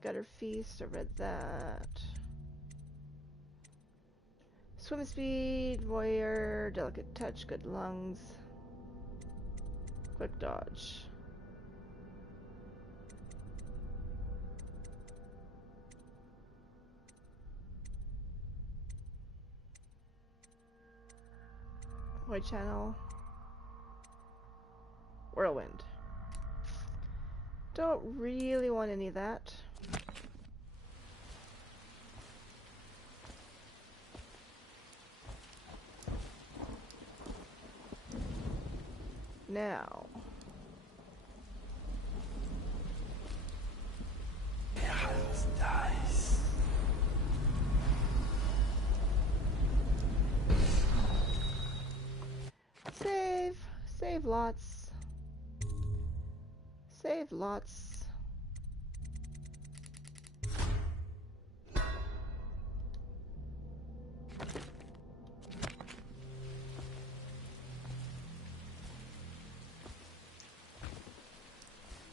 Gutter feast, I read that. Swim speed, voyeur, delicate touch, good lungs. Quick dodge. White channel. Whirlwind. Don't really want any of that. Now. Dice. Save. Save lots. Save lots.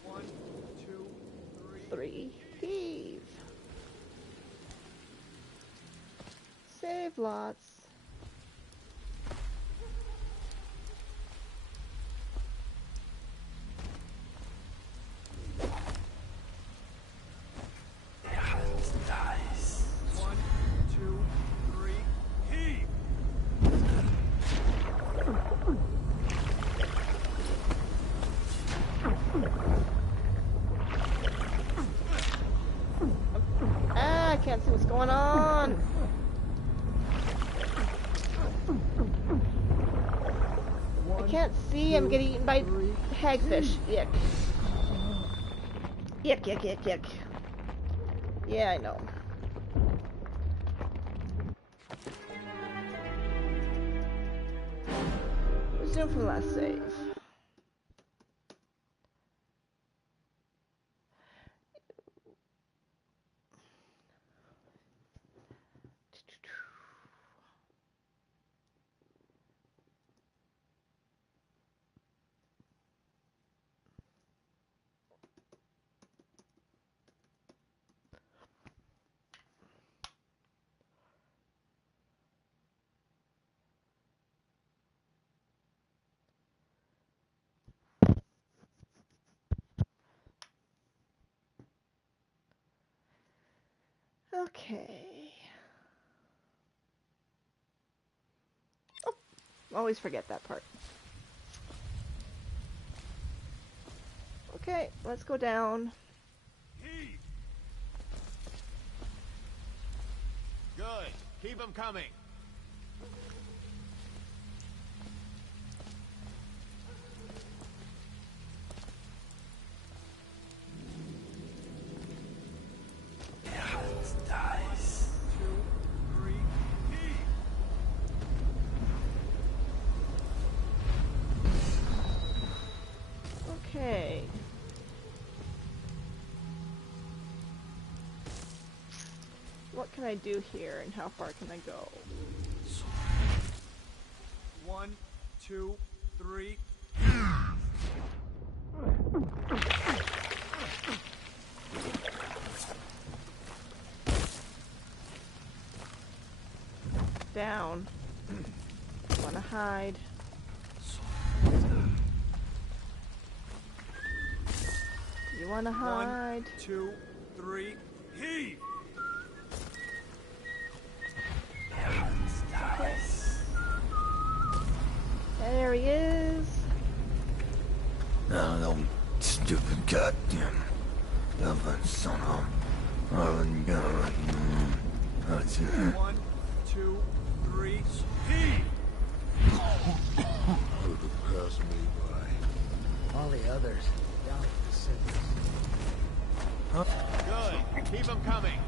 One, two, Three. Heave. Save lots. Dice. One, two, three, heave! Ah, I can't see what's going on. I can't see. I'm getting eaten by hagfish. Yuck. Yuck, yuck, yuck, yuck. Yeah, I know. Resume from last save. Okay. Oh, always forget that part. Okay, let's go down. Good. Keep them coming. Dice. 2, 3, Okay. What can I do here and how far can I go? 1, 2, 3. Down. Wanna hide. You wanna hide? 1, 2, 3. Heave! Okay. There he is. Now, no stupid goddamn government son of Harlan God. That's it. 1, 2, 3. Heave! Who could pass me by? All the others down at the city. Good. Keep them coming.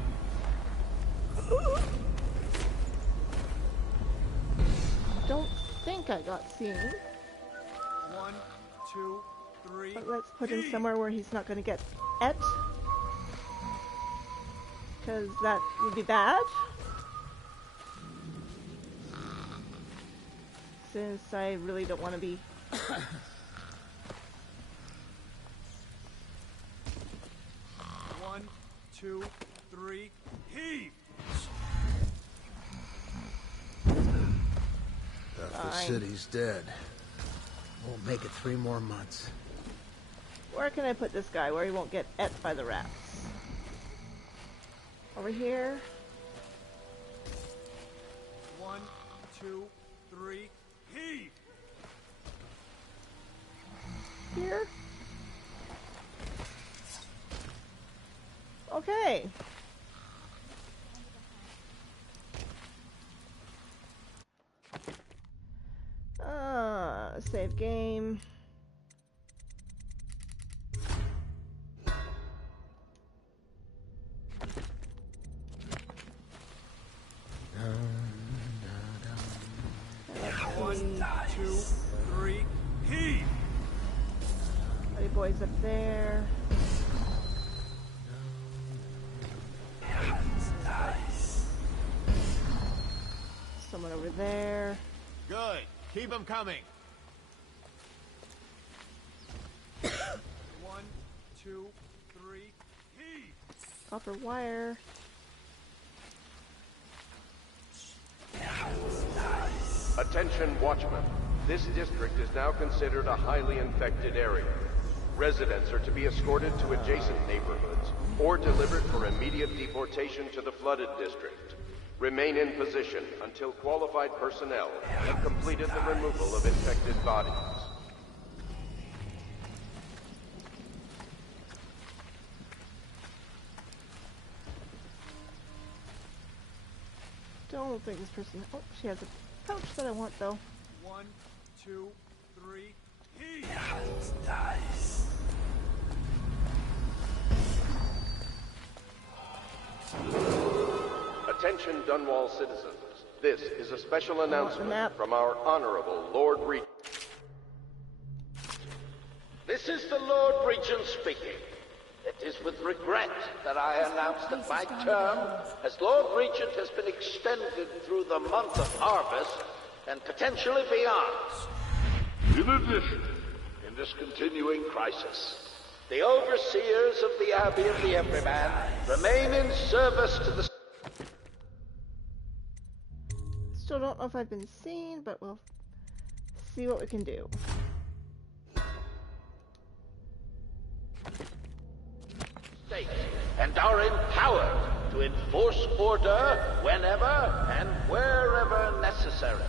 Don't think I got seen. 1, 2, 3. But let's put him somewhere where he's not going to get et. Because that would be bad. Since I really don't want to be... 1, 2, 3. Heave! Half the city's dead. Won't make it 3 more months. Where can I put this guy where he won't get et by the rats? Over here? 1, 2, 3. Heave! Here? Okay. Save game. One, 2, 3. Heave! Buddy boy's up there. Someone over there. Good. Keep them coming. 1, 2, 3. Heave! Copper wire. Attention, Watchmen. This district is now considered a highly infected area. Residents are to be escorted to adjacent neighborhoods or delivered for immediate deportation to the flooded district. Remain in position until qualified personnel have completed the removal of infected bodies. Don't think this person... Oh, she has a pouch that I want, though. 1, 2, 3. Heave! Attention, Dunwall citizens. This is a special announcement from our Honorable Lord Regent. This is the Lord Regent speaking. It is with regret that I announce that my term as Lord Regent has been extended through the month of harvest and potentially beyond. In addition, in this continuing crisis, the overseers of the Abbey of the Everyman remain in service to the... Still don't know if I've been seen, but we'll see what we can do. State and are empowered to enforce order whenever and wherever necessary.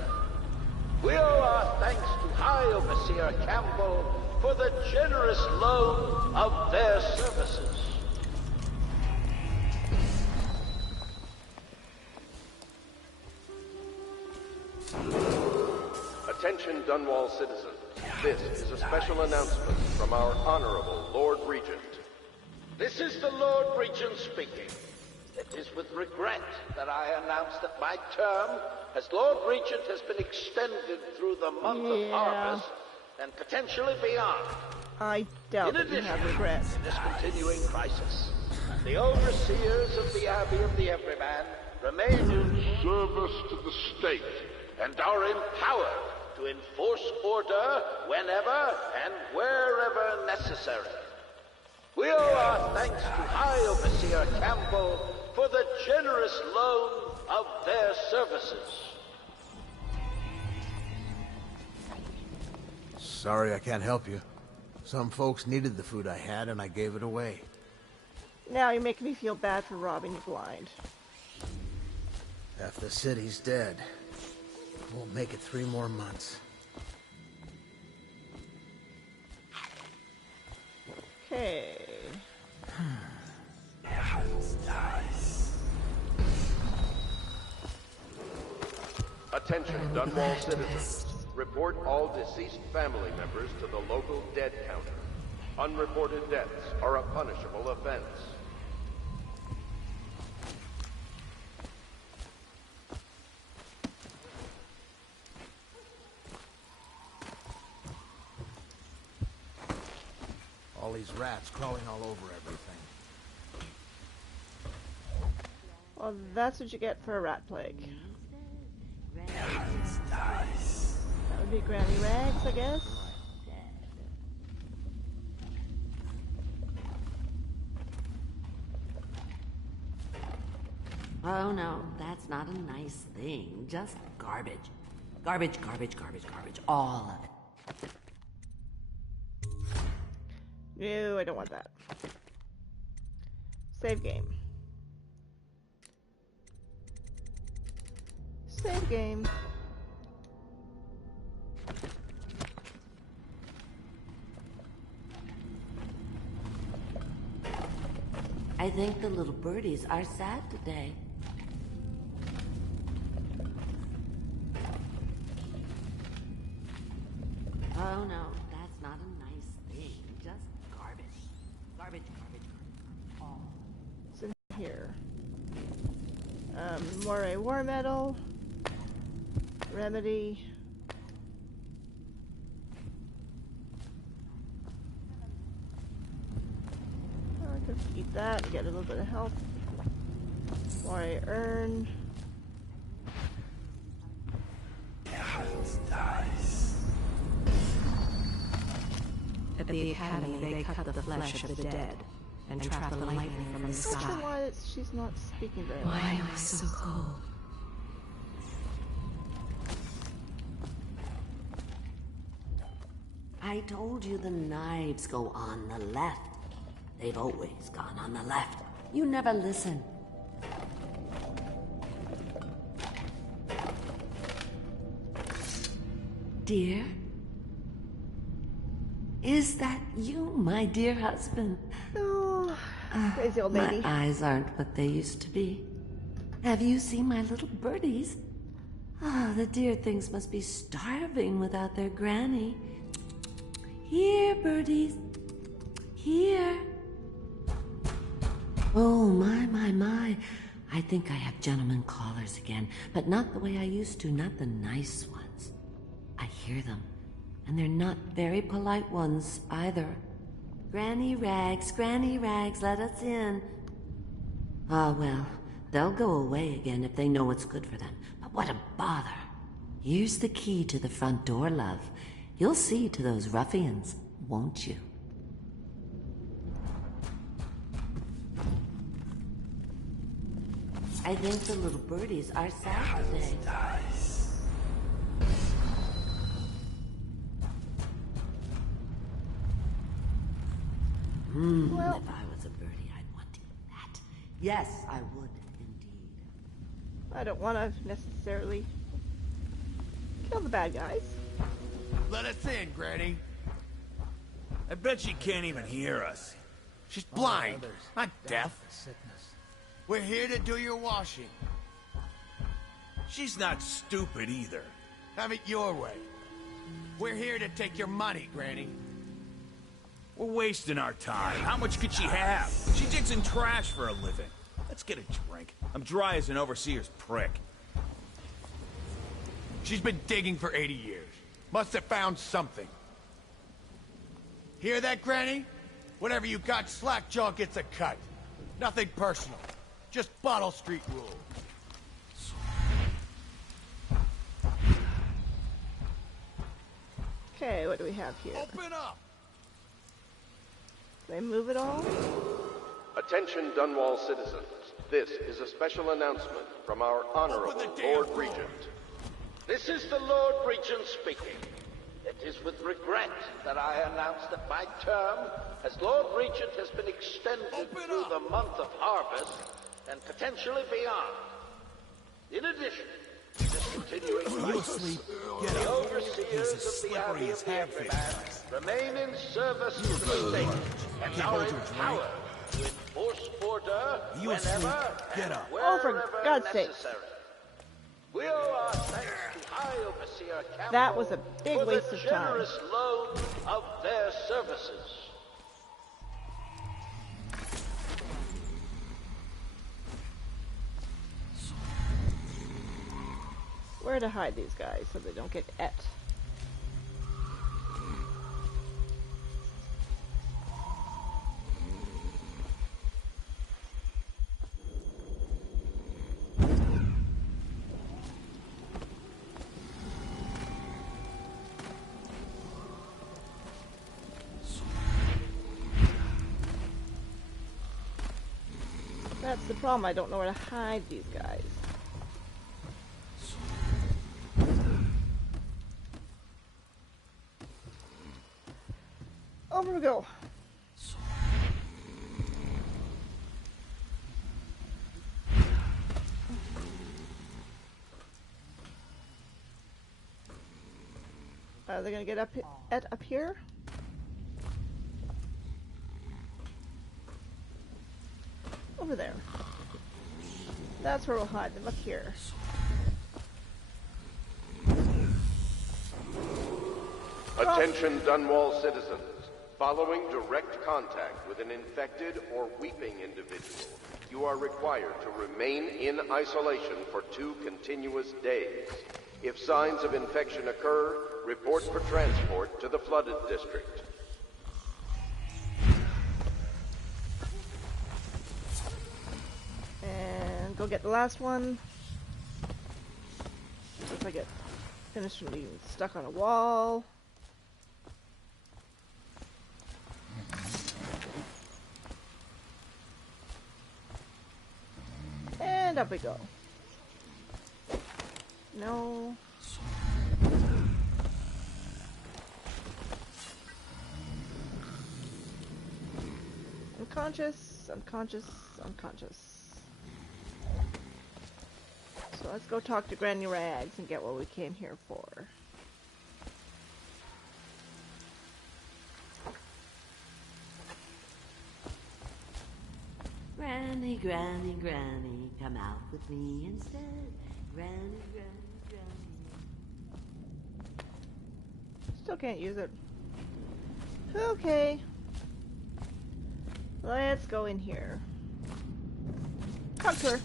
We owe our thanks to High Overseer Campbell for the generous loan of their services. Attention Dunwall citizens. This is a special announcement from our Honorable Lord Regent. This is the Lord Regent speaking. It is with regret that I announce that my term as Lord Regent has been extended through the month of harvest and potentially beyond. I doubt that you have regret. In this continuing crisis, the overseers of the Abbey of the Everyman remain in service to the state and are empowered to enforce order whenever and wherever necessary. We owe our thanks to High Overseer Campbell for the generous loan of their services. Sorry I can't help you. Some folks needed the food I had, and I gave it away. Now you're making me feel bad for robbing you blind. Half the city's dead. Won't make it 3 more months. Okay. Attention Dunwall citizens. Report all deceased family members to the local dead counter. Unreported deaths are a punishable offense. All these rats crawling all over everything. Well, that's what you get for a rat plague. That would be Granny Rags, I guess. Oh no, that's not a nice thing. Just garbage. Garbage, garbage, garbage, garbage. All of it. No, I don't want that. Save game. Save game. I think the little birdies are sad today. Oh no, that's not a nice thing. Just garbage. Garbage, garbage, garbage. All. What's in here? Moray War Medal. Remedy. I could eat that and get a little bit of health. Moray Urn. At the Academy, they cut the flesh of the dead and trap the lightning from the I'm not sky. sure why she's not speaking very well. Why am I so cold? I told you the knives go on the left. They've always gone on the left. You never listen. Dear? Is that you, my dear husband? Oh, crazy old lady. My eyes aren't what they used to be. Have you seen my little birdies? Ah, the dear things must be starving without their granny. Here, birdies. Here. Oh, my. I think I have gentlemen callers again, but not the way I used to, not the nice ones. I hear them, and they're not very polite ones either. Granny Rags, let us in. Ah, well, they'll go away again if they know what's good for them. But what a bother. Here's the key to the front door, love. You'll see to those ruffians, won't you? I think the little birdies are sad today. Well, if I was a birdie, I'd want to eat that. Yes, I would, indeed. I don't want to necessarily kill the bad guys. Let us in, Granny. I bet she can't even hear us. She's blind, not deaf. We're here to do your washing. She's not stupid either. Have it your way. We're here to take your money, Granny. We're wasting our time. How much could she have? She digs in trash for a living. Let's get a drink. I'm dry as an overseer's prick. She's been digging for 80 years. Must have found something. Hear that, Granny? Whatever you got, Slackjaw gets a cut. Nothing personal. Just Bottle Street rules. Okay, what do we have here? Open up! Can I move it all? Attention Dunwall citizens. This is a special announcement from our Honorable Lord Regent. This is the Lord Regent speaking. It is with regret that I announce that my term as Lord Regent has been extended through the month of harvest and potentially beyond. In addition, this continuing crisis, the overseers of the Abbey of the Everyman remain in service to the state and are empowered to enforce order whenever and wherever God's sake. necessary. We owe our thanks to High Overseer Campbell That was a big for waste the of time. generous loan of their services. Where to hide these guys so they don't get et. That's the problem, I don't know where to hide these guys. Over we go. Are they gonna get up here? Over there. That's where we'll hide them, up here. Attention Dunwall citizens. Following direct contact with an infected or weeping individual, you are required to remain in isolation for 2 continuous days. If signs of infection occur, report for transport to the flooded district. And go get the last one. See if I get finished from being stuck on a wall. And up we go. No. Unconscious, unconscious, unconscious. So let's go talk to Granny Rags and get what we came here for. Granny, Granny, Granny, come out with me instead. Granny, Granny, Granny. Still can't use it. Okay. Let's go in here. Talk to her.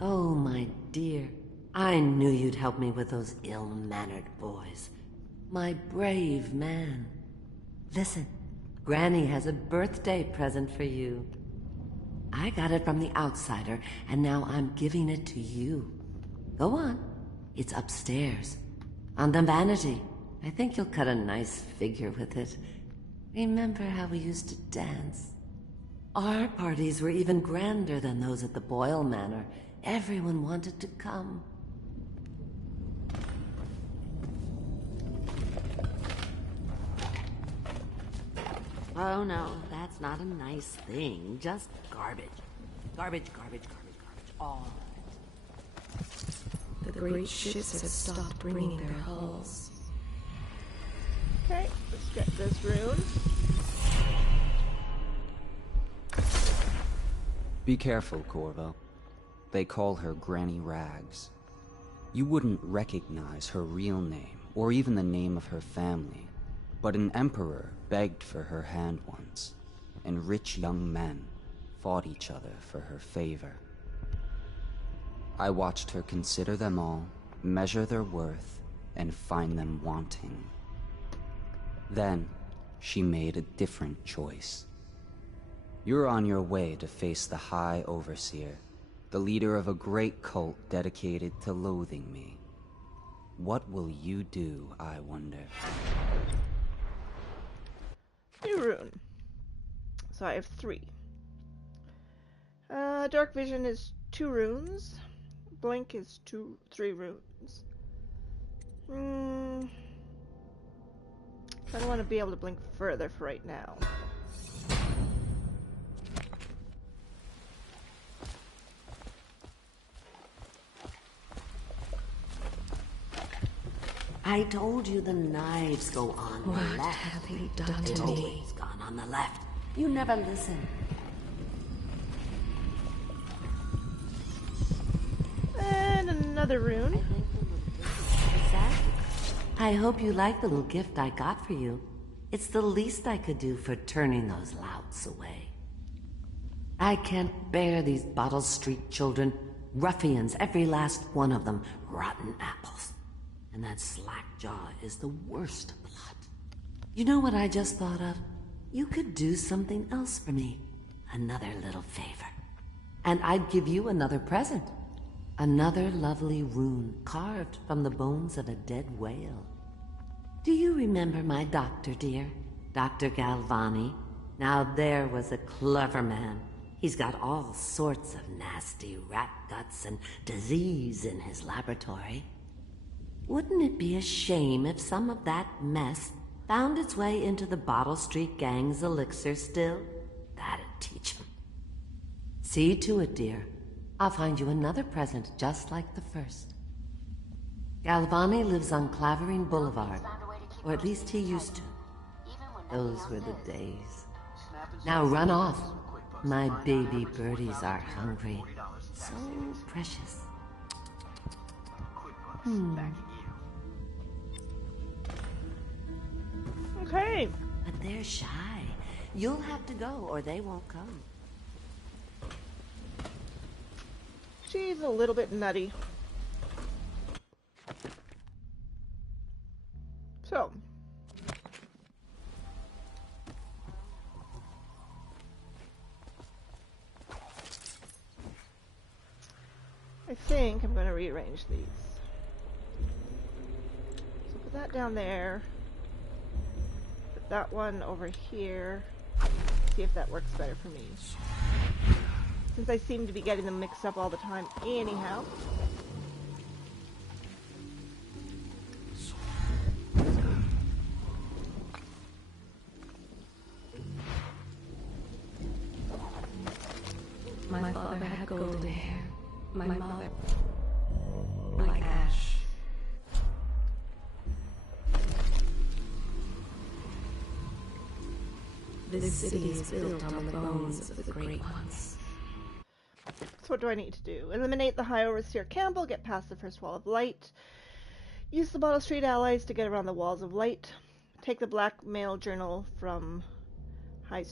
Oh, my dear. I knew you'd help me with those ill-mannered boys. My brave man. Listen, Granny has a birthday present for you. I got it from the outsider, and now I'm giving it to you. Go on. It's upstairs. On the vanity. I think you'll cut a nice figure with it. Remember how we used to dance? Our parties were even grander than those at the Boyle Manor. Everyone wanted to come. Oh no, that's not a nice thing. Just garbage. Garbage, garbage, garbage, garbage. All of it. The great ships have stopped bringing their hulls. Okay, let's get this rune. Be careful, Corvo. They call her Granny Rags. You wouldn't recognize her real name, or even the name of her family, but an emperor begged for her hand once, and rich young men fought each other for her favor. I watched her consider them all, measure their worth, and find them wanting. Then, she made a different choice. You're on your way to face the High Overseer, the leader of a great cult dedicated to loathing me. What will you do, I wonder? New rune. So I have 3. Dark Vision is 2 runes. Blink is 3 runes. I don't want to be able to blink further for right now. I told you the knives go on the left. What have you done They've to me? always gone on the left. You never listen. And another rune. I hope you like the little gift I got for you. It's the least I could do for turning those louts away. I can't bear these Bottle Street children. Ruffians, every last one of them. Rotten apples. And that slack-jaw is the worst of the lot. You know what I just thought of? You could do something else for me. Another little favor. And I'd give you another present. Another lovely rune carved from the bones of a dead whale. Do you remember my doctor, dear? Dr. Galvani? Now there was a clever man. He's got all sorts of nasty rat guts and disease in his laboratory. Wouldn't it be a shame if some of that mess found its way into the Bottle Street Gang's elixir still? That'd teach him. See to it, dear. I'll find you another present just like the first. Galvani lives on Clavering Boulevard, or at least he used to. Those were the days. Now run off. My baby birdies are hungry. So precious. Okay. But they're shy. You'll have to go, or they won't come. She's a little bit nutty. So. I think I'm going to rearrange these. So put that down there. Put that one over here. See if that works better for me. Since I seem to be getting them mixed up all the time anyhow. My father had golden hair. My mother, like ash. This city is built on the bones of the great ones. So what do I need to do? Eliminate the High Overseer Campbell, get past the first wall of light. Use the Bottle Street allies to get around the walls of light. Take the blackmail journal from High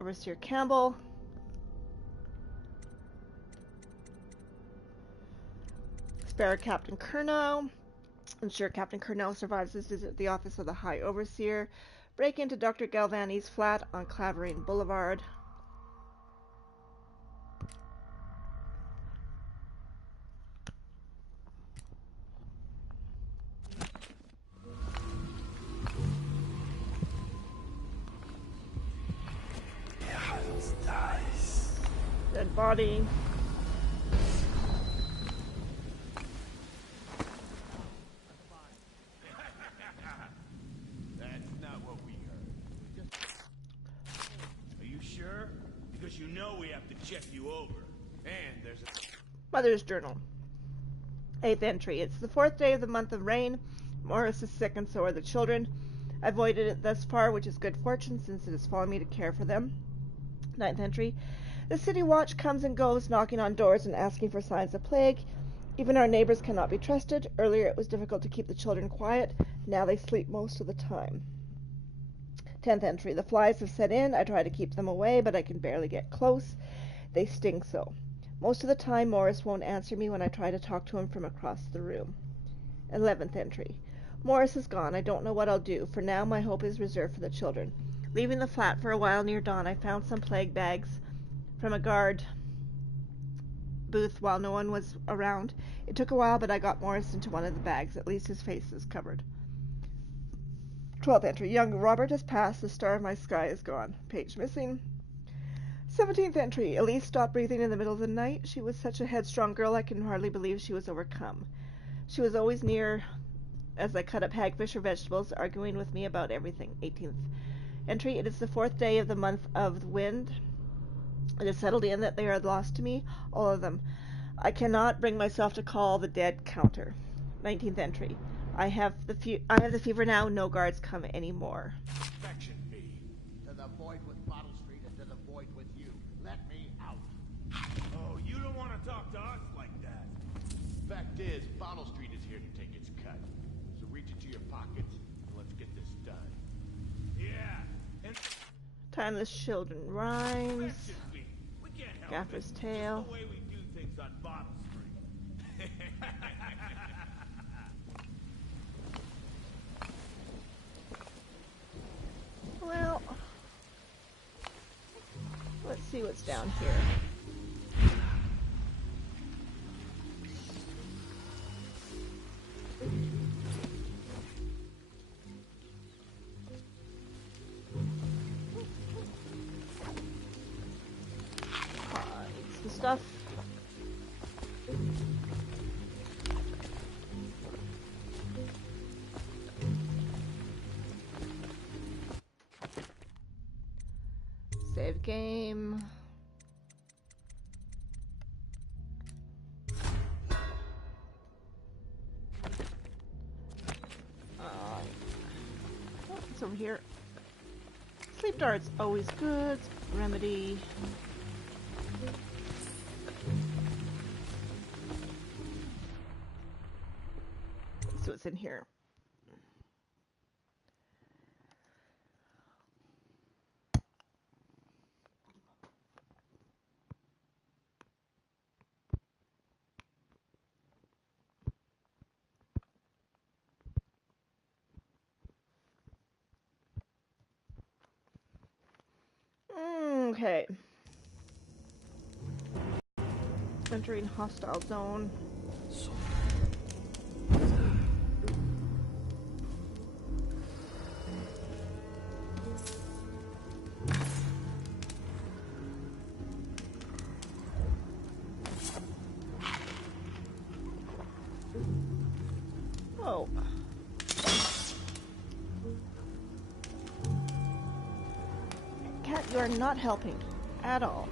Overseer Campbell. Spare Captain Curnow. Ensure Captain Curnow survives his visit at the office of the High Overseer. Break into Dr. Galvani's flat on Clavering Boulevard. Yeah, those dice. Dead body. You know we have to check you over. And there's a... Mother's Journal. 8th entry. It's the 4th day of the month of rain. Morris is sick and so are the children. I avoided it thus far, which is good fortune since it has fallen me to care for them. 9th entry. The city watch comes and goes, knocking on doors and asking for signs of plague. Even our neighbors cannot be trusted. Earlier it was difficult to keep the children quiet. Now they sleep most of the time. 10th entry. The flies have set in. I try to keep them away, but I can barely get close. They sting so. Most of the time Morris won't answer me when I try to talk to him from across the room. 11th entry. Morris is gone. I don't know what I'll do. For now my hope is reserved for the children. Leaving the flat for a while near dawn, I found some plague bags from a guard booth while no one was around. It took a while, but I got Morris into one of the bags. At least his face is covered. 12th entry. Young Robert has passed. The star of my sky is gone. Page missing. 17th entry. Elise stopped breathing in the middle of the night. She was such a headstrong girl I can hardly believe she was overcome. She was always near as I cut up hagfish or vegetables, arguing with me about everything. 18th entry. It is the 4th day of the month of the wind. It is settled in that they are lost to me, all of them. I cannot bring myself to call the dead counter. 19th entry. I have the fever now. No guards come anymore. Section B. To the void with Bottle Street and to the void with you. Let me out. Oh, you don't want to talk to us like that. Fact is, Bottle Street is here to take its cut. So reach into your pockets and let's get this done. Yeah. And Timeless Children Rhymes. Section B. We can't help Gaffer's it. Tale. Just the way we do things on Bottle Street. Well, let's see what's down here. Some stuff. Save game. What's over here? Sleep dart's always good. Remedy. Let's see what's in here. Okay. Entering hostile zone. Oh. Cat, you are not helping at all.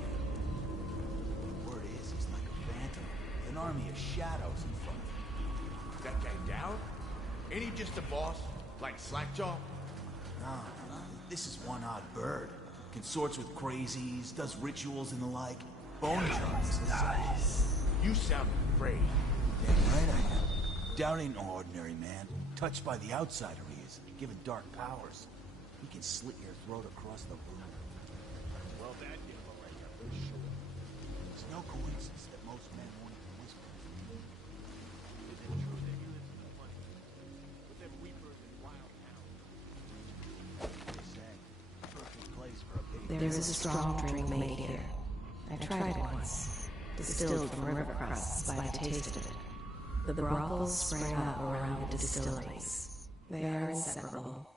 Word is, he's like a phantom, with an army of shadows in front of him. That guy down? Ain't he just a boss? Like Slackjaw? No. This is one odd bird. Consorts with crazies, does rituals and the like. Bone charts. Nice. You sound afraid. Damn right I am. Down ain't no ordinary man. Touched by the outsider he is, given dark powers. He can slit your throat across the room. Well, that did all right, for sure. It's no coincidence that most men won't even whisper. Is it true that he lives in the money? With them weepers and wild hounds? They say, perfect place for a baby. There is a strong drink made here. I tried it once, distilled from river crusts by the taste of it. The brothels sprang up around the distilleries. They are inseparable.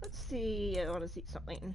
Let's see. I want to see something.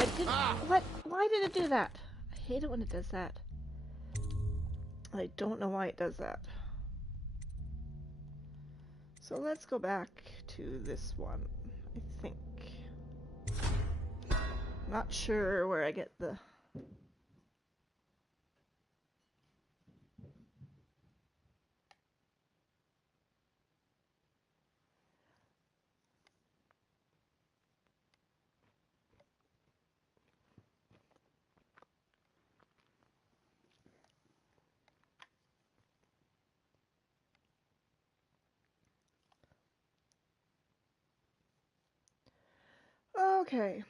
It didn't. What? Why did it do that? I hate it when it does that. I don't know why it does that. So let's go back to this one, I think. Not sure where I get the... Okay.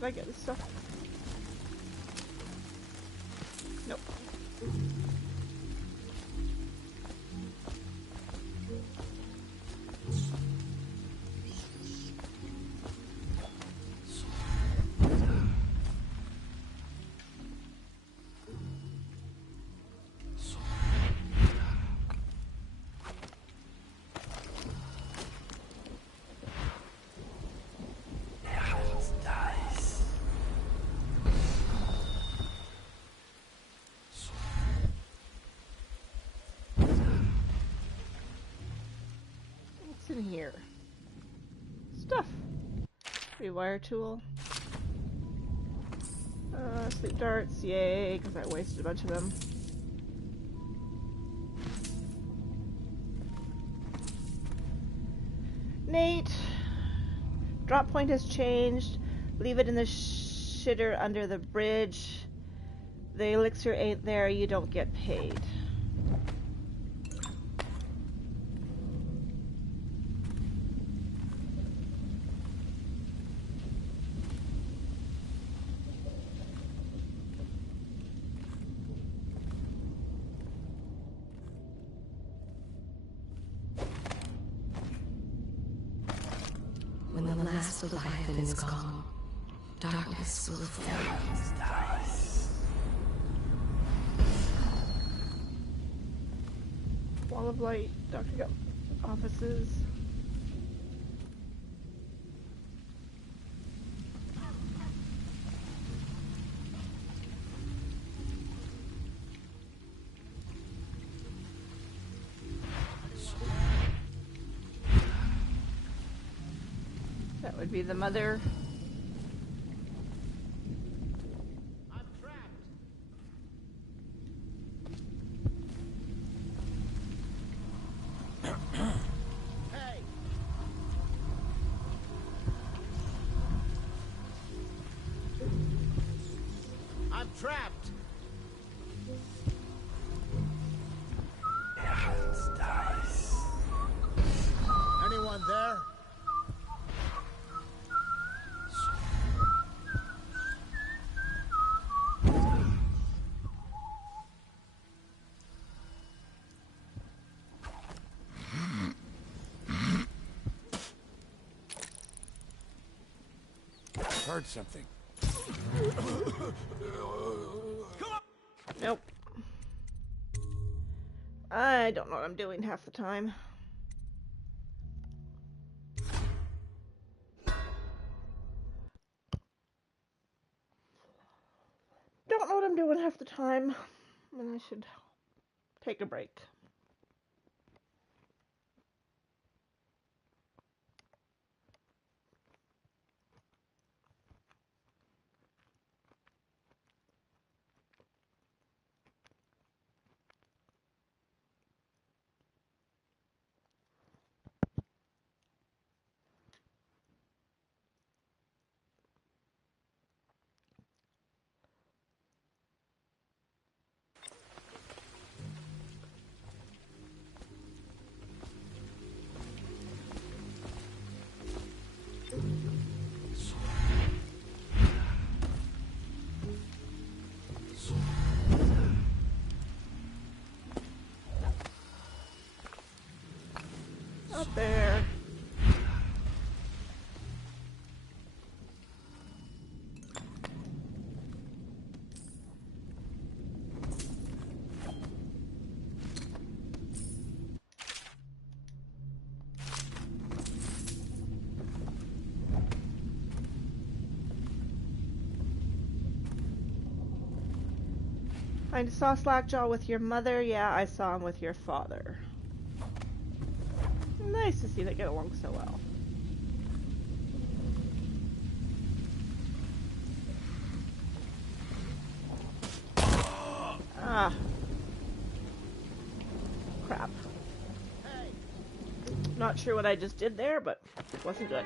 Did I get this stuff? Nope. What's in here? Stuff. Rewire tool. Sleep darts, yay, because I wasted a bunch of them. Nate, drop point has changed. Leave it in the shitter under the bridge. The elixir ain't there, you don't get paid. When the last Leviathan is gone, darkness will fall. Wall of light, Dr. Gup offices. That would be the mother. I'm trapped. Anyone there? Heard something. Nope. I don't know what I'm doing half the time. Don't know what I'm doing half the time. And I should take a break. Up there. I saw Slackjaw with your mother. Yeah, I saw him with your father. Nice to see they get along so well. Ah. Crap. Not sure what I just did there, but it wasn't good.